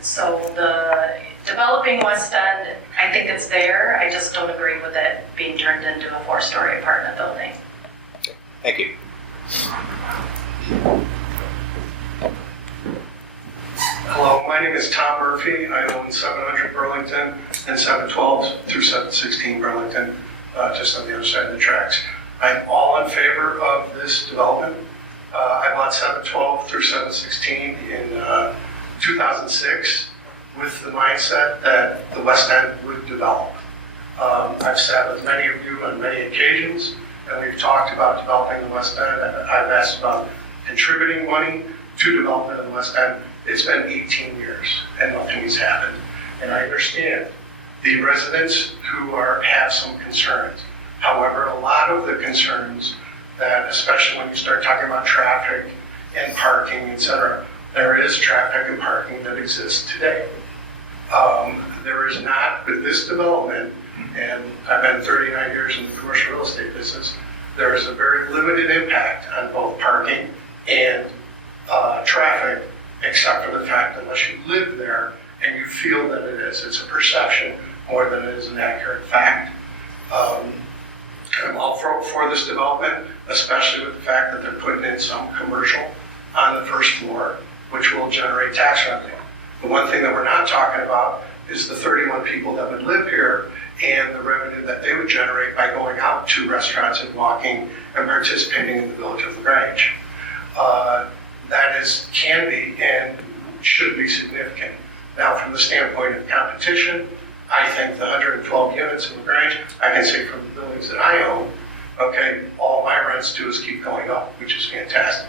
So the developing West End, I think it's there. I just don't agree with it being turned into a 4-story apartment building. Thank you. Hello, my name is Tom Murphy. I own 700 Burlington and 712 through 716 Burlington, just on the other side of the tracks. I'm all in favor of this development. I bought 712 through 716 in 2006 with the mindset that the West End would develop. I've sat with many of you on many occasions, and we've talked about developing the West End. I've asked about contributing money to development of the West End. It's been 18 years, and nothing has happened. And I understand the residents who have some concerns. However, a lot of the concerns that, especially when you start talking about traffic and parking, et cetera, there is traffic and parking that exists today. There is not, with this development, and I've been 39 years in the commercial real estate business, there is a very limited impact on both parking and traffic, except for the fact that unless you live there and you feel that it is, it's a perception more than it is an accurate fact. I'm all for this development, especially with the fact that they're putting in some commercial on the first floor, which will generate tax revenue. The one thing that we're not talking about is the 31 people that would live here and the revenue that they would generate by going out to restaurants and walking and participating in the village of LaGrange. That can be and should be significant. Now, from the standpoint of competition, I think the 112 units in LaGrange, I can say from the buildings that I own, okay, all my rents do is keep going up, which is fantastic.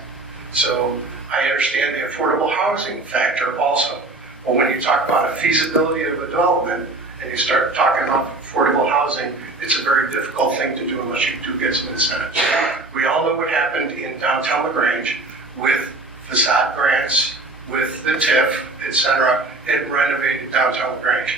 So I understand the affordable housing factor also. But when you talk about a feasibility of a development and you start talking about affordable housing, it's a very difficult thing to do unless you do get some incentives. We all know what happened in downtown LaGrange with facade grants, with the TIF, et cetera. It renovated downtown LaGrange.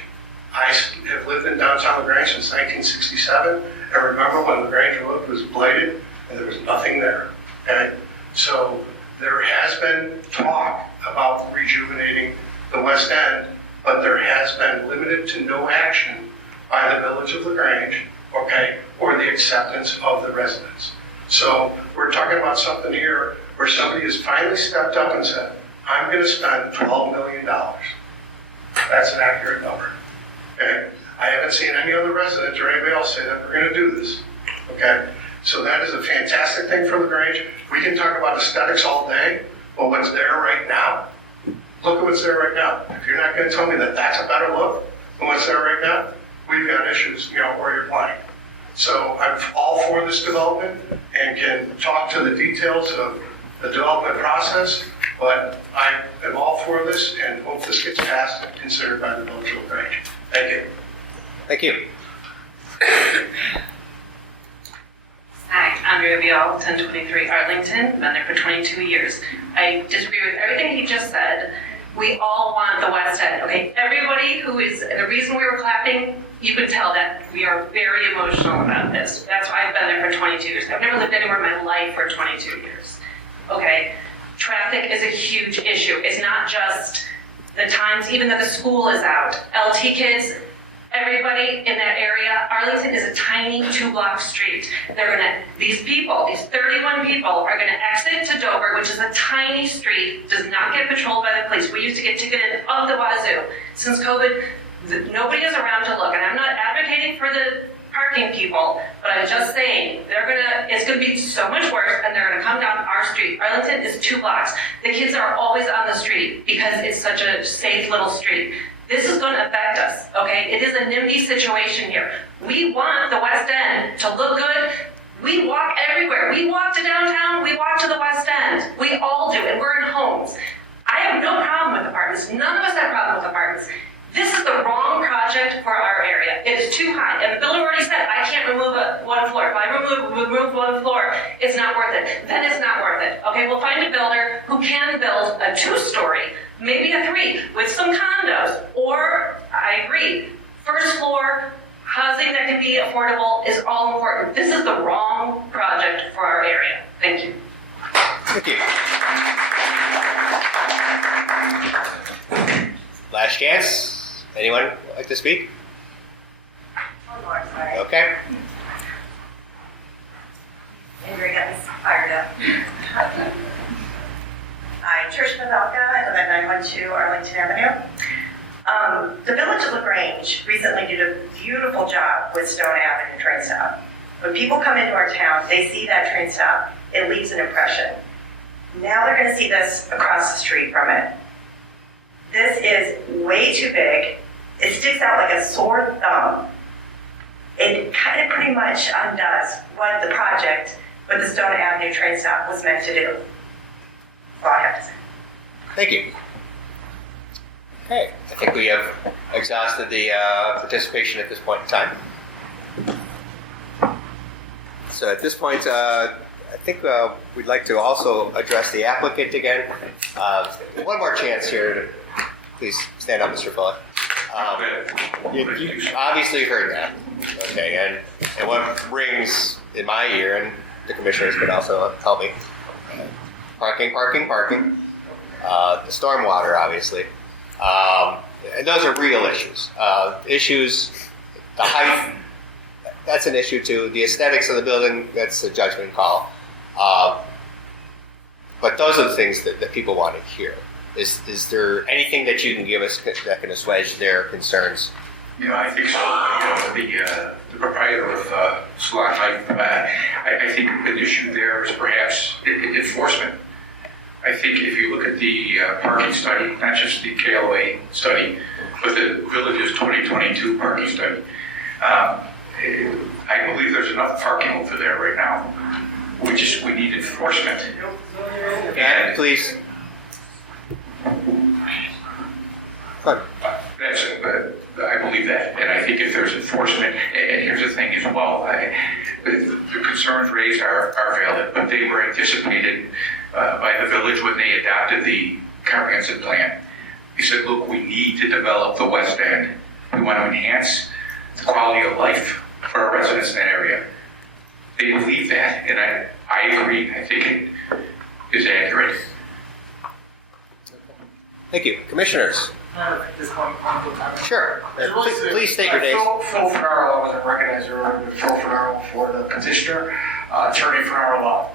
I have lived in downtown LaGrange since 1967, and remember when LaGrange Road was blighted and there was nothing there, okay? So there has been talk about rejuvenating the West End, but there has been limited to no action by the village of LaGrange, okay, or the acceptance of the residents. So we're talking about something here where somebody has finally stepped up and said, I'm going to spend $12 million. That's an accurate number. Okay? I have haven't seen any other resident or anybody else say that we're gonna do this, okay? So that is a fantastic thing for LaGrange. We can talk about aesthetics all day, but what's there right now, look at what's there right now. If you're not gonna tell me that that's a better look than what's there right now, we've got issues, where you're blind. So I'm all for this development and can talk to the details of the development process, but I am all for this and hope this gets passed and considered by the village of LaGrange. Thank you. Thank you. Hi, Andrea Vial, 1023 Arlington, been there for 22 years. I disagree with everything he just said. We all want the West End, okay? Everybody who is, the reason we were clapping, you could tell that we are very emotional about this. That's why I've been there for 22 years. I've never lived anywhere in my life for 22 years, okay? Traffic is a huge issue. It's not just the times, even though the school is out. LT kids, everybody in that area, Arlington is a tiny 2-block street. These 31 people are gonna exit to Dover, which is a tiny street, does not get patrolled by the police. We used to get ticketed up the wazoo. Since COVID, nobody is around to look, and I'm not advocating for the parking people, but I'm just saying, it's gonna be so much worse, and they're gonna come down our street. Arlington is 2 blocks. The kids are always on the street because it's such a safe little street. This is going to affect us, okay? It is a NIMBY situation here. We want the West End to look good. We walk everywhere. We walk to downtown, we walk to the West End. We all do, and we're in homes. I have no problem with apartments. None of us have a problem with apartments. This is the wrong project for our area. It is too high. And the builder already said, I can't remove one floor. If I remove one floor, it's not worth it. Then it's not worth it. Okay, we'll find a builder who can build a 2-story, maybe a 3, with some condos. Or, I agree, first floor, housing that can be affordable is all important. This is the wrong project for our area. Thank you. Thank you. Last chance. Anyone like to speak? One more, sorry. Okay. Andrea got me fired up. Hi, Trish Pavelka. I live at 912 Arlington Avenue. The Village of LaGrange recently did a beautiful job with Stone Avenue train stop. When people come into our town, they see that train stop, it leaves an impression. Now they're going to see this across the street from it. This is way too big. It sticks out like a sore thumb. It kind of pretty much undoes what the project with the Stone Avenue train stop was meant to do. That's all I have to say. Thank you. Okay, I think we have exhausted the participation at this point in time. So at this point, I think we'd like to also address the applicant again. One more chance here. Please stand up, Mr. Fuller. You obviously heard that. Okay, and what rings in my ear, and the commissioners could also help me, parking. The stormwater, obviously. And those are real issues. The height, that's an issue too. The aesthetics of the building, that's a judgment call. But those are the things that people want to hear. Is there anything that you can give us that can assuage their concerns? I think so. The proprietor of Salon Life, I think an issue there is perhaps enforcement. I think if you look at the parking study, not just the KLA study, but the Village's 2022 parking study, I believe there's enough parking over there right now. We need enforcement. And please. I believe that, and I think if there's enforcement, and here's the thing as well, the concerns raised are valid, but they were anticipated by the village when they adopted the comprehensive plan. He said, look, we need to develop the West End. We want to enhance the quality of life for our residents in that area. They believe that, and I agree. I think it is accurate. Thank you. Commissioners? Sure. Please state your name. Phil Ferraro, I wasn't recognized earlier, but Phil Ferraro for the petitioner, attorney for our law.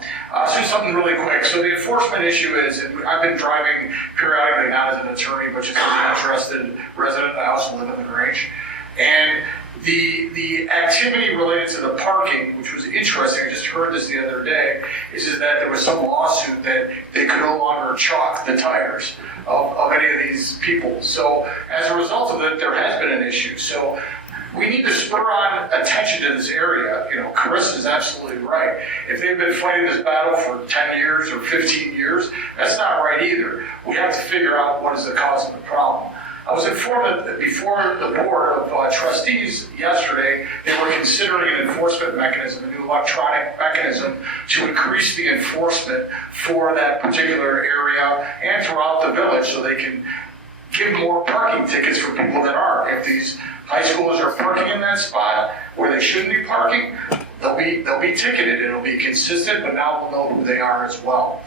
So just something really quick. So the enforcement issue is, and I've been driving periodically, not as an attorney, but just as an interested resident. I also live in the Grange. And The activity related to the parking, which was interesting, I just heard this the other day, is that there was some lawsuit that they could no longer chalk the tires of any of these people. So as a result of it, there has been an issue. So we need to spur on attention to this area. You know, Carissa's absolutely right. If they've been fighting this battle for 10 years or 15 years, that's not right either. We have to figure out what is the cause of the problem. I was informed that before the board of trustees yesterday, they were considering an enforcement mechanism, a new electronic mechanism to increase the enforcement for that particular area and throughout the village so they can give more parking tickets for people that aren't. If these high schoolers are parking in that spot where they shouldn't be parking, they'll be ticketed. It'll be consistent, but now we'll know who they are as well.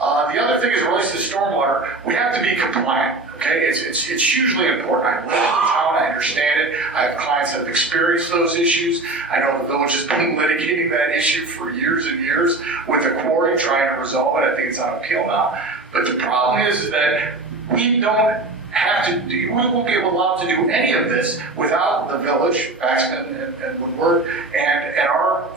The other thing is relates to stormwater. We have to be compliant. Okay, it's hugely important. I live in the town. I understand it. I have clients that have experienced those issues. I know the village has been litigating that issue for years and years with the quarry, trying to resolve it. I think it's on appeal now. But the problem is that we don't have to. We won't be allowed to do any of this without the village, Paxton and Woodward, and our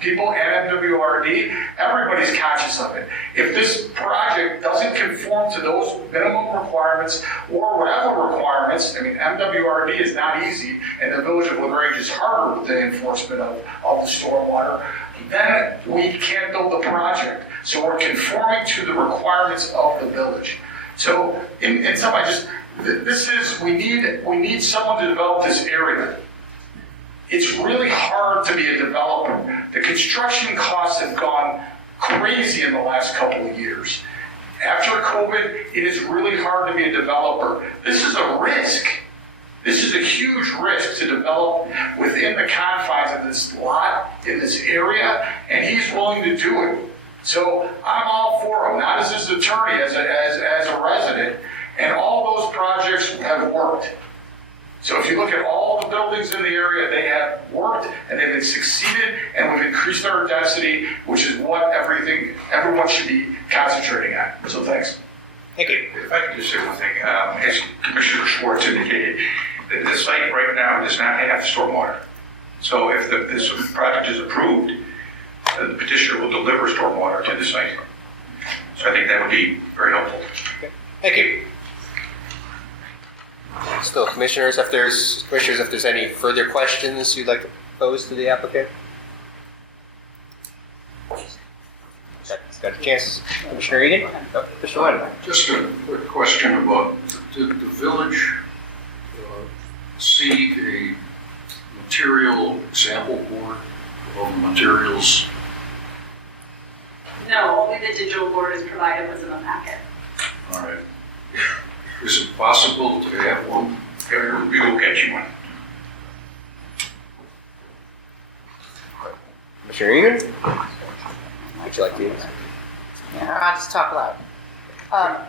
people and MWRD. Everybody's conscious of it. If this project doesn't conform to those minimum requirements or whatever requirements, I mean, MWRD is not easy, and the village of Grange is harder with the enforcement of the stormwater, then we can't build the project. So we're conforming to the requirements of the village. So in some, we need someone to develop this area. It's really hard to be a developer. The construction costs have gone crazy in the last couple of years. After COVID, it is really hard to be a developer. This is a risk. This is a huge risk to develop within the confines of this lot in this area, and he's willing to do it. So I'm all for him, not as his attorney, as a resident, and all those projects have worked. So if you look at all the buildings in the area, they have worked and they've been succeeded, and we've increased our density, which is what everyone should be concentrating on. So thanks. Thank you. If I could just say one thing, as Commissioner Schwartz indicated, the site right now does not have stormwater. So if this project is approved, the petitioner will deliver stormwater to the site. So I think that would be very helpful. Okay. Thank you. Still, commissioners, if there's any further questions you'd like to pose to the applicant? Got a chance. Commissioner Egan? No, Mr. Wynn. Just a quick question about, did the village see a material sample board of materials? No, only the digital board is provided what's in the packet. All right. Is it possible to have one? We will get you one. Commissioner Egan? Would you like to use? Yeah, I'll just talk loud.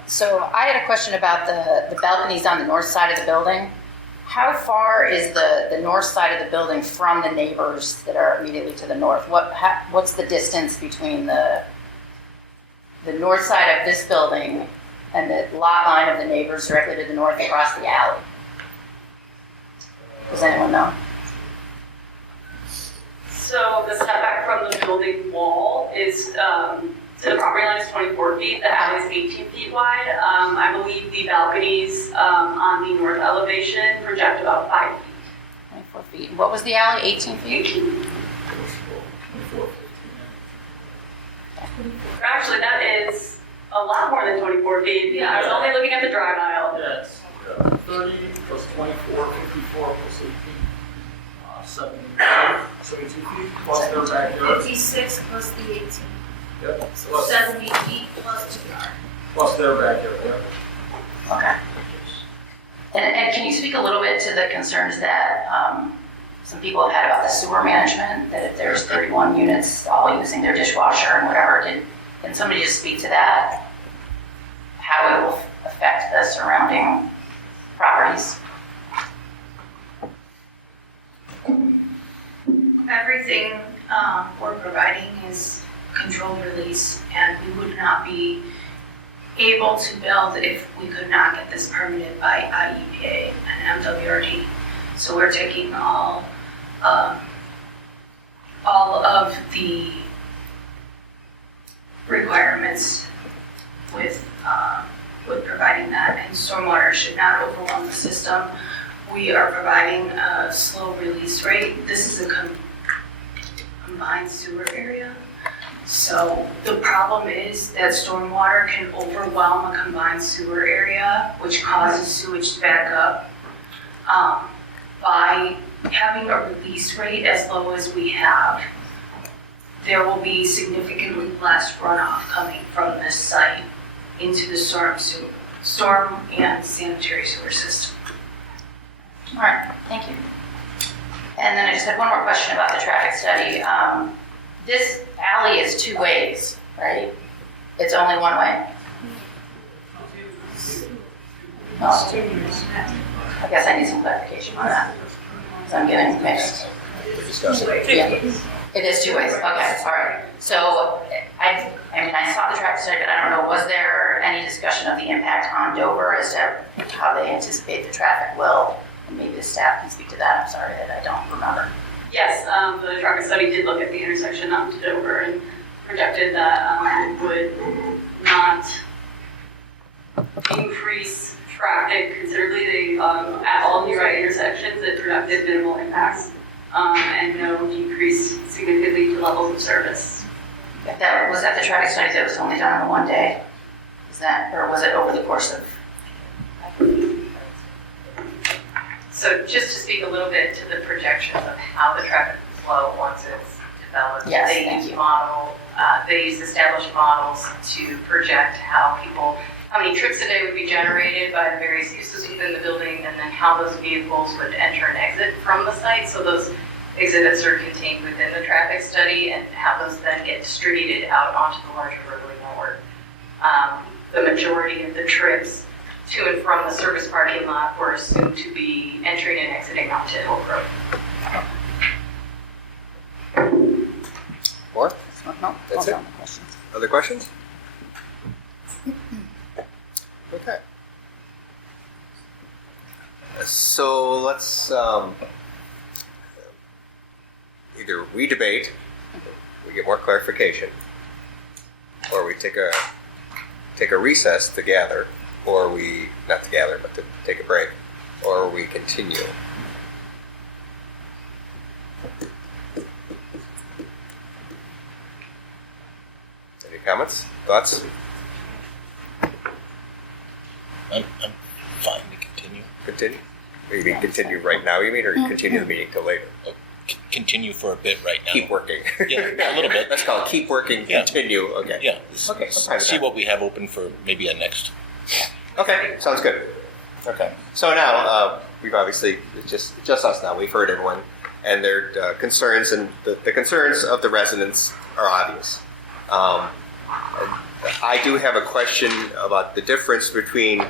So I had a question about the balconies on the north side of the building. How far is the north side of the building from the neighbors that are immediately to the north? What's the distance between the north side of this building and the lot line of the neighbors directly to the north across the alley? Does anyone know? So the setback from the building wall is, to the property line is 24 feet, the alley is 18 feet wide. I believe the balconies on the north elevation project about 5 feet. 24 feet. What was the alley, 18 feet? 18. Actually, that is a lot more than 24 feet. Yeah, I was only looking at the drive aisle. Yes. 30 plus 24, 54 plus 18, 72 feet plus their backyard. 56 plus the 18. Yep. So Plus, 70 feet plus 2 yard. plus their backyard, yep. Okay. And can you speak a little bit to the concerns that some people have had about the sewer management, that if there's 31 units all using their dishwasher and whatever, can somebody just speak to that? How it will affect the surrounding properties? Everything we're providing is controlled release, and we would not be able to build if we could not get this permitted by IEPA and MWRD. So we're taking all of the requirements with providing that, and stormwater should not overwhelm the system. We are providing a slow release rate. This is a combined sewer area. So the problem is that stormwater can overwhelm a combined sewer area, which causes sewage to back up. By having a release rate as low as we have, there will be significantly less runoff coming from this site into the storm and sanitary sewer system. All right, thank you. And then I just had one more question about the traffic study. This alley is two ways, right? It's only one way? I guess I need some clarification on that, because I'm getting mixed. Yeah, it is two ways, okay, all right. So, I mean, I saw the traffic study, but I don't know, was there any discussion of the impact on Dover as to how they anticipate the traffic will? And maybe the staff can speak to that, I'm sorry that I don't remember. Yes, the traffic study did look at the intersection up to Dover and projected that it would not increase traffic considerably. At all nearby intersections, it projected minimal impacts and no decrease significantly to levels of service. Was that the traffic study that was only done in one day? Is that, or was it over the course of? So just to speak a little bit to the projections of how the traffic will flow once it's developed. Yes, they thank use you. they use established models to project how many trips a day would be generated by the various uses within the building, and then how those vehicles would enter and exit from the site. So those exhibits are contained within the traffic study, and how those then get distributed out onto the larger roadway network. The majority of the trips to and from the service parking lot were assumed to be entering and exiting onto Hill Road. More? No, That's it? Other questions? Okay. So let's either we debate, we get more clarification, or we take a recess to gather, or we, not to gather, but to take a break, or we continue. Any comments, thoughts? I'm fine to continue. Continue? Or you mean continue right now, you mean, or continue the meeting till later? Continue for a bit right now. Keep working. Yeah, a little bit. Let's call it keep working, continue, okay. Yeah. Okay, See what we have open for maybe a next. Okay, sounds good. Okay, so now we've obviously it's just us now. We've heard everyone and their concerns, and the concerns of the residents are obvious. I do have a question about the difference between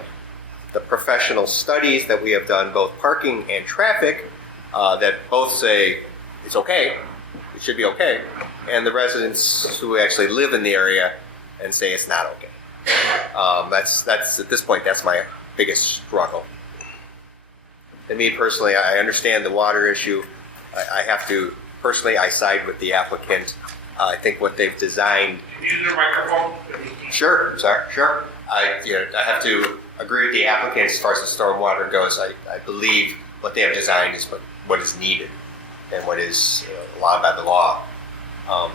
the professional studies that we have done, both parking and traffic, that both say it's okay, it should be okay, and the residents who actually live in the area and say it's not okay. That's at this point, that's my biggest struggle. And me personally, I understand the water issue. I have to, personally, I side with the applicant. I think what they've designed. Use your microphone. Sure, sorry, sure. I have to agree with the applicant as far as the stormwater goes. I believe what they have designed is what is needed and what is allowed by the law. And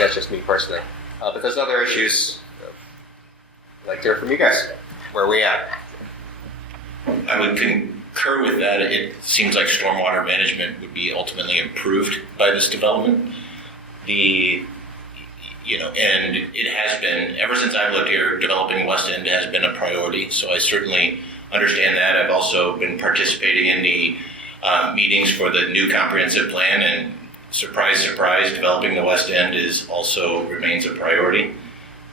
that's just me personally. But there's other issues. I'd like to hear from you guys. Where are we at? I would concur with that. It seems like stormwater management would be ultimately improved by this development. And it has been, ever since I've lived here, developing West End has been a priority. So I certainly understand that. I've also been participating in the meetings for the new comprehensive plan, and surprise, surprise, developing the West End remains a priority.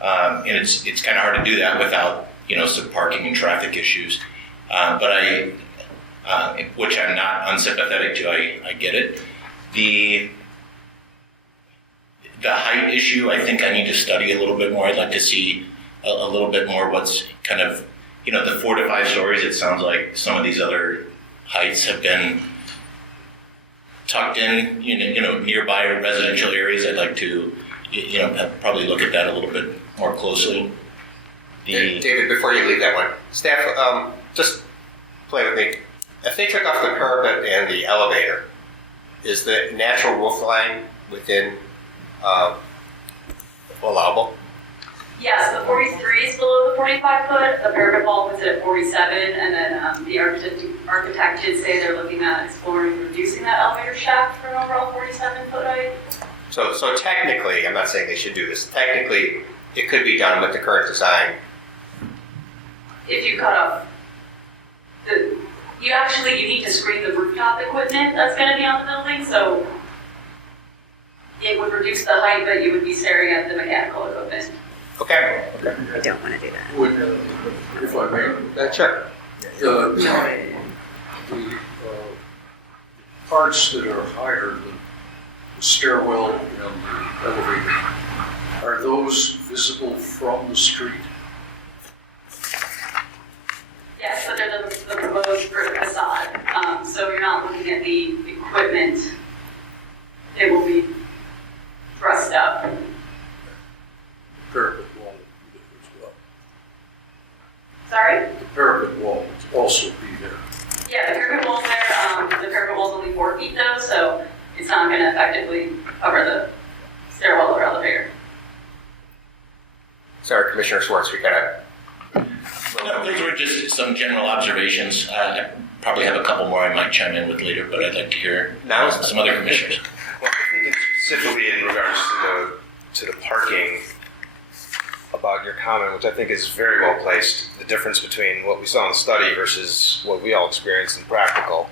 And it's kind of hard to do that without, some parking and traffic issues. But which I'm not unsympathetic to, I get it. The height issue, I think I need to study a little bit more. I'd like to see a little bit more what's kind of, the 4 to 5 stories. It sounds like some of these other heights have been tucked in, nearby residential areas, I'd like to, probably look at that a little bit more closely. David, before you leave that one, staff, just play with me. If they took off the curb and the elevator, is the natural roof line within allowable? Yes, the 43 is below the 45 foot, the parapet wall puts it at 47, and then the architect did say they're looking at exploring reducing that elevator shaft for an overall 47 foot height. So technically, I'm not saying they should do this, technically it could be done with the current design. If you cut off you need to screen the rooftop equipment that's going to be on the building, so it would reduce the height, but you would be staring at the mechanical equipment. Okay. I don't want to do that. Would, if I may, sure. The parts that are higher, the stairwell and the elevator, are those visible from the street? Yes, but they're the proposed facade, so you're not looking at the equipment. It will be thrust up. Parapet wall as well. Sorry? The parapet wall would also be there. Yeah, the parapet wall's there. The parapet wall's only 4 feet though, so it's not going to effectively cover the stairwell or elevator. Sorry, Commissioner Schwartz, we got No, those were just some general observations. I probably have a couple more I might chime in with later, but I'd like to hear some other commissioners. Well, I think specifically in regards to the parking, about your comment, which I think is very well placed, the difference between what we saw in the study versus what we all experienced in practical.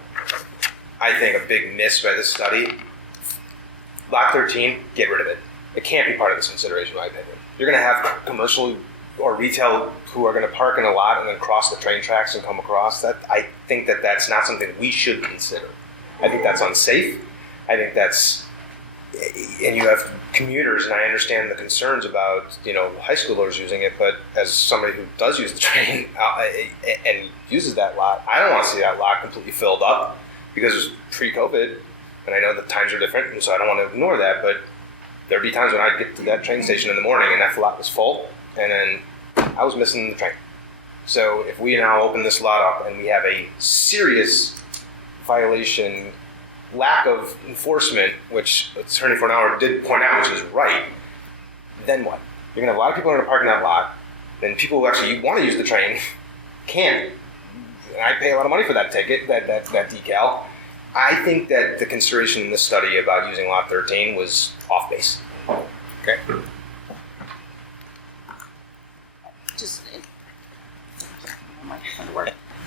I think a big miss by this study, Lot 13, get rid of it. It can't be part of this consideration, in my opinion. You're going to have commercial or retail who are going to park in a lot and then cross the train tracks and come across. That I think that's not something we should consider. I think that's unsafe. I think that's, and you have commuters, and I understand the concerns about high schoolers using it, but as somebody who does use the train and uses that lot, I don't want to see that lot completely filled up because it was pre-COVID, and I know the times are different, and so I don't want to ignore that, but there'd be times when I'd get to that train station in the morning and that lot was full, and then I was missing the train. So if we now open this lot up and we have a serious violation, lack of enforcement, which Attorney for an Hour did point out, which is right, then what? You're going to have a lot of people who are going to park in that lot, then people who actually want to use the train can't. And I pay a lot of money for that ticket, that decal. I think that the consideration in this study about using Lot 13 was off base. Okay.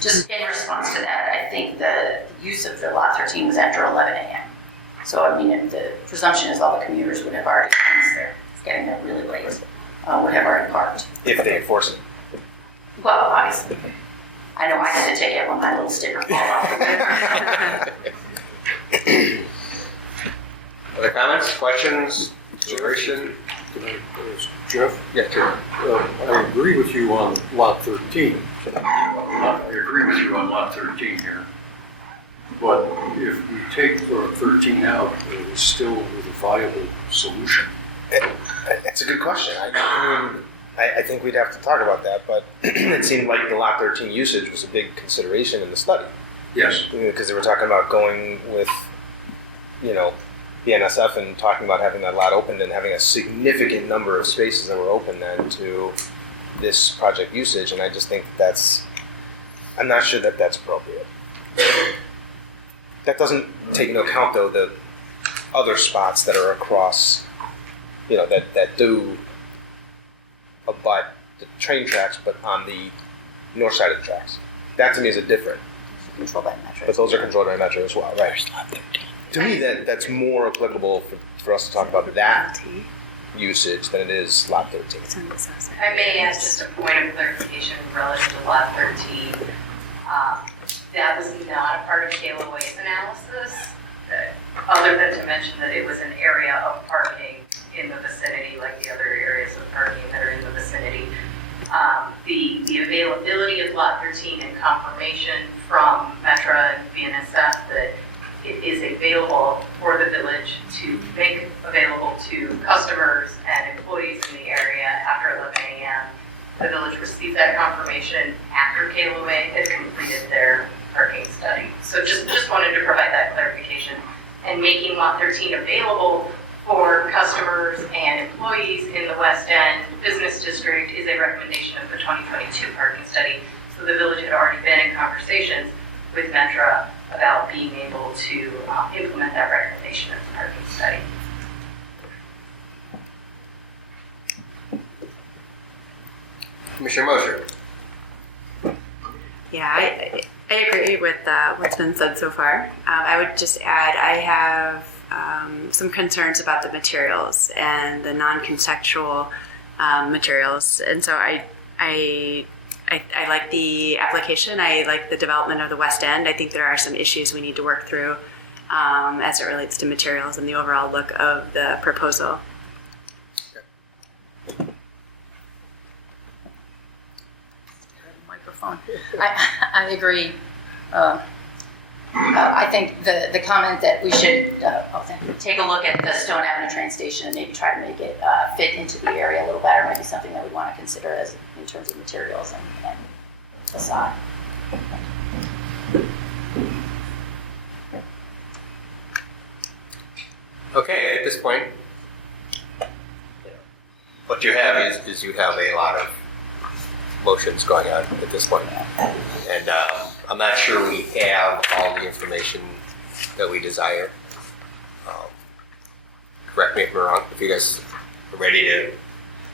Just in response to that, I think the use of the Lot 13 was after 11 a.m. So, I mean, the presumption is all the commuters would have already, once they're getting there really late, would have already parked. If they enforce it. Well, obviously. I know I had to take it when my little sticker fell off. Other comments, questions, consideration? Jeff? Yeah, sure. I agree with you on Lot 13. I agree with you on Lot 13 here. But if we take 13 out, it's still with a viable solution. That's a good question. I think we'd have to talk about that, but it seemed like the Lot 13 usage was a big consideration in the study. Yes. Because they were talking about going with, the NSF and talking about having that lot opened and having a significant number of spaces that were open then to this project usage, and I just think I'm not sure that that's appropriate. That doesn't take into account, though, the other spots that are across, that do abut the train tracks, but on the north side of the tracks. That to me is a different. Controlled by Metro. But those are controlled by Metro as well, right? To me, that's more applicable for us to talk about that usage than it is Lot 13. I may ask just a point of clarification relative to Lot 13. That was not a part of Kayla Way's analysis, other than to mention that it was an area of parking in the vicinity, like the other areas of parking that are in the vicinity. The availability of Lot 13 and confirmation from Metra and BNSF that it is available for the village to make available to customers and employees in the area after 11 a.m. The village received that confirmation after KLOA had completed their parking study. So just wanted to provide that clarification. And making Lot 13 available for customers and employees in the West End Business District is a recommendation of the 2022 parking study. So the village had already been in conversations with Metra about being able to implement that recommendation of the parking study. Commissioner Mosher. Yeah, I agree with what's been said so far. I would just add I have some concerns about the materials and the non-contextual materials, and so I like the application. I like the development of the West End. I think there are some issues we need to work through as it relates to materials and the overall look of the proposal. Microphone. I agree. I think the comment that we should take a look at the Stone Avenue train station and maybe try to make it fit into the area a little better might be something that we want to consider as in terms of materials and facade. Okay, at this point, what you have is you have a lot of motions going on at this point. And I'm not sure we have all the information that we desire. Correct me if I'm wrong, if you guys are ready to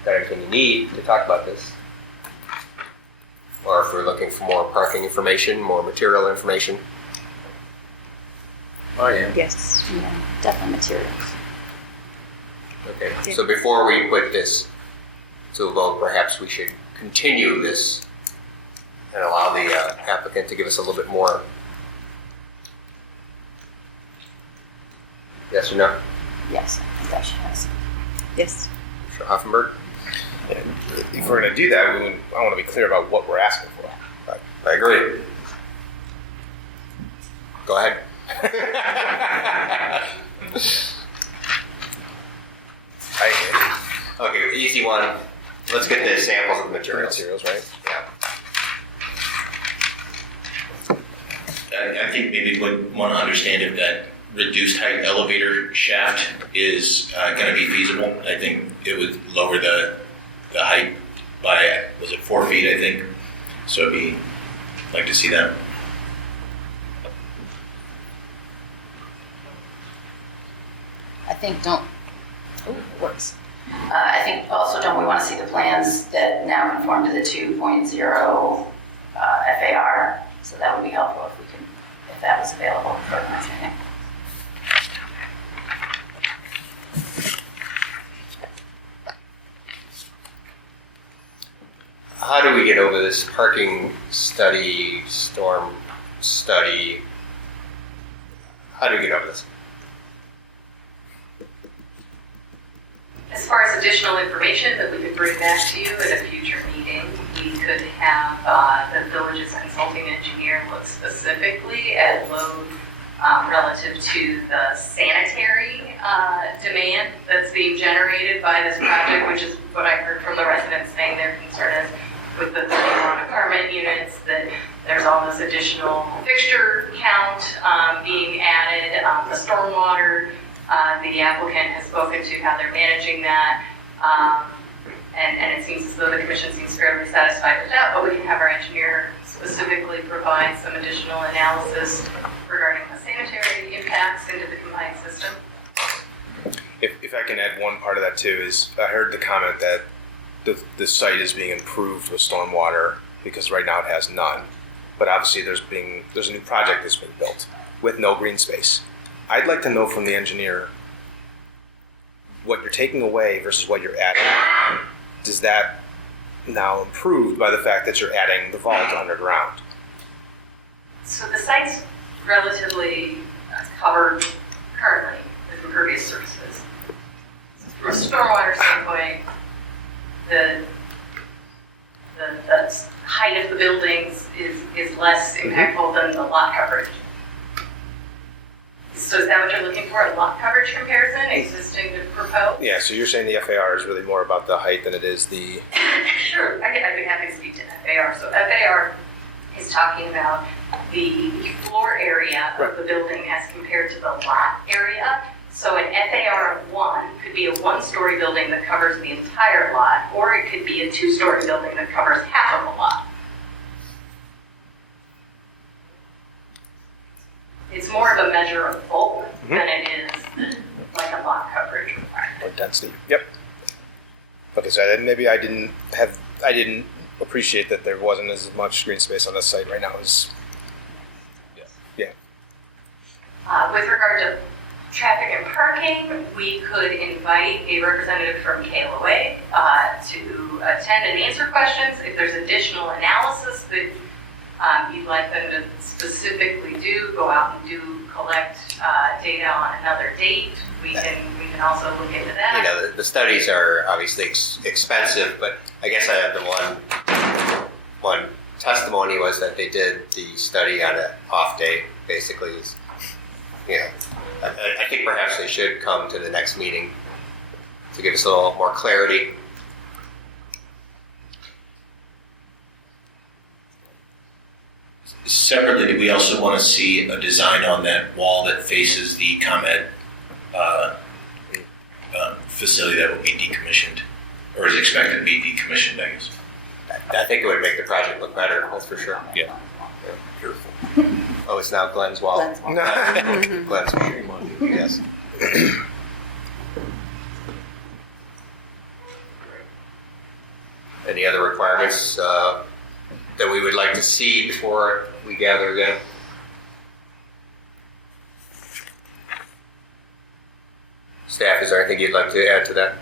got everything you need to talk about this. Or if we're looking for more parking information, more material information. I am. Yes, yeah, definitely materials. Okay, so before we put this to a vote, perhaps we should continue this and allow the applicant to give us a little bit more. Yes or no? Yes, I think that should have. Yes. Mr. Hoffenberg? If we're going to do that, I want to be clear about what we're asking for. I agree. Go ahead. Okay, easy one. Let's get the samples of the materials. Right? Yeah. I think maybe we would want to understand if that reduced height elevator shaft is going to be feasible. I think it would lower the height by, was it 4 feet, I think? So like to see that. I think works. I think also don't we want to see the plans that now conform to the 2.0 FAR? So that would be helpful if that was available for my training. How do we get over this parking study, storm study? How do we get over this? As far as additional information that we could bring back to you at a future meeting, we could have the village's consulting engineer look specifically at load relative to the sanitary demand that's being generated by this project, which is what I heard from the residents saying their concern is with the 31 apartment units, that there's all this additional fixture count being added, the stormwater. The applicant has spoken to how they're managing that, and it seems as though the commission seems fairly satisfied with that, but we can have our engineer specifically provide some additional analysis regarding the sanitary impacts into the combined system. If I can add one part of that too, is I heard the comment that the site is being improved with stormwater because right now it has none. But obviously there's a new project that's being built with no green space. I'd like to know from the engineer what you're taking away versus what you're adding. Does that now improved by the fact that you're adding the vault underground? So the site's relatively covered currently with impervious surfaces. From a stormwater standpoint, the height of the buildings is less impactful than the lot coverage. So is that what you're looking for, a lot coverage comparison, existing to proposed? Yeah, so you're saying the FAR is really more about the height than it is the... Sure, I'd be happy to speak to FAR. So FAR is talking about the floor area of the building as compared to the lot area. So an FAR of 1 could be a 1-story building that covers the entire lot, or it could be a 2-story building that covers half of the lot. It's more of a measure of bulk than it is like a lot coverage requirement. Or density. Yep. Okay, so maybe I didn't appreciate that there wasn't as much green space on this site right now as... Yeah. With regard to traffic and parking, we could invite a representative from KLOA to attend and answer questions. If there's additional analysis that you'd like them to specifically do, go out and collect data on another date, we can also look into that. You know, the studies are obviously expensive, but I guess the one testimony was that they did the study on an off day, basically. You know, I think perhaps they should come to the next meeting to give us a little more clarity. Separately, do we also want to see a design on that wall that faces the ComEd facility that will be decommissioned, or is expected to be decommissioned, I guess? I think it would make the project look better, that's for sure. Yeah. Beautiful. Oh, it's now Glenn's wall. Glenn's wall. Glenn's wall. Yes. Any other requirements that we would like to see before we gather again? Staff, is there anything you'd like to add to that?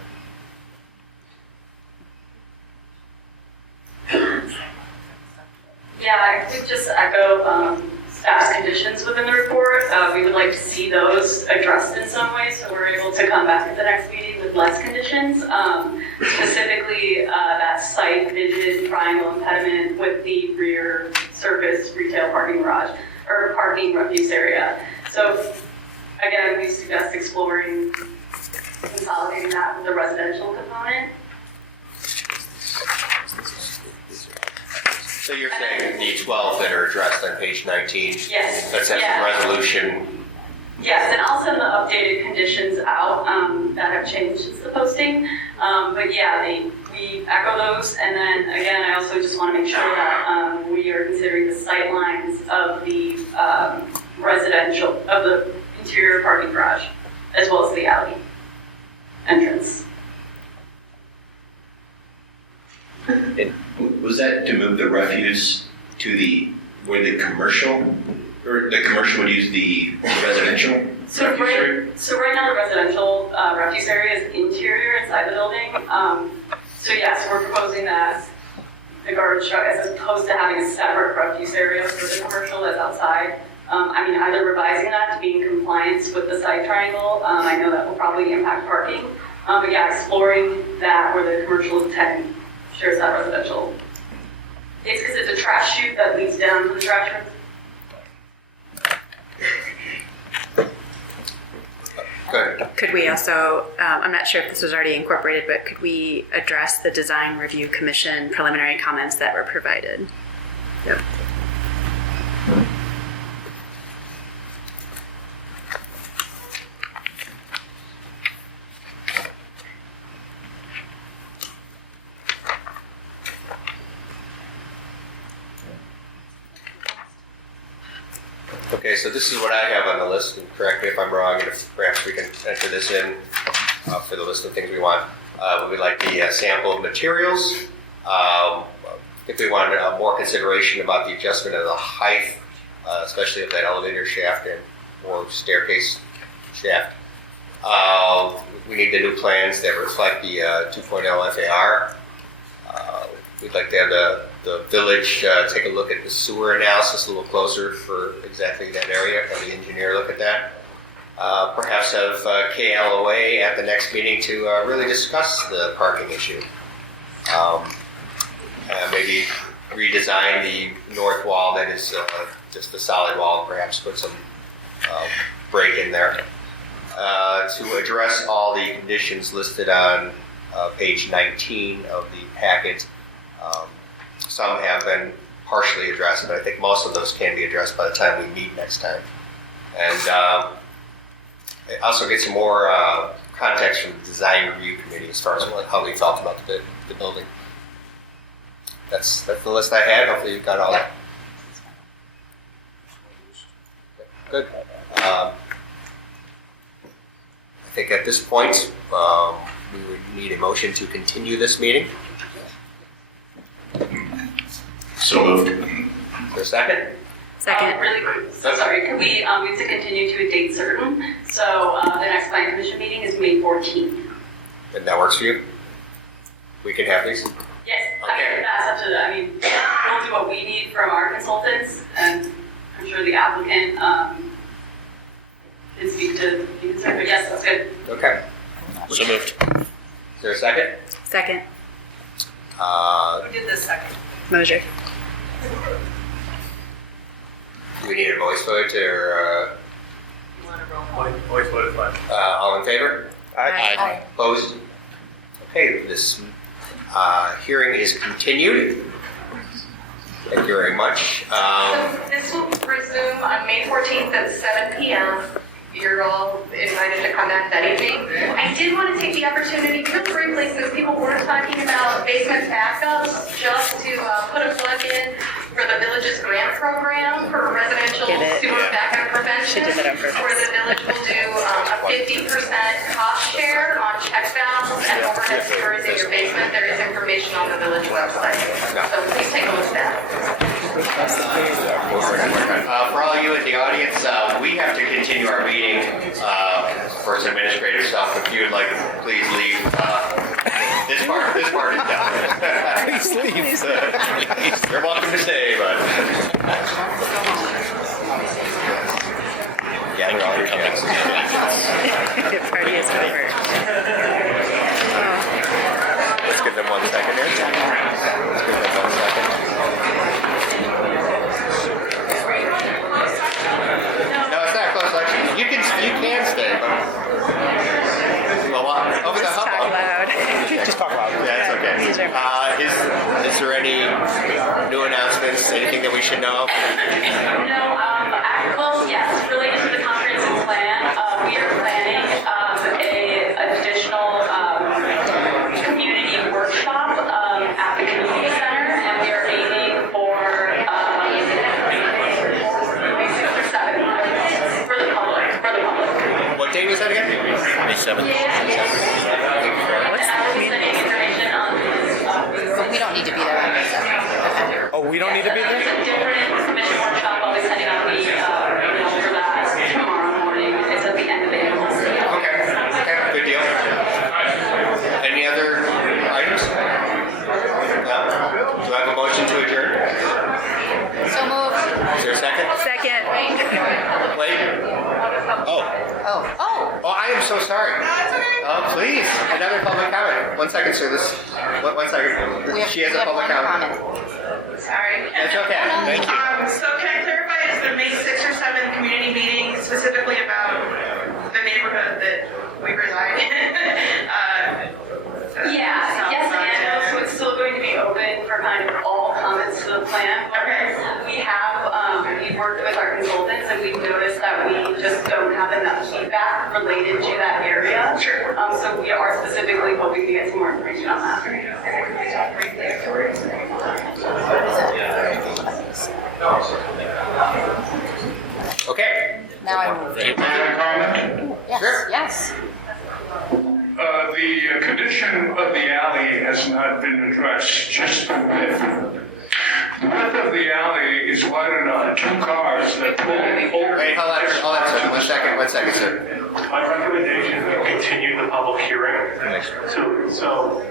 Yeah, I could just echo staff's conditions within the report. We would like to see those addressed in some way, so we're able to come back at the next meeting with less conditions. Specifically, that site vision triangle impediment with the rear surface retail parking garage or parking refuse area. So again, we suggest exploring consolidating that with the residential component. So you're saying the 12 that are addressed on page 19? Yes. That says resolution. Yes, and I'll send the updated conditions out that have changed since the posting. But yeah, we echo those. And then again, I also just want to make sure that we are considering the sight lines of the residential, of the interior parking garage, as well as the alley entrance. Was that to move the refuse to where the commercial would use the residential? So right now the residential refuse area is interior inside the building. So yes, we're proposing that the garbage truck, as opposed to having a separate refuse area for the commercial that's outside. Either revising that to be in compliance with the site triangle. I know that will probably impact parking. But yeah, exploring that where the commercial tenant shares that residential. It's because it's a trash chute that leads down to the trash room. Good. Could we also, I'm not sure if this was already incorporated, but could we address the Design Review Commission preliminary comments that were provided? Yep. Okay, so this is what I have on the list, and correct me if I'm wrong, and if perhaps we can enter this in for the list of things we want. We would like the sample of materials. I think we wanted more consideration about the adjustment of the height, especially of that elevator shaft or staircase shaft. We need the new plans that reflect the 2.0 FAR. We'd like to have the village take a look at the sewer analysis a little closer for exactly that area, have the engineer look at that. Perhaps have KLOA at the next meeting to really discuss the parking issue. Maybe redesign the north wall that is just a solid wall, perhaps put some break in there to address all the conditions listed on page 19 of the packet. Some have been partially addressed, but I think most of those can be addressed by the time we meet next time. And also get some more context from the design review committee as far as how they felt about the building. That's the list I had. Hopefully you've got all that. Good. I think at this point we would need a motion to continue this meeting. So moved. For a second? Second. Really quick, so sorry, could we need to continue to a date certain? So the next plan commission meeting is May 14th. And that works for you? We can have these? Yes, okay. That's up to, I mean, we'll do what we need from our consultants, and I'm sure the applicant can speak to the concern, but yes, that's good. Okay. So moved. Is there a second? Second. Who did the second? Mosier. Do we need a voice vote or You want to roll call? Voice vote is fine. all in favor? Aye. Opposed? Okay, this hearing is continued. Thank you very much. This will resume on May 14th at 7 p.m. You're all invited to come back that evening. I did want to take the opportunity real briefly, since people were talking about basement backups, just to put a plug in for the village's grant program for residential sewer backup prevention, where the village will do a 50% cost share on check valves and overhead sewers in your basement. There is information on the village website, so please take a look at that. For all of you in the audience, we have to continue our meeting for some administrative stuff. If you would like to please leave, this part is done. Please leave. You're welcome to stay, but yeah, you're all coming. The party is over. Let's give them 1 second here. Let's give them 1 second. No, it's not a closed election. You can stay, but over the Just talk loud. Just talk loud. Yeah, it's okay. Is there any new announcements? Anything that we should know? No, well, yes, related to the comprehensive plan, we are planning an additional community workshop at the community center, and we are aiming for May 6th or 7th for the public. What date was that again? May 7th. What's the community? We don't need to be there on May 7th. Oh, we don't need to be there? There's a different commission workshop. I'll be sending out the email for that tomorrow morning. It's at the end of the annual meeting. Okay, good deal. Any other items? No. Do I have a motion to adjourn? So moved. Is there a second? Second. Wait. Oh, I am so sorry. Please, another public comment. 1 second, sir. One second. She has a public comment. Sorry. It's okay. Thank you. So can I clarify, is the May 6th or 7th community meeting specifically about the neighborhood that we reside in? Yeah, yes and no, so it's still going to be open for kind of all comments to the plan. Okay. We have, we've worked with our consultants and we've noticed that we just don't have enough feedback related to that area. Sure. So we are specifically hoping to get some more information on that. Okay. Now I move. Yes, Sure. yes. The condition of the alley has not been addressed, just the width. The width of the alley is wide enough, 2 cars that pull over. Wait, hold on, sir. 1 second, sir. My recommendation is to continue the public hearing. So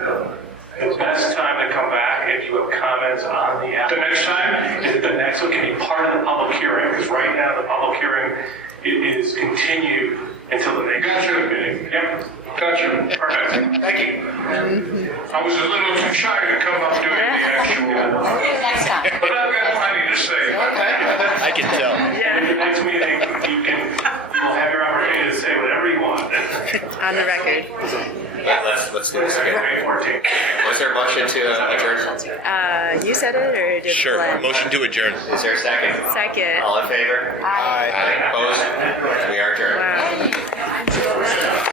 the best time to come back, if you have comments on the application. The next time? The next one can be part of the public hearing, because right now the public hearing is continued until the next meeting. Yep, gotcha, perfect. Thank you. I was a little too shy to come up doing the actual, Next time. but I've got plenty to say. I can tell. At the next meeting, you'll have your On the record. Let's do this again. Was there a motion to adjourn? You said it, or did Sure. Glenn? Motion to adjourn. Is there a second? Second. All in favor? Aye.